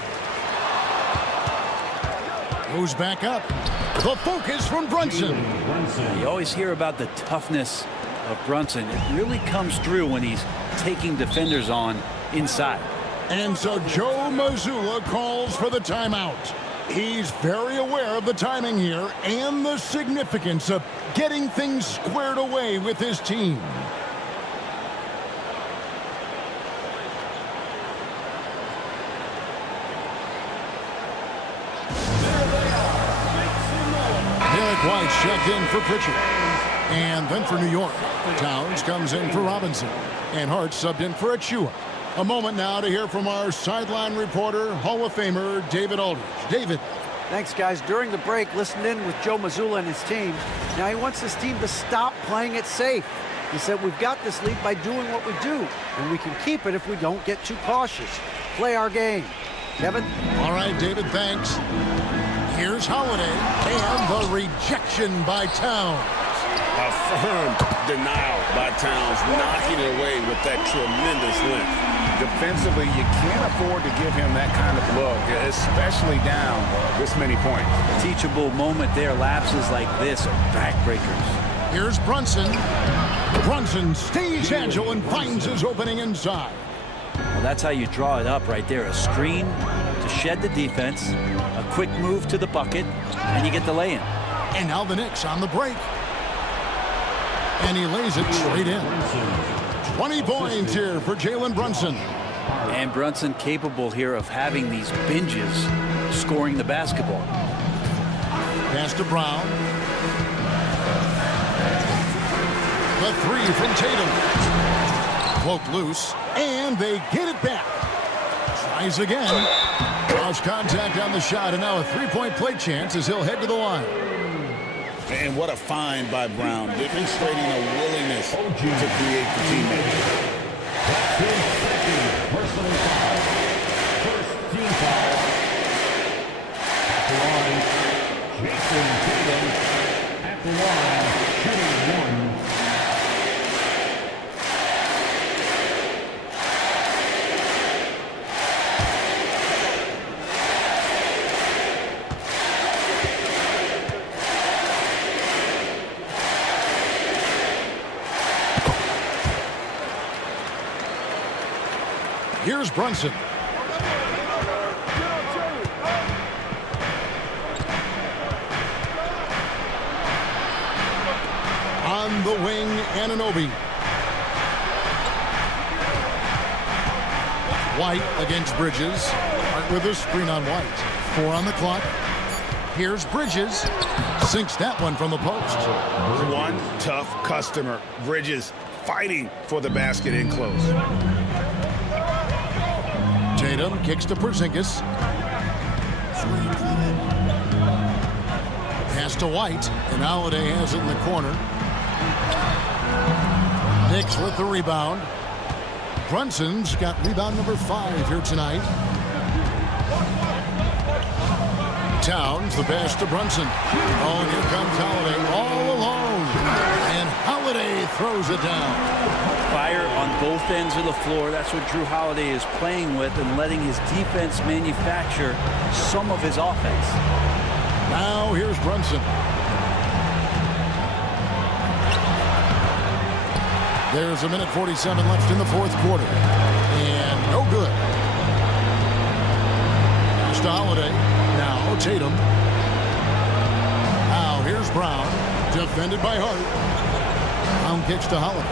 Goes back up. The focus from Brunson. You always hear about the toughness of Brunson. It really comes through when he's taking defenders on inside. And so Joe Mazzulla calls for the timeout. He's very aware of the timing here and the significance of getting things squared away with his team. White's checked in for Pritchard. And then for New York, Towns comes in for Robinson. And Hart subbed in for Achua. A moment now to hear from our sideline reporter, Hall of Famer David Aldridge. David. Thanks, guys. During the break, listened in with Joe Mazzulla and his team. Now he wants his team to stop playing it safe. He said, we've got this lead by doing what we do, and we can keep it if we don't get too cautious. Play our game. Kevin? All right, David, thanks. Here's Holiday, and the rejection by Towns. A firm denial by Towns, knocking it away with that tremendous length. Defensively, you can't afford to give him that kind of look, especially down this many points. A teachable moment there. Lapses like this are backbreakers. Here's Brunson. Brunson stays agile and finds his opening inside. Well, that's how you draw it up right there. A screen to shed the defense, a quick move to the bucket, and you get the lay-in. And now the Knicks on the break. And he lays it straight in. 20 points here for Jalen Brunson. And Brunson capable here of having these binges scoring the basketball. Pass to Brown. The three from Tatum. Poked loose, and they get it back. Tries again. Lost contact on the shot, and now a three-point play chance as he'll head to the line. And what a find by Brown, demonstrating a willingness to create the teammate. That's his second personal foul. First team foul. At the line, Jason Tatum. At the line, shooting one. Here's Brunson. On the wing, Anunoby. White against Bridges. Hart with a screen on White. 4 on the clock. Here's Bridges. Sinks that one from the post. One tough customer. Bridges fighting for the basket in close. Tatum kicks to Porzingis. Pass to White, and Holiday has it in the corner. Knicks with the rebound. Brunson's got rebound number 5 here tonight. Towns, the pass to Brunson. Oh, and here comes Holiday all alone. And Holiday throws it down. Fire on both ends of the floor. That's what Drew Holiday is playing with and letting his defense manufacture some of his offense. Now here's Brunson. There's a minute 47 left in the fourth quarter. And no good. Pass to Holiday. Now Tatum. Now here's Brown. Defended by Hart. Brown kicks to Holiday.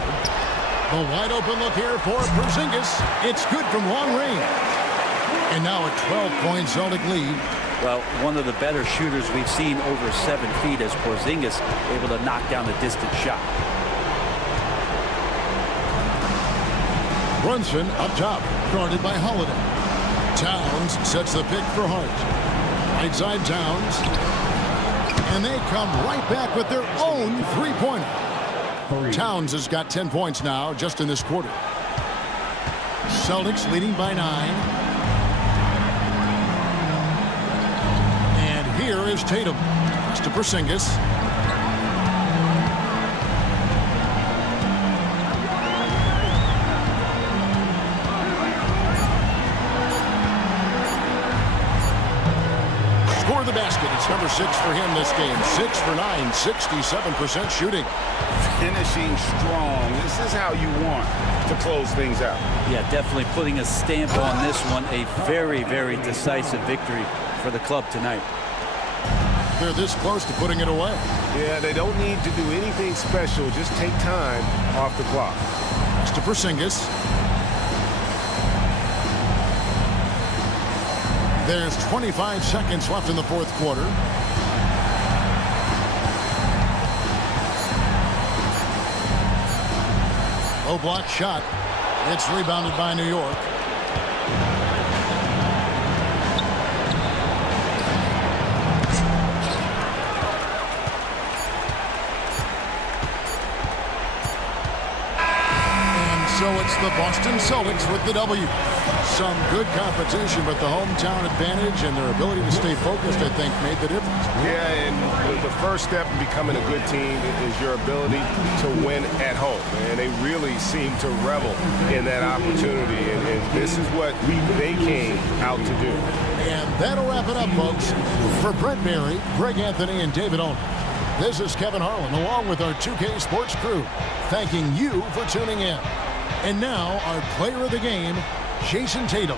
The wide open look here for Porzingis. It's good from long range. And now a 12-point Celtic lead. Well, one of the better shooters we've seen over 7 feet as Porzingis able to knock down a distant shot. Brunson up top, guarded by Holiday. Towns sets the pick for Hart. Right side Towns. And they come right back with their own three-pointer. Towns has got 10 points now just in this quarter. Celtics leading by 9. And here is Tatum. Pass to Porzingis. Score the basket. It's number 6 for him this game. 6 for 9, 67% shooting. Finishing strong. This is how you want to close things out. Yeah, definitely putting a stamp on this one. A very, very decisive victory for the club tonight. They're this close to putting it away. Yeah, they don't need to do anything special. Just take time off the clock. Pass to Porzingis. There's 25 seconds left in the fourth quarter. Low block shot. It's rebounded by New York. So it's the Boston Celtics with the W. Some good competition, but the hometown advantage and their ability to stay focused, I think, made the difference. Yeah, and the first step in becoming a good team is your ability to win at home. And they really seem to revel in that opportunity, and this is what they came out to do. And that'll wrap it up, folks. For Brent Berry, Greg Anthony, and David Owen, this is Kevin Harlan, along with our 2K Sports crew, thanking you for tuning in. And now, our player of the game, Jason Tatum.